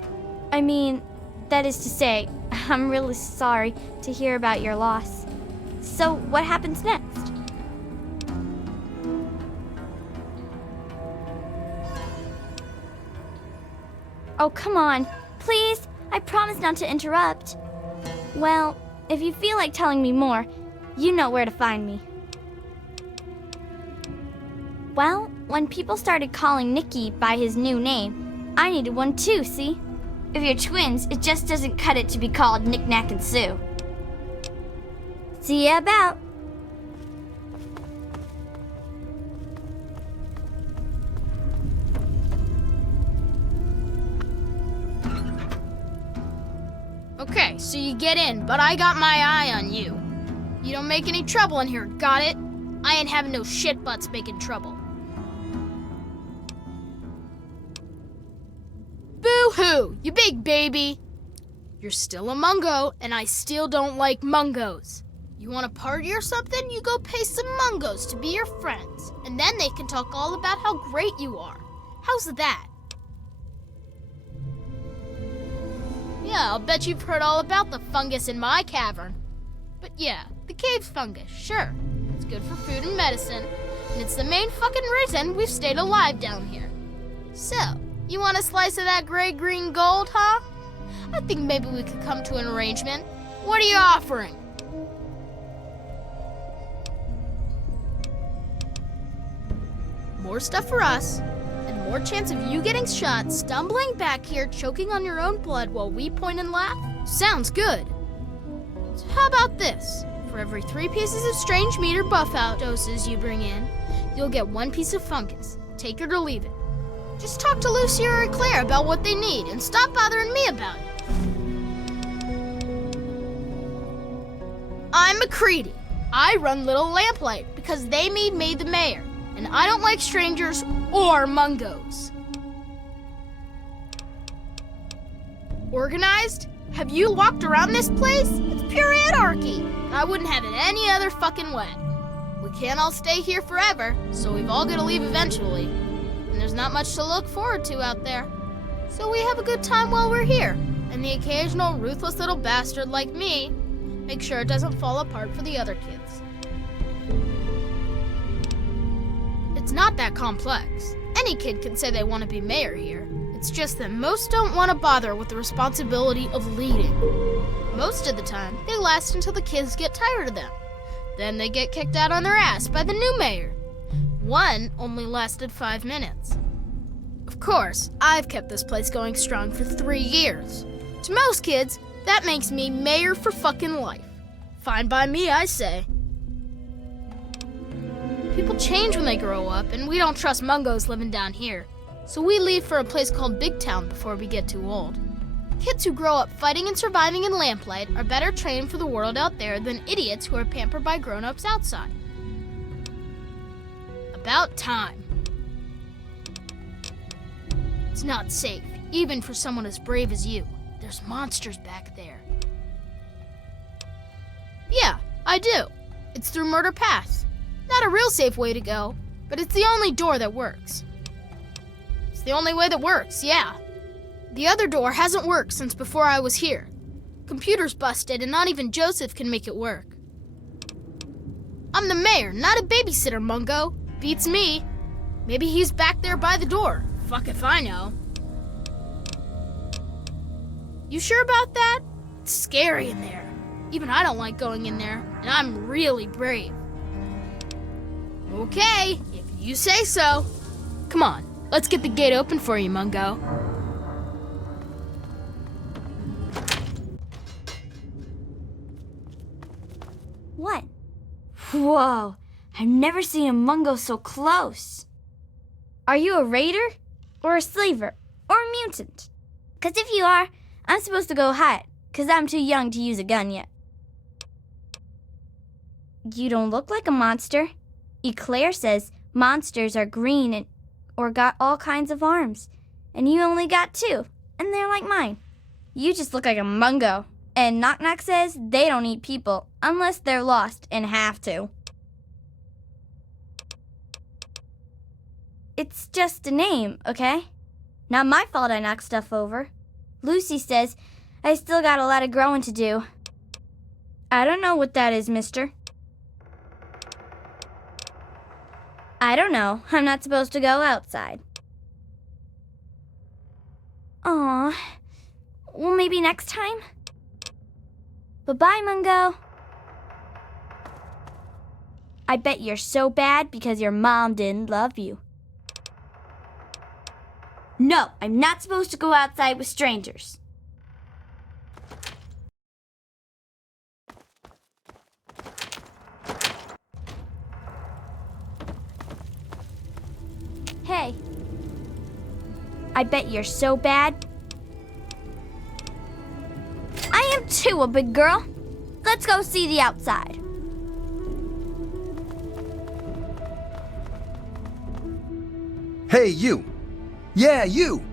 I mean, that is to say, I'm really sorry to hear about your loss. So, what happens next? Oh, come on. Please, I promise not to interrupt. Well, if you feel like telling me more, you know where to find me. Well, when people started calling Nicky by his new name, I needed one too, see? If you're twins, it just doesn't cut it to be called Knick-Knack and Sue. See ya about. Okay, so you get in, but I got my eye on you. You don't make any trouble in here, got it? I ain't having no shit butts making trouble. Boo-hoo, you big baby. You're still a Mungo, and I still don't like Mungos. You want a party or something? You go pay some Mungos to be your friends, and then they can talk all about how great you are. How's that? Yeah, I'll bet you've heard all about the fungus in my cavern. But yeah, the cave fungus, sure. It's good for food and medicine, and it's the main fucking reason we've stayed alive down here. So, you want a slice of that gray-green gold, huh? I think maybe we could come to an arrangement. What are you offering? More stuff for us, and more chance of you getting shot, stumbling back here, choking on your own blood while we point and laugh? Sounds good. So how about this? For every 3 pieces of strange meat or buff out doses you bring in, you'll get 1 piece of fungus. Take it or leave it. Just talk to Lucy or Claire about what they need, and stop bothering me about it. I'm MacCready. I run Little Lamplight because they made me the mayor, and I don't like strangers or mungos. Organized? Have you walked around this place? It's pure anarchy. I wouldn't have it any other fucking way. We can't all stay here forever, so we've all got to leave eventually. And there's not much to look forward to out there. So we have a good time while we're here, and the occasional ruthless little bastard like me make sure it doesn't fall apart for the other kids. It's not that complex. Any kid can say they want to be mayor here. It's just that most don't want to bother with the responsibility of leading. Most of the time, they last until the kids get tired of them. Then they get kicked out on their ass by the new mayor. One only lasted 5 minutes. Of course, I've kept this place going strong for 3 years. To most kids, that makes me mayor for fucking life. Fine by me, I say. People change when they grow up, and we don't trust mungos living down here. So we leave for a place called Big Town before we get too old. Kids who grow up fighting and surviving in Lamplight are better trained for the world out there than idiots who are pampered by grown-ups outside. About time. It's not safe, even for someone as brave as you. There's monsters back there. Yeah, I do. It's through Murder Pass. Not a real safe way to go, but it's the only door that works. It's the only way that works, yeah. The other door hasn't worked since before I was here. Computer's busted and not even Joseph can make it work. I'm the mayor, not a babysitter, Mungo. Beats me. Maybe he's back there by the door. Fuck if I know. You sure about that? It's scary in there. Even I don't like going in there, and I'm really brave. Okay, if you say so. Come on, let's get the gate open for you, Mungo. What? Whoa, I've never seen a mungo so close. Are you a raider? Or a slaver? Or a mutant? 'Cause if you are, I'm supposed to go hide, 'cause I'm too young to use a gun yet. You don't look like a monster. Eclair says monsters are green or got all kinds of arms. And you only got 2, and they're like mine. You just look like a mungo. And Knock Knock says they don't eat people unless they're lost and have to. It's just a name, okay? Not my fault I knocked stuff over. Lucy says I still got a lot of growing to do. I don't know what that is, mister. I don't know. I'm not supposed to go outside. Aw. Well, maybe next time? Bye-bye, Mungo. I bet you're so bad because your mom didn't love you. No, I'm not supposed to go outside with strangers. Hey. I bet you're so bad. I am too, a big girl. Let's go see the outside. Hey, you. Yeah, you.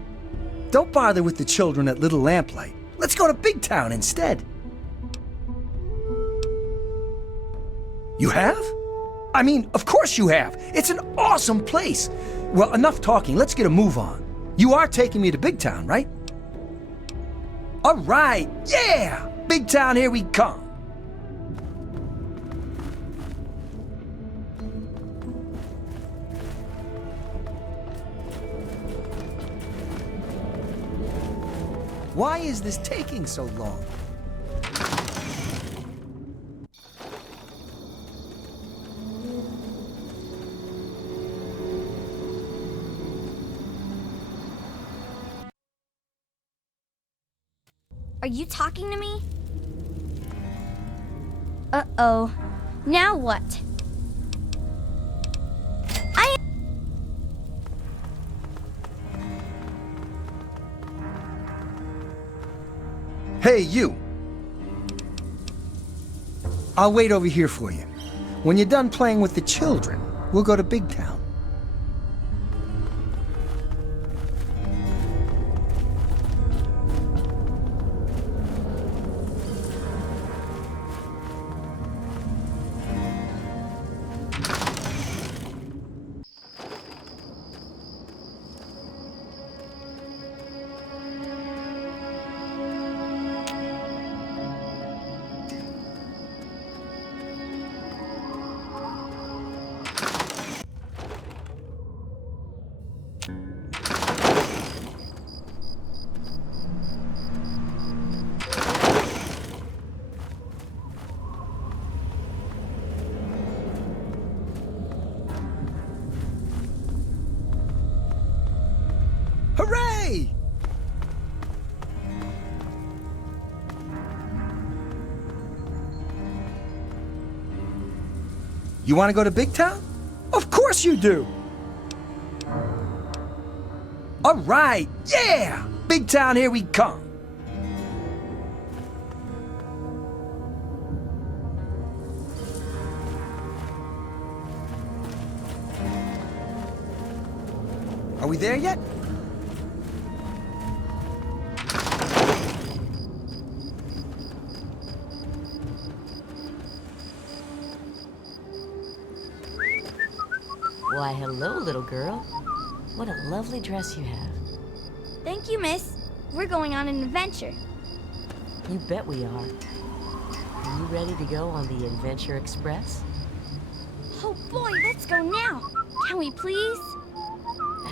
Don't bother with the children at Little Lamplight. Let's go to Big Town instead. You have? I mean, of course you have. It's an awesome place. Well, enough talking. Let's get a move on. You are taking me to Big Town, right? All right. Yeah! Big Town, here we come. Why is this taking so long? Are you talking to me? Uh-oh. Now what? Hey, you. I'll wait over here for you. When you're done playing with the children, we'll go to Big Town. Hooray! You want to go to Big Town? Of course you do! All right, yeah! Big Town, here we come! Are we there yet? Why, hello, little girl. What a lovely dress you have. Thank you, miss. We're going on an adventure. You bet we are. Are you ready to go on the Adventure Express? Oh boy, let's go now. Can we please?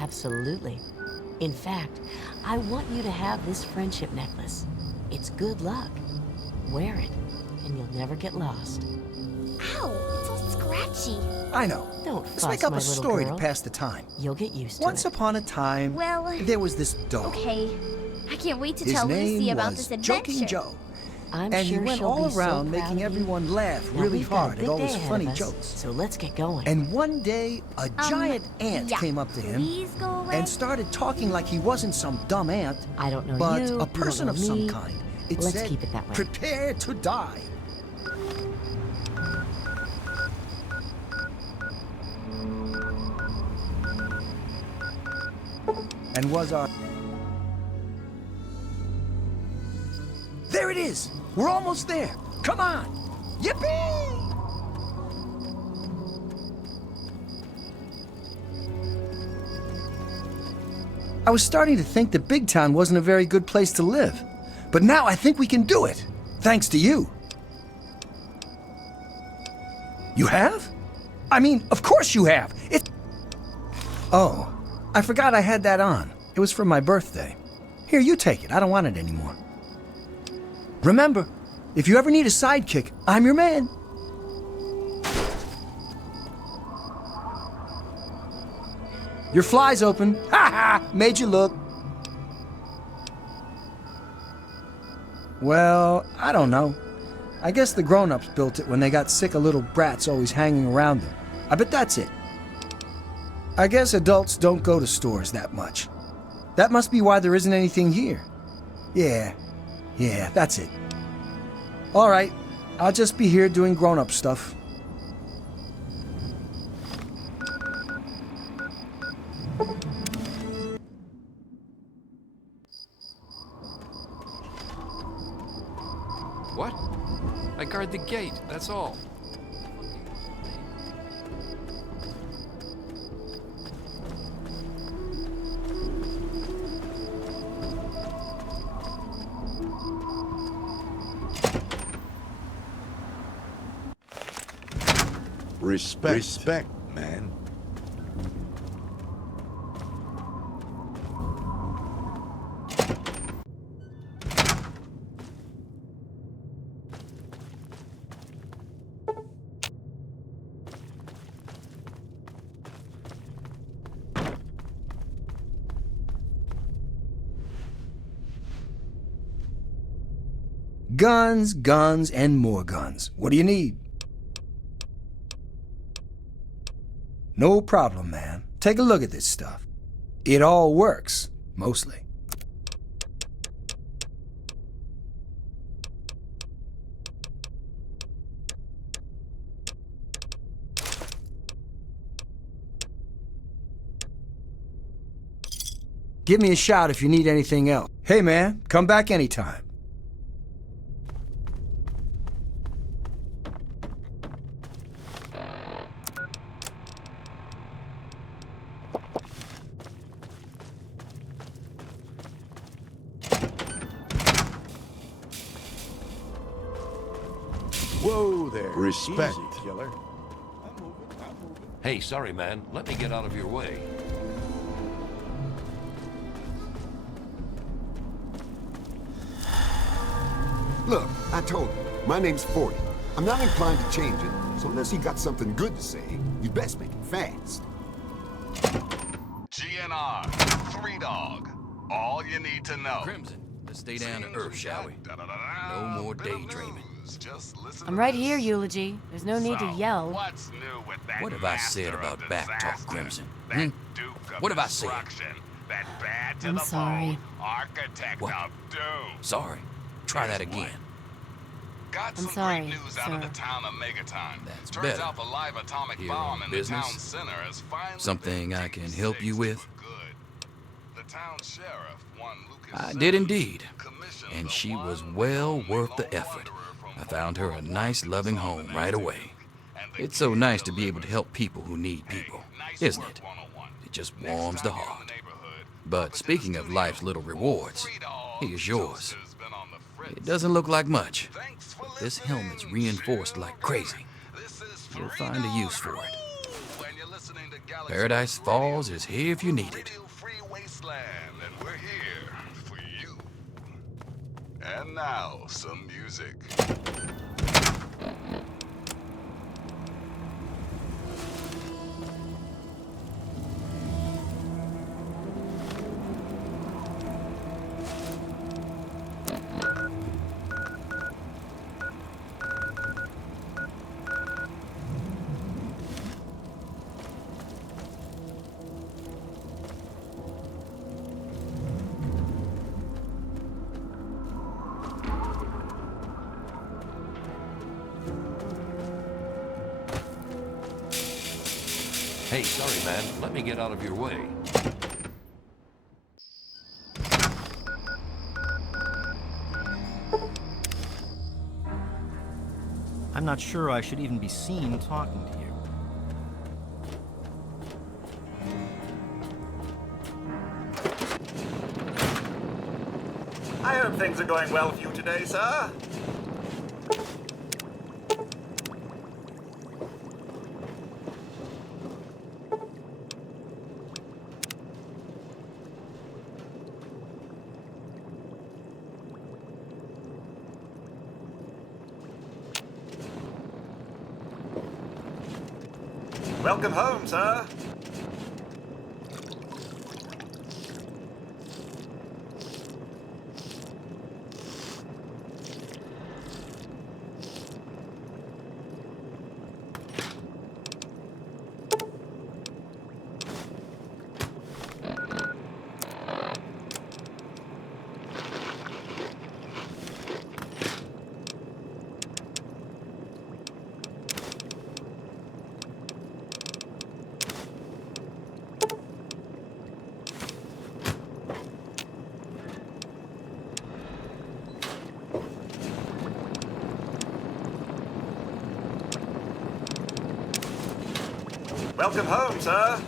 Absolutely. In fact, I want you to have this friendship necklace. It's good luck. Wear it, and you'll never get lost. Ow, it's all scratchy. I know. Don't Let's fuss, make up my a little story girl. to pass the time. You'll get used to Once it. upon a time, Well, there was this dog. Okay. I can't wait to His tell name Lucy about was this adventure. Joking Joe. I'm and sure he went she'll all be so around proud making of you. everyone laugh Now, really we've got a hard big at all day his ahead funny of us, jokes. So let's get going. And one day, a giant ant yeah. came up to him Please go away. and started talking like he wasn't some dumb ant, I don't know but you, a you person don't of know some me. kind. It Let's said, keep it that way. Prepare to die. And was our... There it is! We're almost there! Come on! Yippee! I was starting to think that Big Town wasn't a very good place to live. But now I think we can do it, thanks to you. You have? I mean, of course you have! Oh, I forgot I had that on. It was for my birthday. Here, you take it. I don't want it anymore. Remember, if you ever need a sidekick, I'm your man. Your fly's open. Ha ha! Made you look. Well, I don't know. I guess the grown-ups built it when they got sick of little brats always hanging around them. I bet that's it. I guess adults don't go to stores that much. That must be why there isn't anything here. Yeah, that's it. All right, I'll just be here doing grown-up stuff. What? I guard the gate, that's all. Respect, man. Guns, guns, and more guns. What do you need? No problem, man. Take a look at this stuff. It all works, mostly. Give me a shout if you need anything else. Hey man, come back anytime. Whoa there. Respect. Easy, killer. Hey, sorry, man. Let me get out of your way. Look, I told you, my name's Forty. I'm not inclined to change it, so unless you got something good to say, you'd best make it fast. GNR, Three Dog. All you need to know. Crimson, let's stay down to earth, shall we? No more daydreaming. I'm right here, Eulogy. There's no need to yell. What's new with that? What have I said about backtalk, Crimson? Hmm? What have I said? That bad to I'm the sorry. bone architect What? of doom. Sorry. Try that again. Got I'm some sorry, great news out of sir. the town of Megaton. That's Turns better. out the live atomic Here bomb on in the town business? center has finally Something I can help you with? The town sheriff, one Lucas I did indeed. And she was well worth the effort. I found her a nice, loving home right away. It's so nice to be able to help people who need people, isn't it? It just warms the heart. But speaking of life's little rewards, here's yours. It doesn't look like much, but this helmet's reinforced like crazy. You'll find a use for it. Paradise Falls is here if you need it. and we're here for you. And now, some music. Hey, sorry, man. Let me get out of your way. I'm not sure I should even be seen talking to you. I hope things are going well for you today, sir. Welcome home, sir. Welcome home, sir.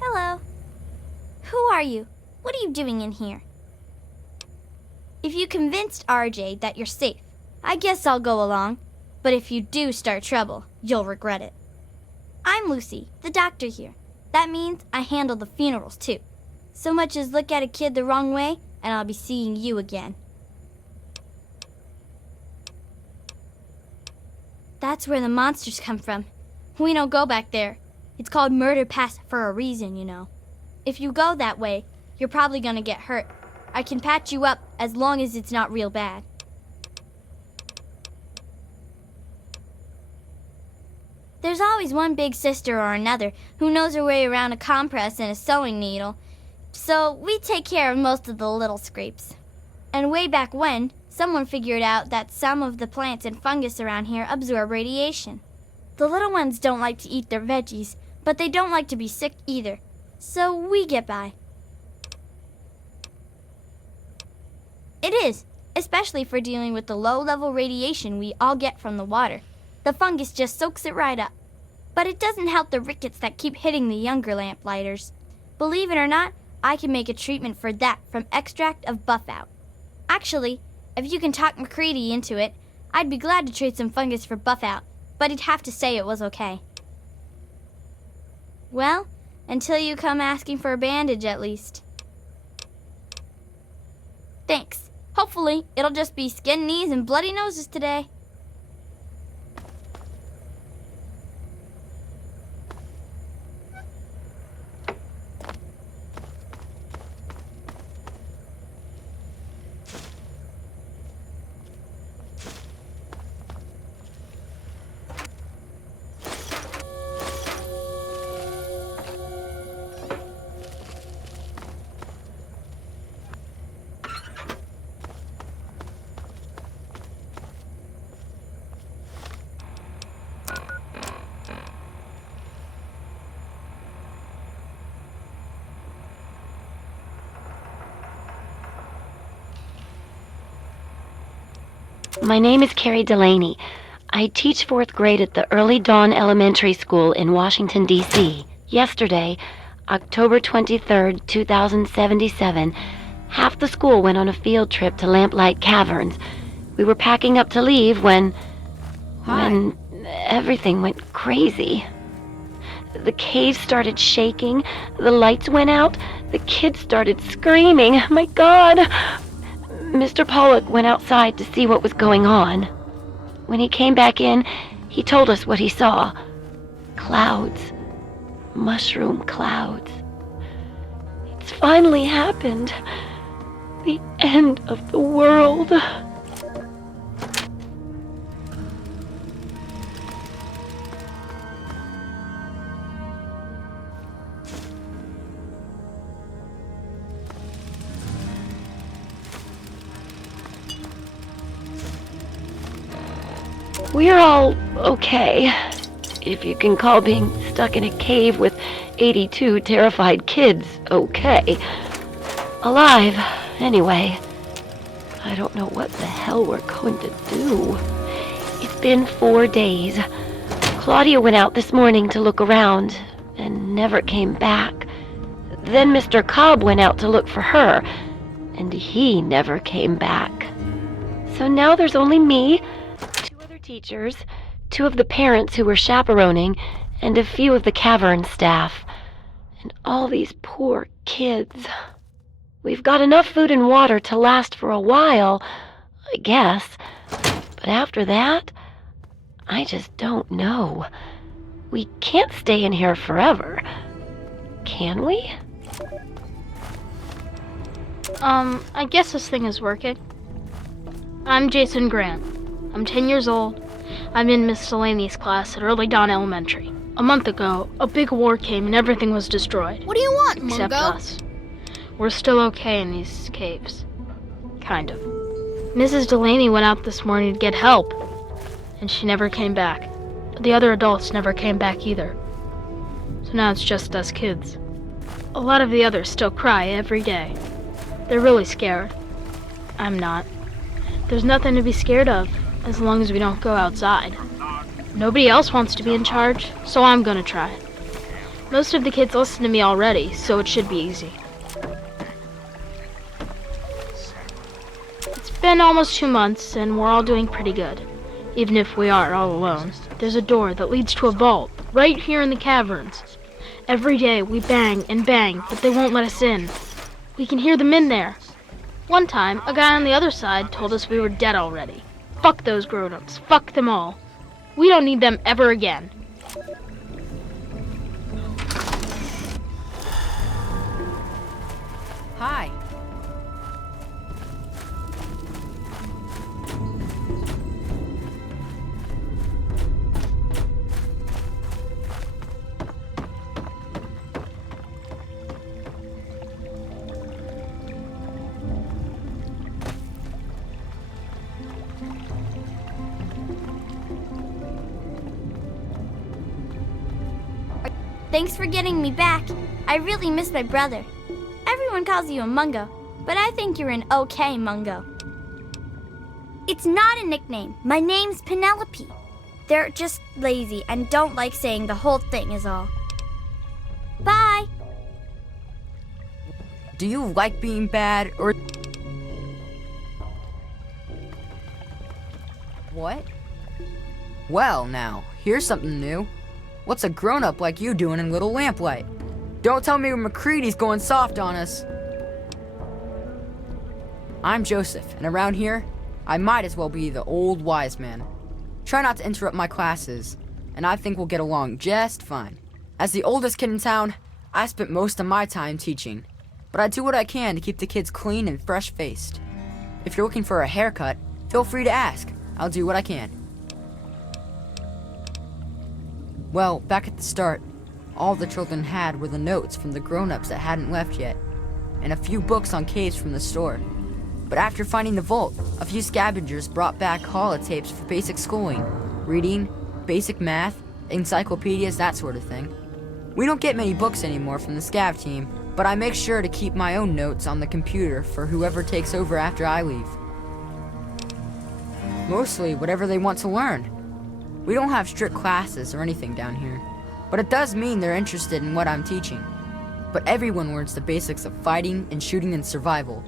Hello. Who are you? What are you doing in here? If you convinced RJ that you're safe, I guess I'll go along. But if you do start trouble, you'll regret it. I'm Lucy, the doctor here. That means I handle the funerals too. So much as look at a kid the wrong way, and I'll be seeing you again. That's where the monsters come from. We don't go back there. It's called Murder Pass for a reason, you know. If you go that way, you're probably gonna get hurt. I can patch you up as long as it's not real bad. There's always one big sister or another who knows her way around a compress and a sewing needle, so we take care of most of the little scrapes. And way back when, someone figured out that some of the plants and fungus around here absorb radiation. The little ones don't like to eat their veggies, but they don't like to be sick either, so we get by. It is, especially for dealing with the low-level radiation we all get from the water. The fungus just soaks it right up. But it doesn't help the rickets that keep hitting the younger lamplighters. Believe it or not, I can make a treatment for that from extract of Buffout. Actually, if you can talk McCready into it, I'd be glad to trade some fungus for Buffout, but he'd have to say it was okay. Well, until you come asking for a bandage at least. Thanks. Hopefully, it'll just be skinned knees and bloody noses today. My name is Carrie Delaney. I teach 4th grade at the Early Dawn Elementary School in Washington, D.C. Yesterday, October 23rd, 2077, half the school went on a field trip to Lamplight Caverns. We were packing up to leave when everything went crazy. The cave started shaking, the lights went out, the kids started screaming. My God! Mr. Pollock went outside to see what was going on. When he came back in, he told us what he saw. Clouds. Mushroom clouds. It's finally happened. The end of the world. We're all okay, if you can call being stuck in a cave with 82 terrified kids okay. Alive, anyway. I don't know what the hell we're going to do. It's been 4 days. Claudia went out this morning to look around and never came back. Then Mr. Cobb went out to look for her, and he never came back. So now there's only me, teachers, 2 of the parents who were chaperoning, and a few of the cavern staff. And all these poor kids. We've got enough food and water to last for a while, I guess. But after that, I just don't know. We can't stay in here forever. Can we? I guess this thing is working. I'm Jason Grant. I'm 10 years old. I'm in Miss Delaney's class at Early Dawn Elementary. A month ago, a big war came and everything was destroyed. What do you want, Except Mungo? us. We're still okay in these caves. Kind of. Mrs. Delaney went out this morning to get help, and she never came back. The other adults never came back either. So now it's just us kids. A lot of the others still cry every day. They're really scared. I'm not. There's nothing to be scared of, as long as we don't go outside. Nobody else wants to be in charge, so I'm gonna try. Most of the kids listen to me already, so it should be easy. It's been almost 2 months, and we're all doing pretty good. Even if we are all alone. There's a door that leads to a vault, right here in the caverns. Every day we bang and bang, but they won't let us in. We can hear them in there. One time, a guy on the other side told us we were dead already. Fuck those grown-ups. Fuck them all. We don't need them ever again. Hi. Thanks for getting me back. I really miss my brother. Everyone calls you a Mungo, but I think you're an okay Mungo. It's not a nickname. My name's Penelope. They're just lazy and don't like saying the whole thing is all. Bye! Do you like being bad, or... What? Well, now, here's something new. What's a grown-up like you doing in Little Lamplight? Don't tell me MacCready's going soft on us. I'm Joseph, and around here, I might as well be the old wise man. Try not to interrupt my classes, and I think we'll get along just fine. As the oldest kid in town, I spent most of my time teaching, but I do what I can to keep the kids clean and fresh-faced. If you're looking for a haircut, feel free to ask. I'll do what I can. Well, back at the start, all the children had were the notes from the grown-ups that hadn't left yet, and a few books on caves from the store. But after finding the vault, a few scavengers brought back holotapes for basic schooling, reading, basic math, encyclopedias, that sort of thing. We don't get many books anymore from the scav team, but I make sure to keep my own notes on the computer for whoever takes over after I leave. Mostly whatever they want to learn. We don't have strict classes or anything down here, but it does mean they're interested in what I'm teaching. But everyone learns the basics of fighting and shooting and survival.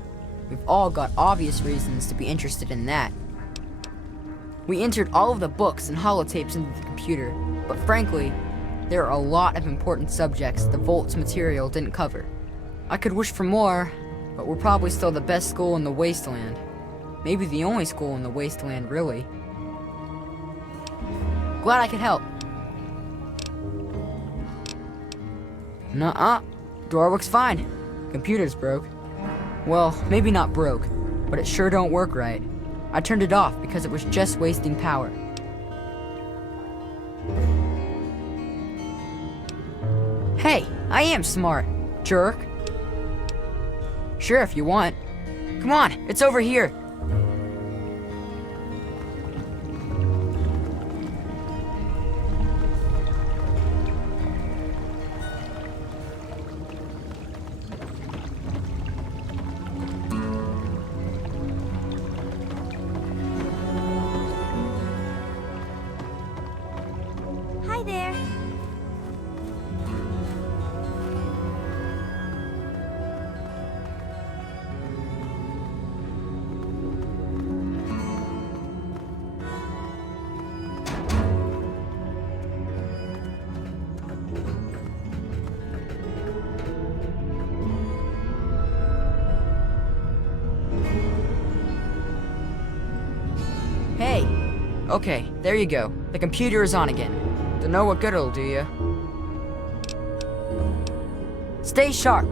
We've all got obvious reasons to be interested in that. We entered all of the books and holotapes into the computer, but frankly, there are a lot of important subjects the Vault's material didn't cover. I could wish for more, but we're probably still the best school in the Wasteland. Maybe the only school in the Wasteland, really. Glad I could help. Nuh-uh. Door looks fine. Computer's broke. Well, maybe not broke, but it sure don't work right. I turned it off because it was just wasting power. Hey, I am smart, jerk. Sure, if you want. Come on, it's over here. Hi there. Hey. Okay, there you go. The computer is on again. Don't know what good it'll do you. Stay sharp.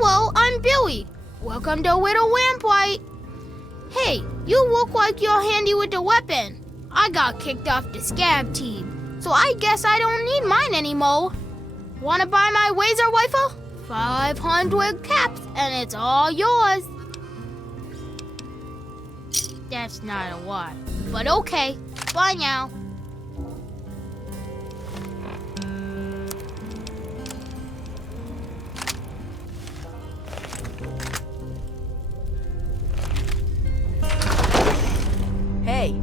Hello, I'm Billy. Welcome to Widow Lamplight. Hey, you look like you're handy with the weapon. I got kicked off the scab team, so I guess I don't need mine anymore. Wanna buy my laser rifle? 500 caps, and it's all yours. That's not a lot, but okay. Bye now. Hey.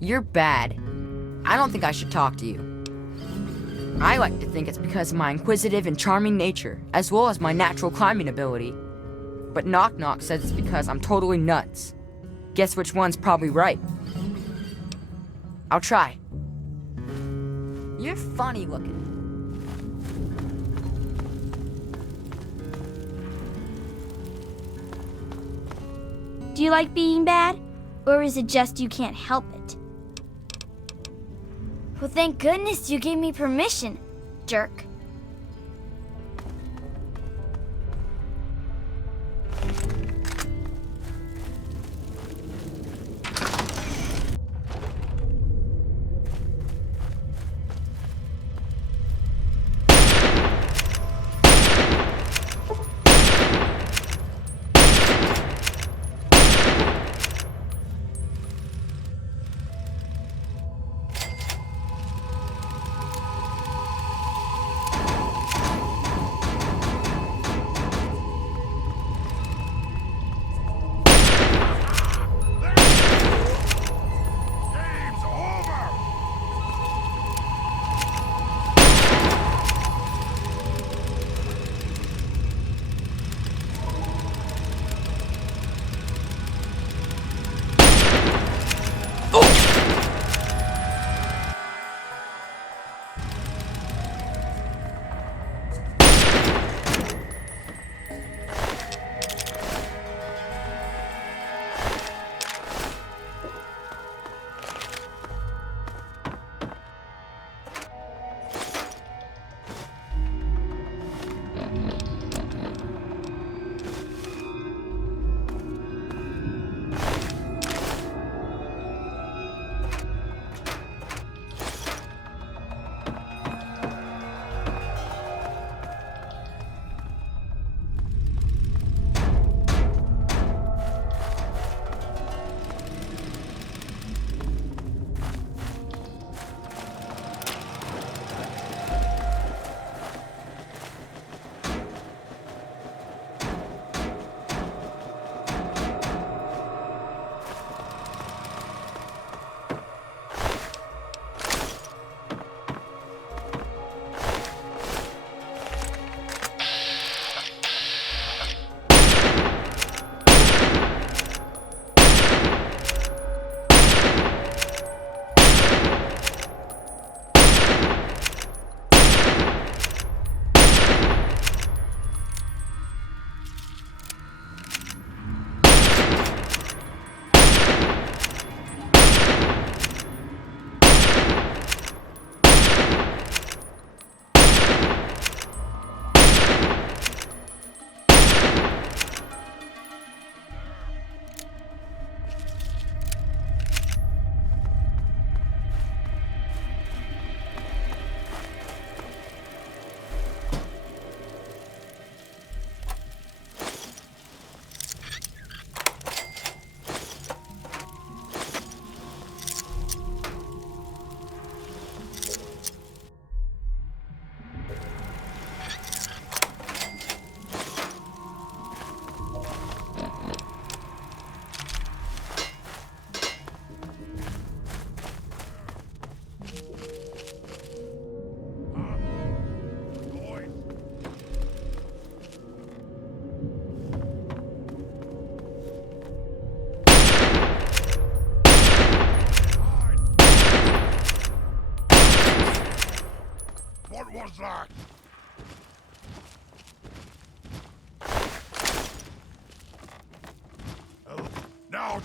You're bad. I don't think I should talk to you. I like to think it's because of my inquisitive and charming nature, as well as my natural climbing ability. But Knock Knock says it's because I'm totally nuts. Guess which one's probably right. I'll try. You're funny looking. Do you like being bad? Or is it just you can't help it? Well, thank goodness you gave me permission, jerk.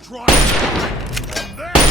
drawing a line on that!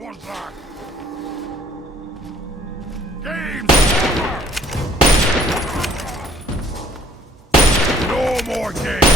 was that? Game's over! No more games!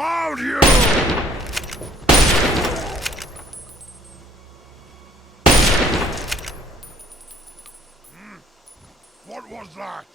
Found you! What was that?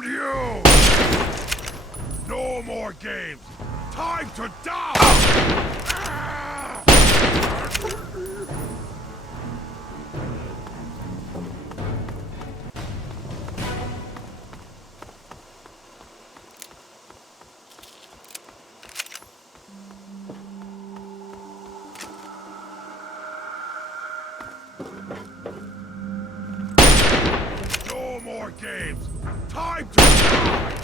Down, you! No more games! Time to die! No more games! Time to die!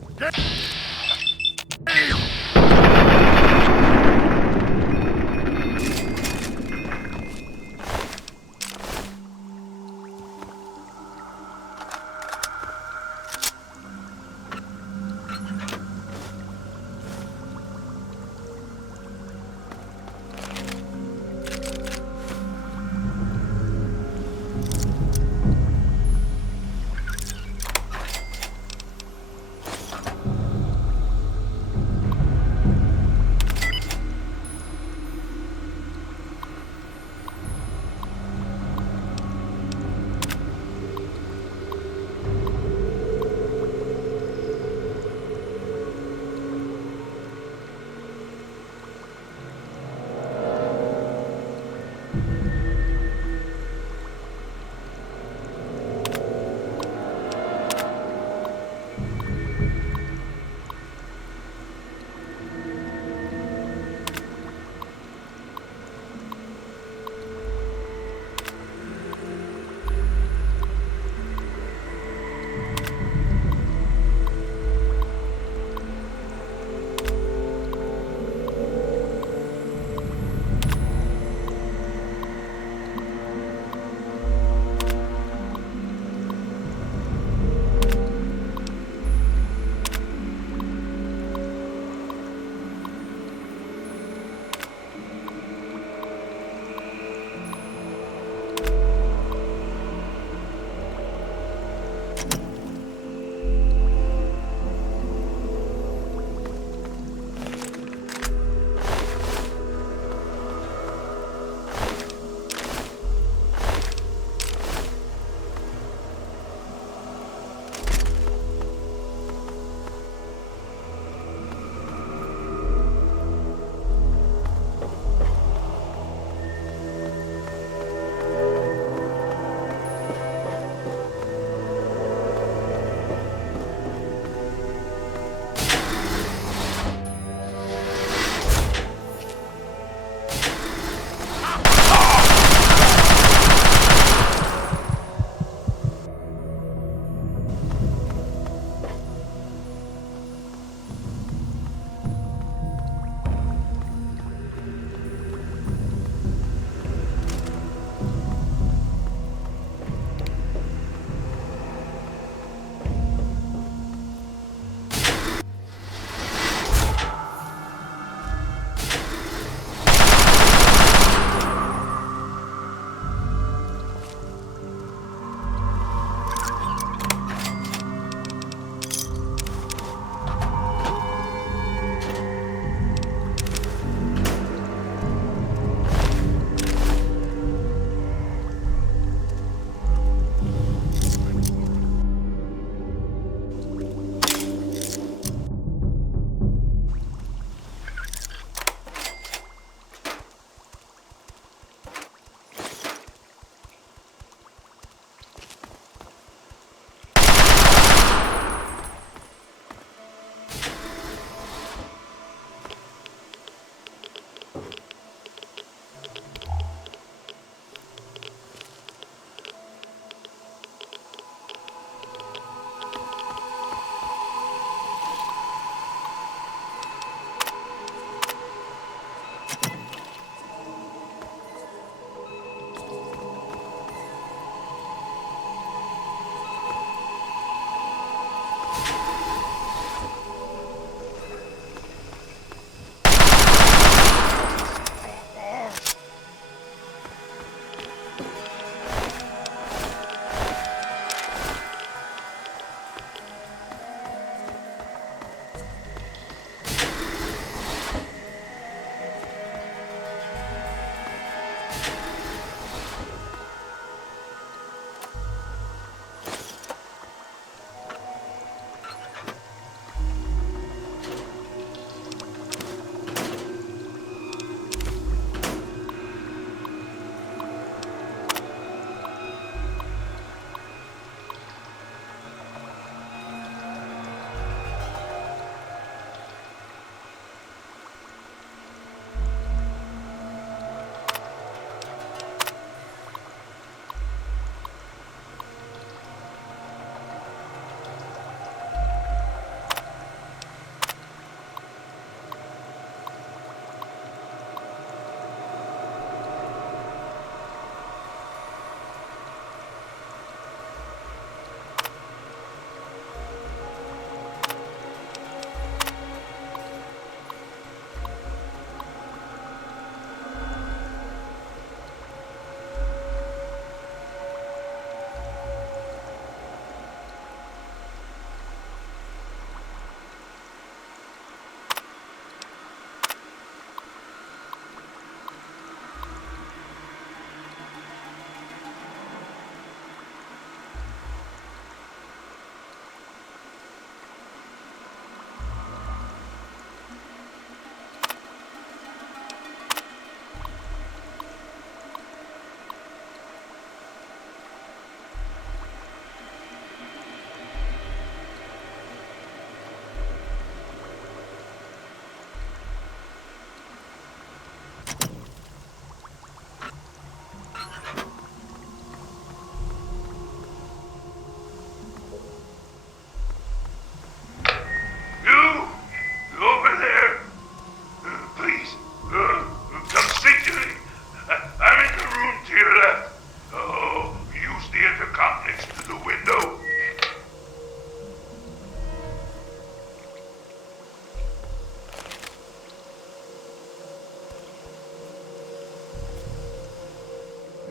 You get you.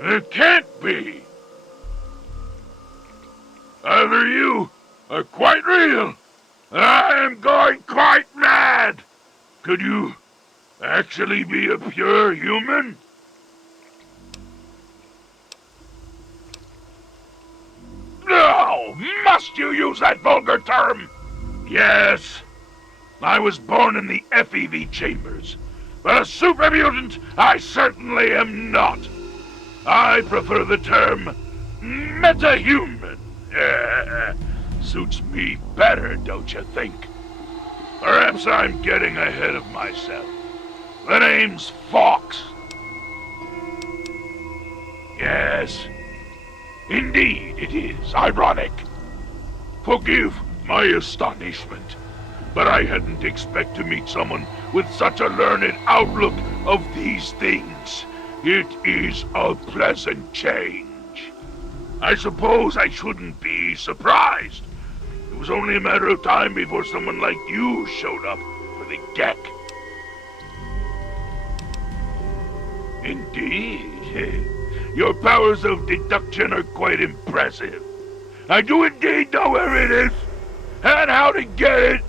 It can't be. Either you are quite real, or I am going quite mad. Could you actually be a pure human? No! Must you use that vulgar term? Yes. I was born in the FEV chambers, but a super mutant I certainly am not. I prefer the term metahuman. Suits me better, don't you think? Perhaps I'm getting ahead of myself. The name's Fox. Yes, indeed it is ironic. Forgive my astonishment, but I hadn't expected to meet someone with such a learned outlook of these things. It is a pleasant change. I suppose I shouldn't be surprised. It was only a matter of time before someone like you showed up for the Gek. Indeed. Your powers of deduction are quite impressive. I do indeed know where it is, and how to get it.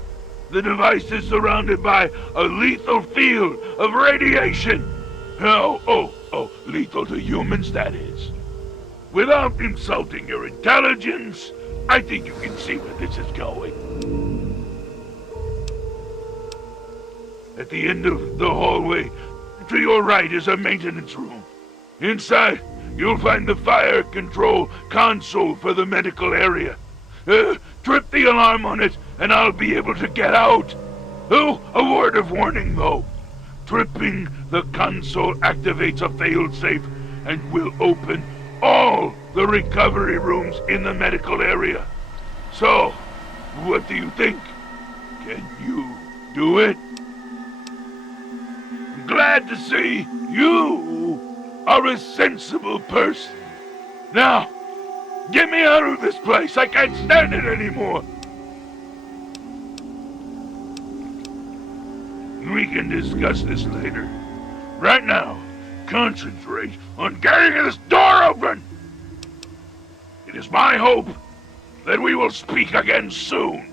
The device is surrounded by a lethal field of radiation. Oh, lethal to humans, that is. Without insulting your intelligence, I think you can see where this is going. At the end of the hallway, to your right is a maintenance room. Inside, you'll find the fire control console for the medical area. Trip the alarm on it, and I'll be able to get out. Oh, a word of warning, though. Tripping the console activates a failsafe and will open all the recovery rooms in the medical area. So, what do you think? Can you do it? I'm glad to see you are a sensible person. Now, get me out of this place. I can't stand it anymore. We can discuss this later. Right now, concentrate on getting this door open. It is my hope that we will speak again soon.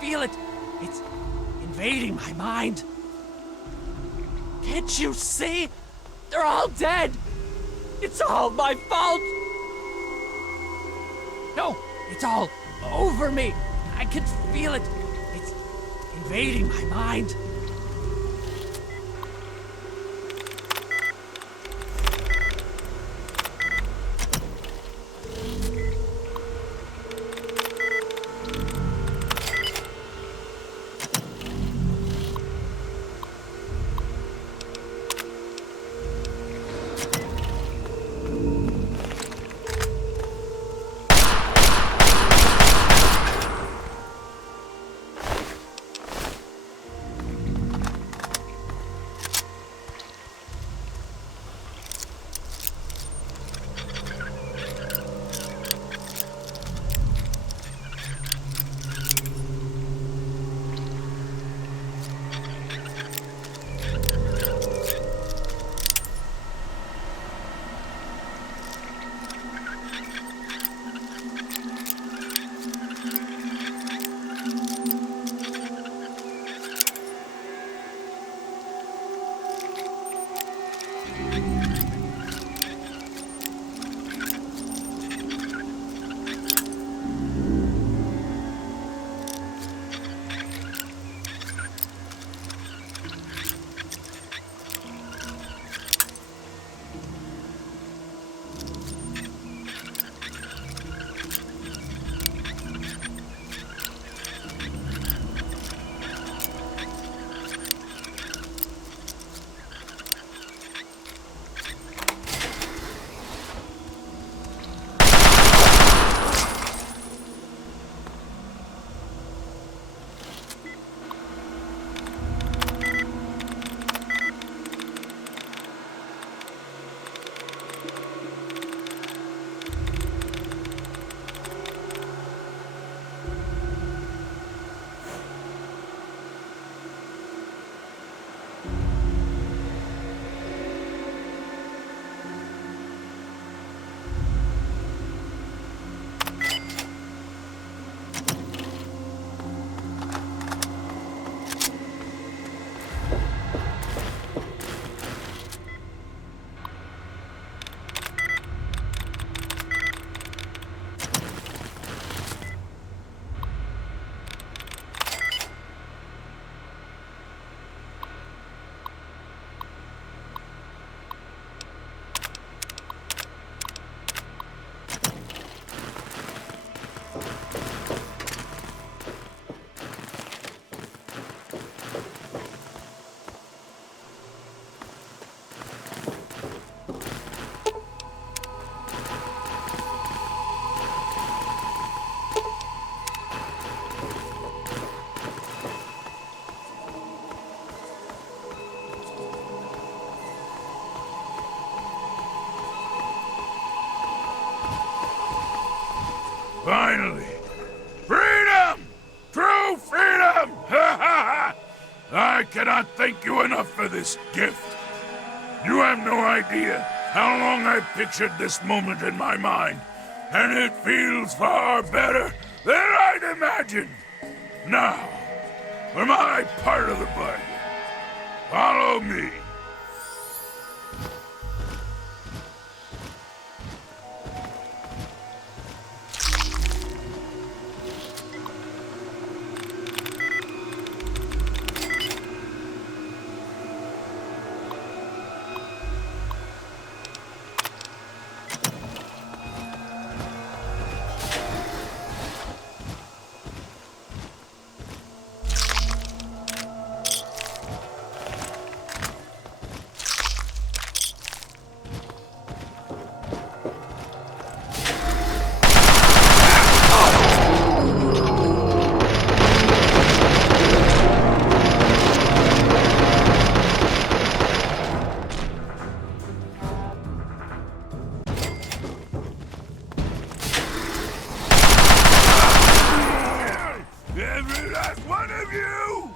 feel it. It's invading my mind. Can't you see? They're all dead. It's all my fault. No, it's all over me. I can feel it. It's invading my mind. Finally! Freedom! True freedom! Ha ha ha! I cannot thank you enough for this gift. You have no idea how long I've pictured this moment in my mind, and it feels far better than I'd imagined. Now, for my part of the bargain, follow me. Every last one of you!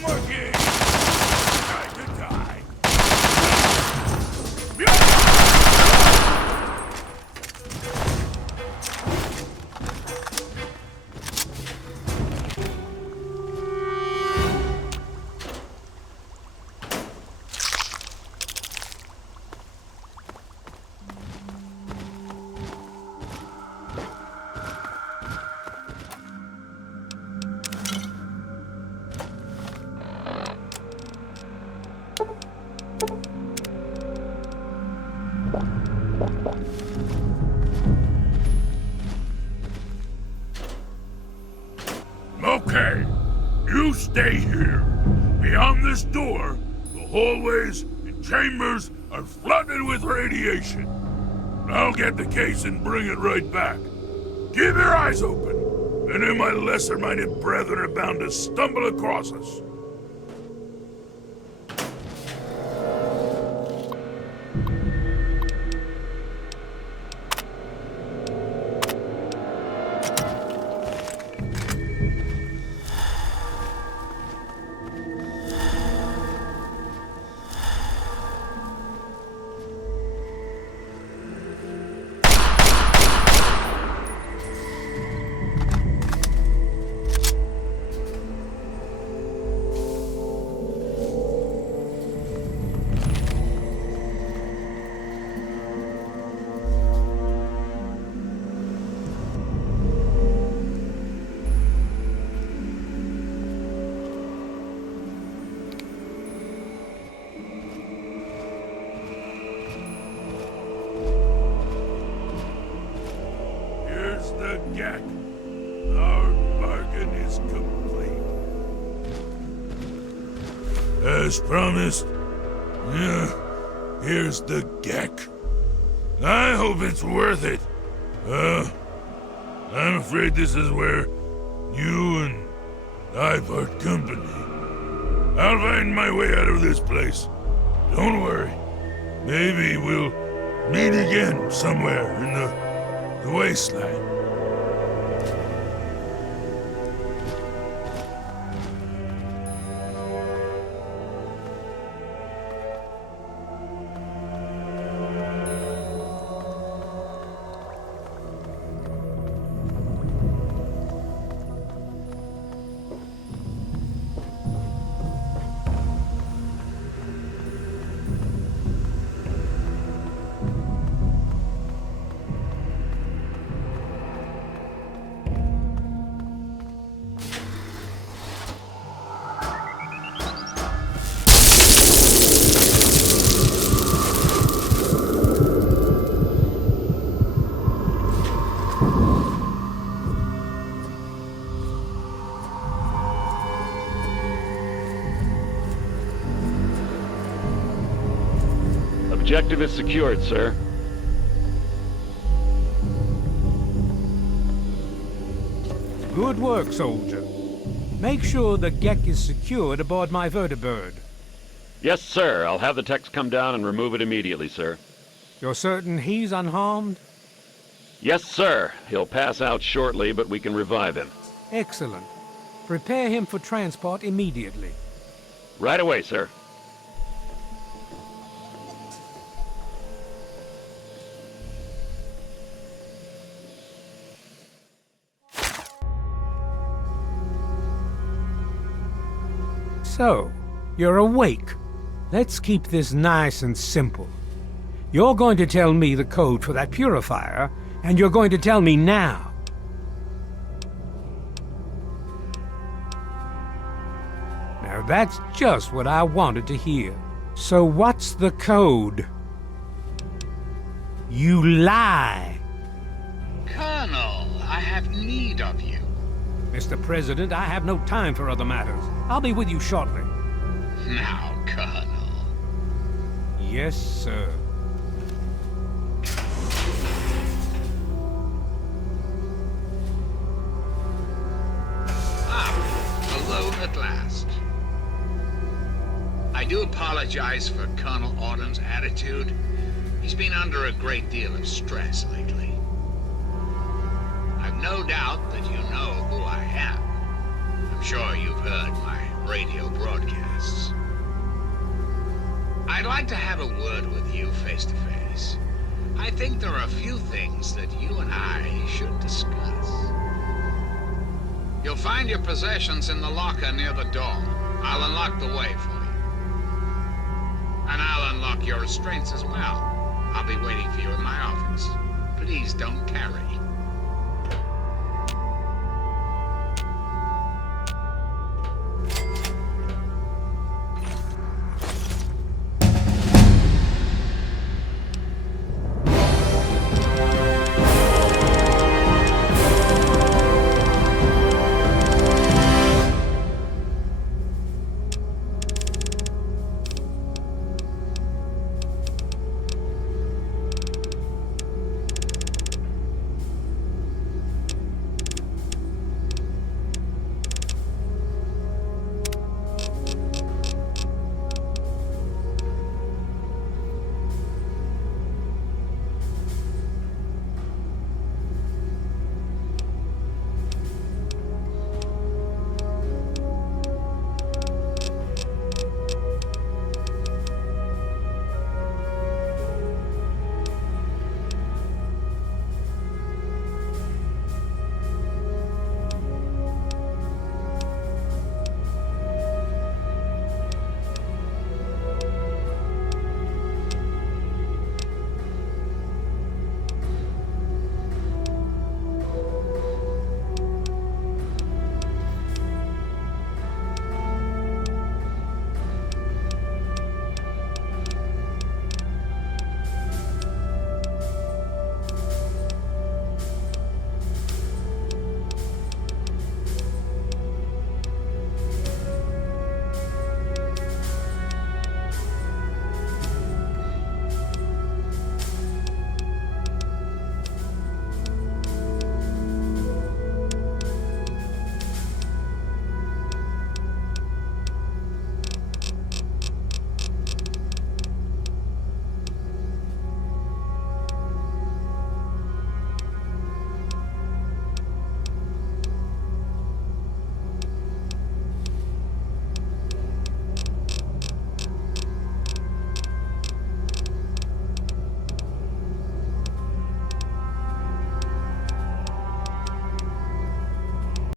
No more games! Time to die! Okay, you stay here. Beyond this door, the hallways and chambers are flooded with radiation. I'll get the case and bring it right back. Keep your eyes open. Any of my lesser-minded brethren are bound to stumble across us. As promised, here's the Gek. I hope it's worth it. I'm afraid this is where you and I part company. I'll find my way out of this place. Don't worry. Maybe we'll meet again somewhere in the wasteland. Objective is secured, sir. Good work, soldier. Make sure the Gek is secured aboard my vertibird. Yes, sir. I'll have the techs come down and remove it immediately, sir. You're certain he's unharmed? Yes, sir. He'll pass out shortly, but we can revive him. Excellent. Prepare him for transport immediately. Right away, sir. So, you're awake. Let's keep this nice and simple. You're going to tell me the code for that purifier, and you're going to tell me now. Now that's just what I wanted to hear. So what's the code? You lie! Colonel, I have need of you. Mr. President, I have no time for other matters. I'll be with you shortly. Now, Colonel. Yes, sir. Alone at last. I do apologize for Colonel Autumn's attitude. He's been under a great deal of stress lately. I've no doubt that you know who I am. I'm sure you've heard my radio broadcasts. I'd like to have a word with you face to face. I think there are a few things that you and I should discuss. You'll find your possessions in the locker near the door. I'll unlock the way for you. And I'll unlock your restraints as well. I'll be waiting for you in my office. Please don't tarry.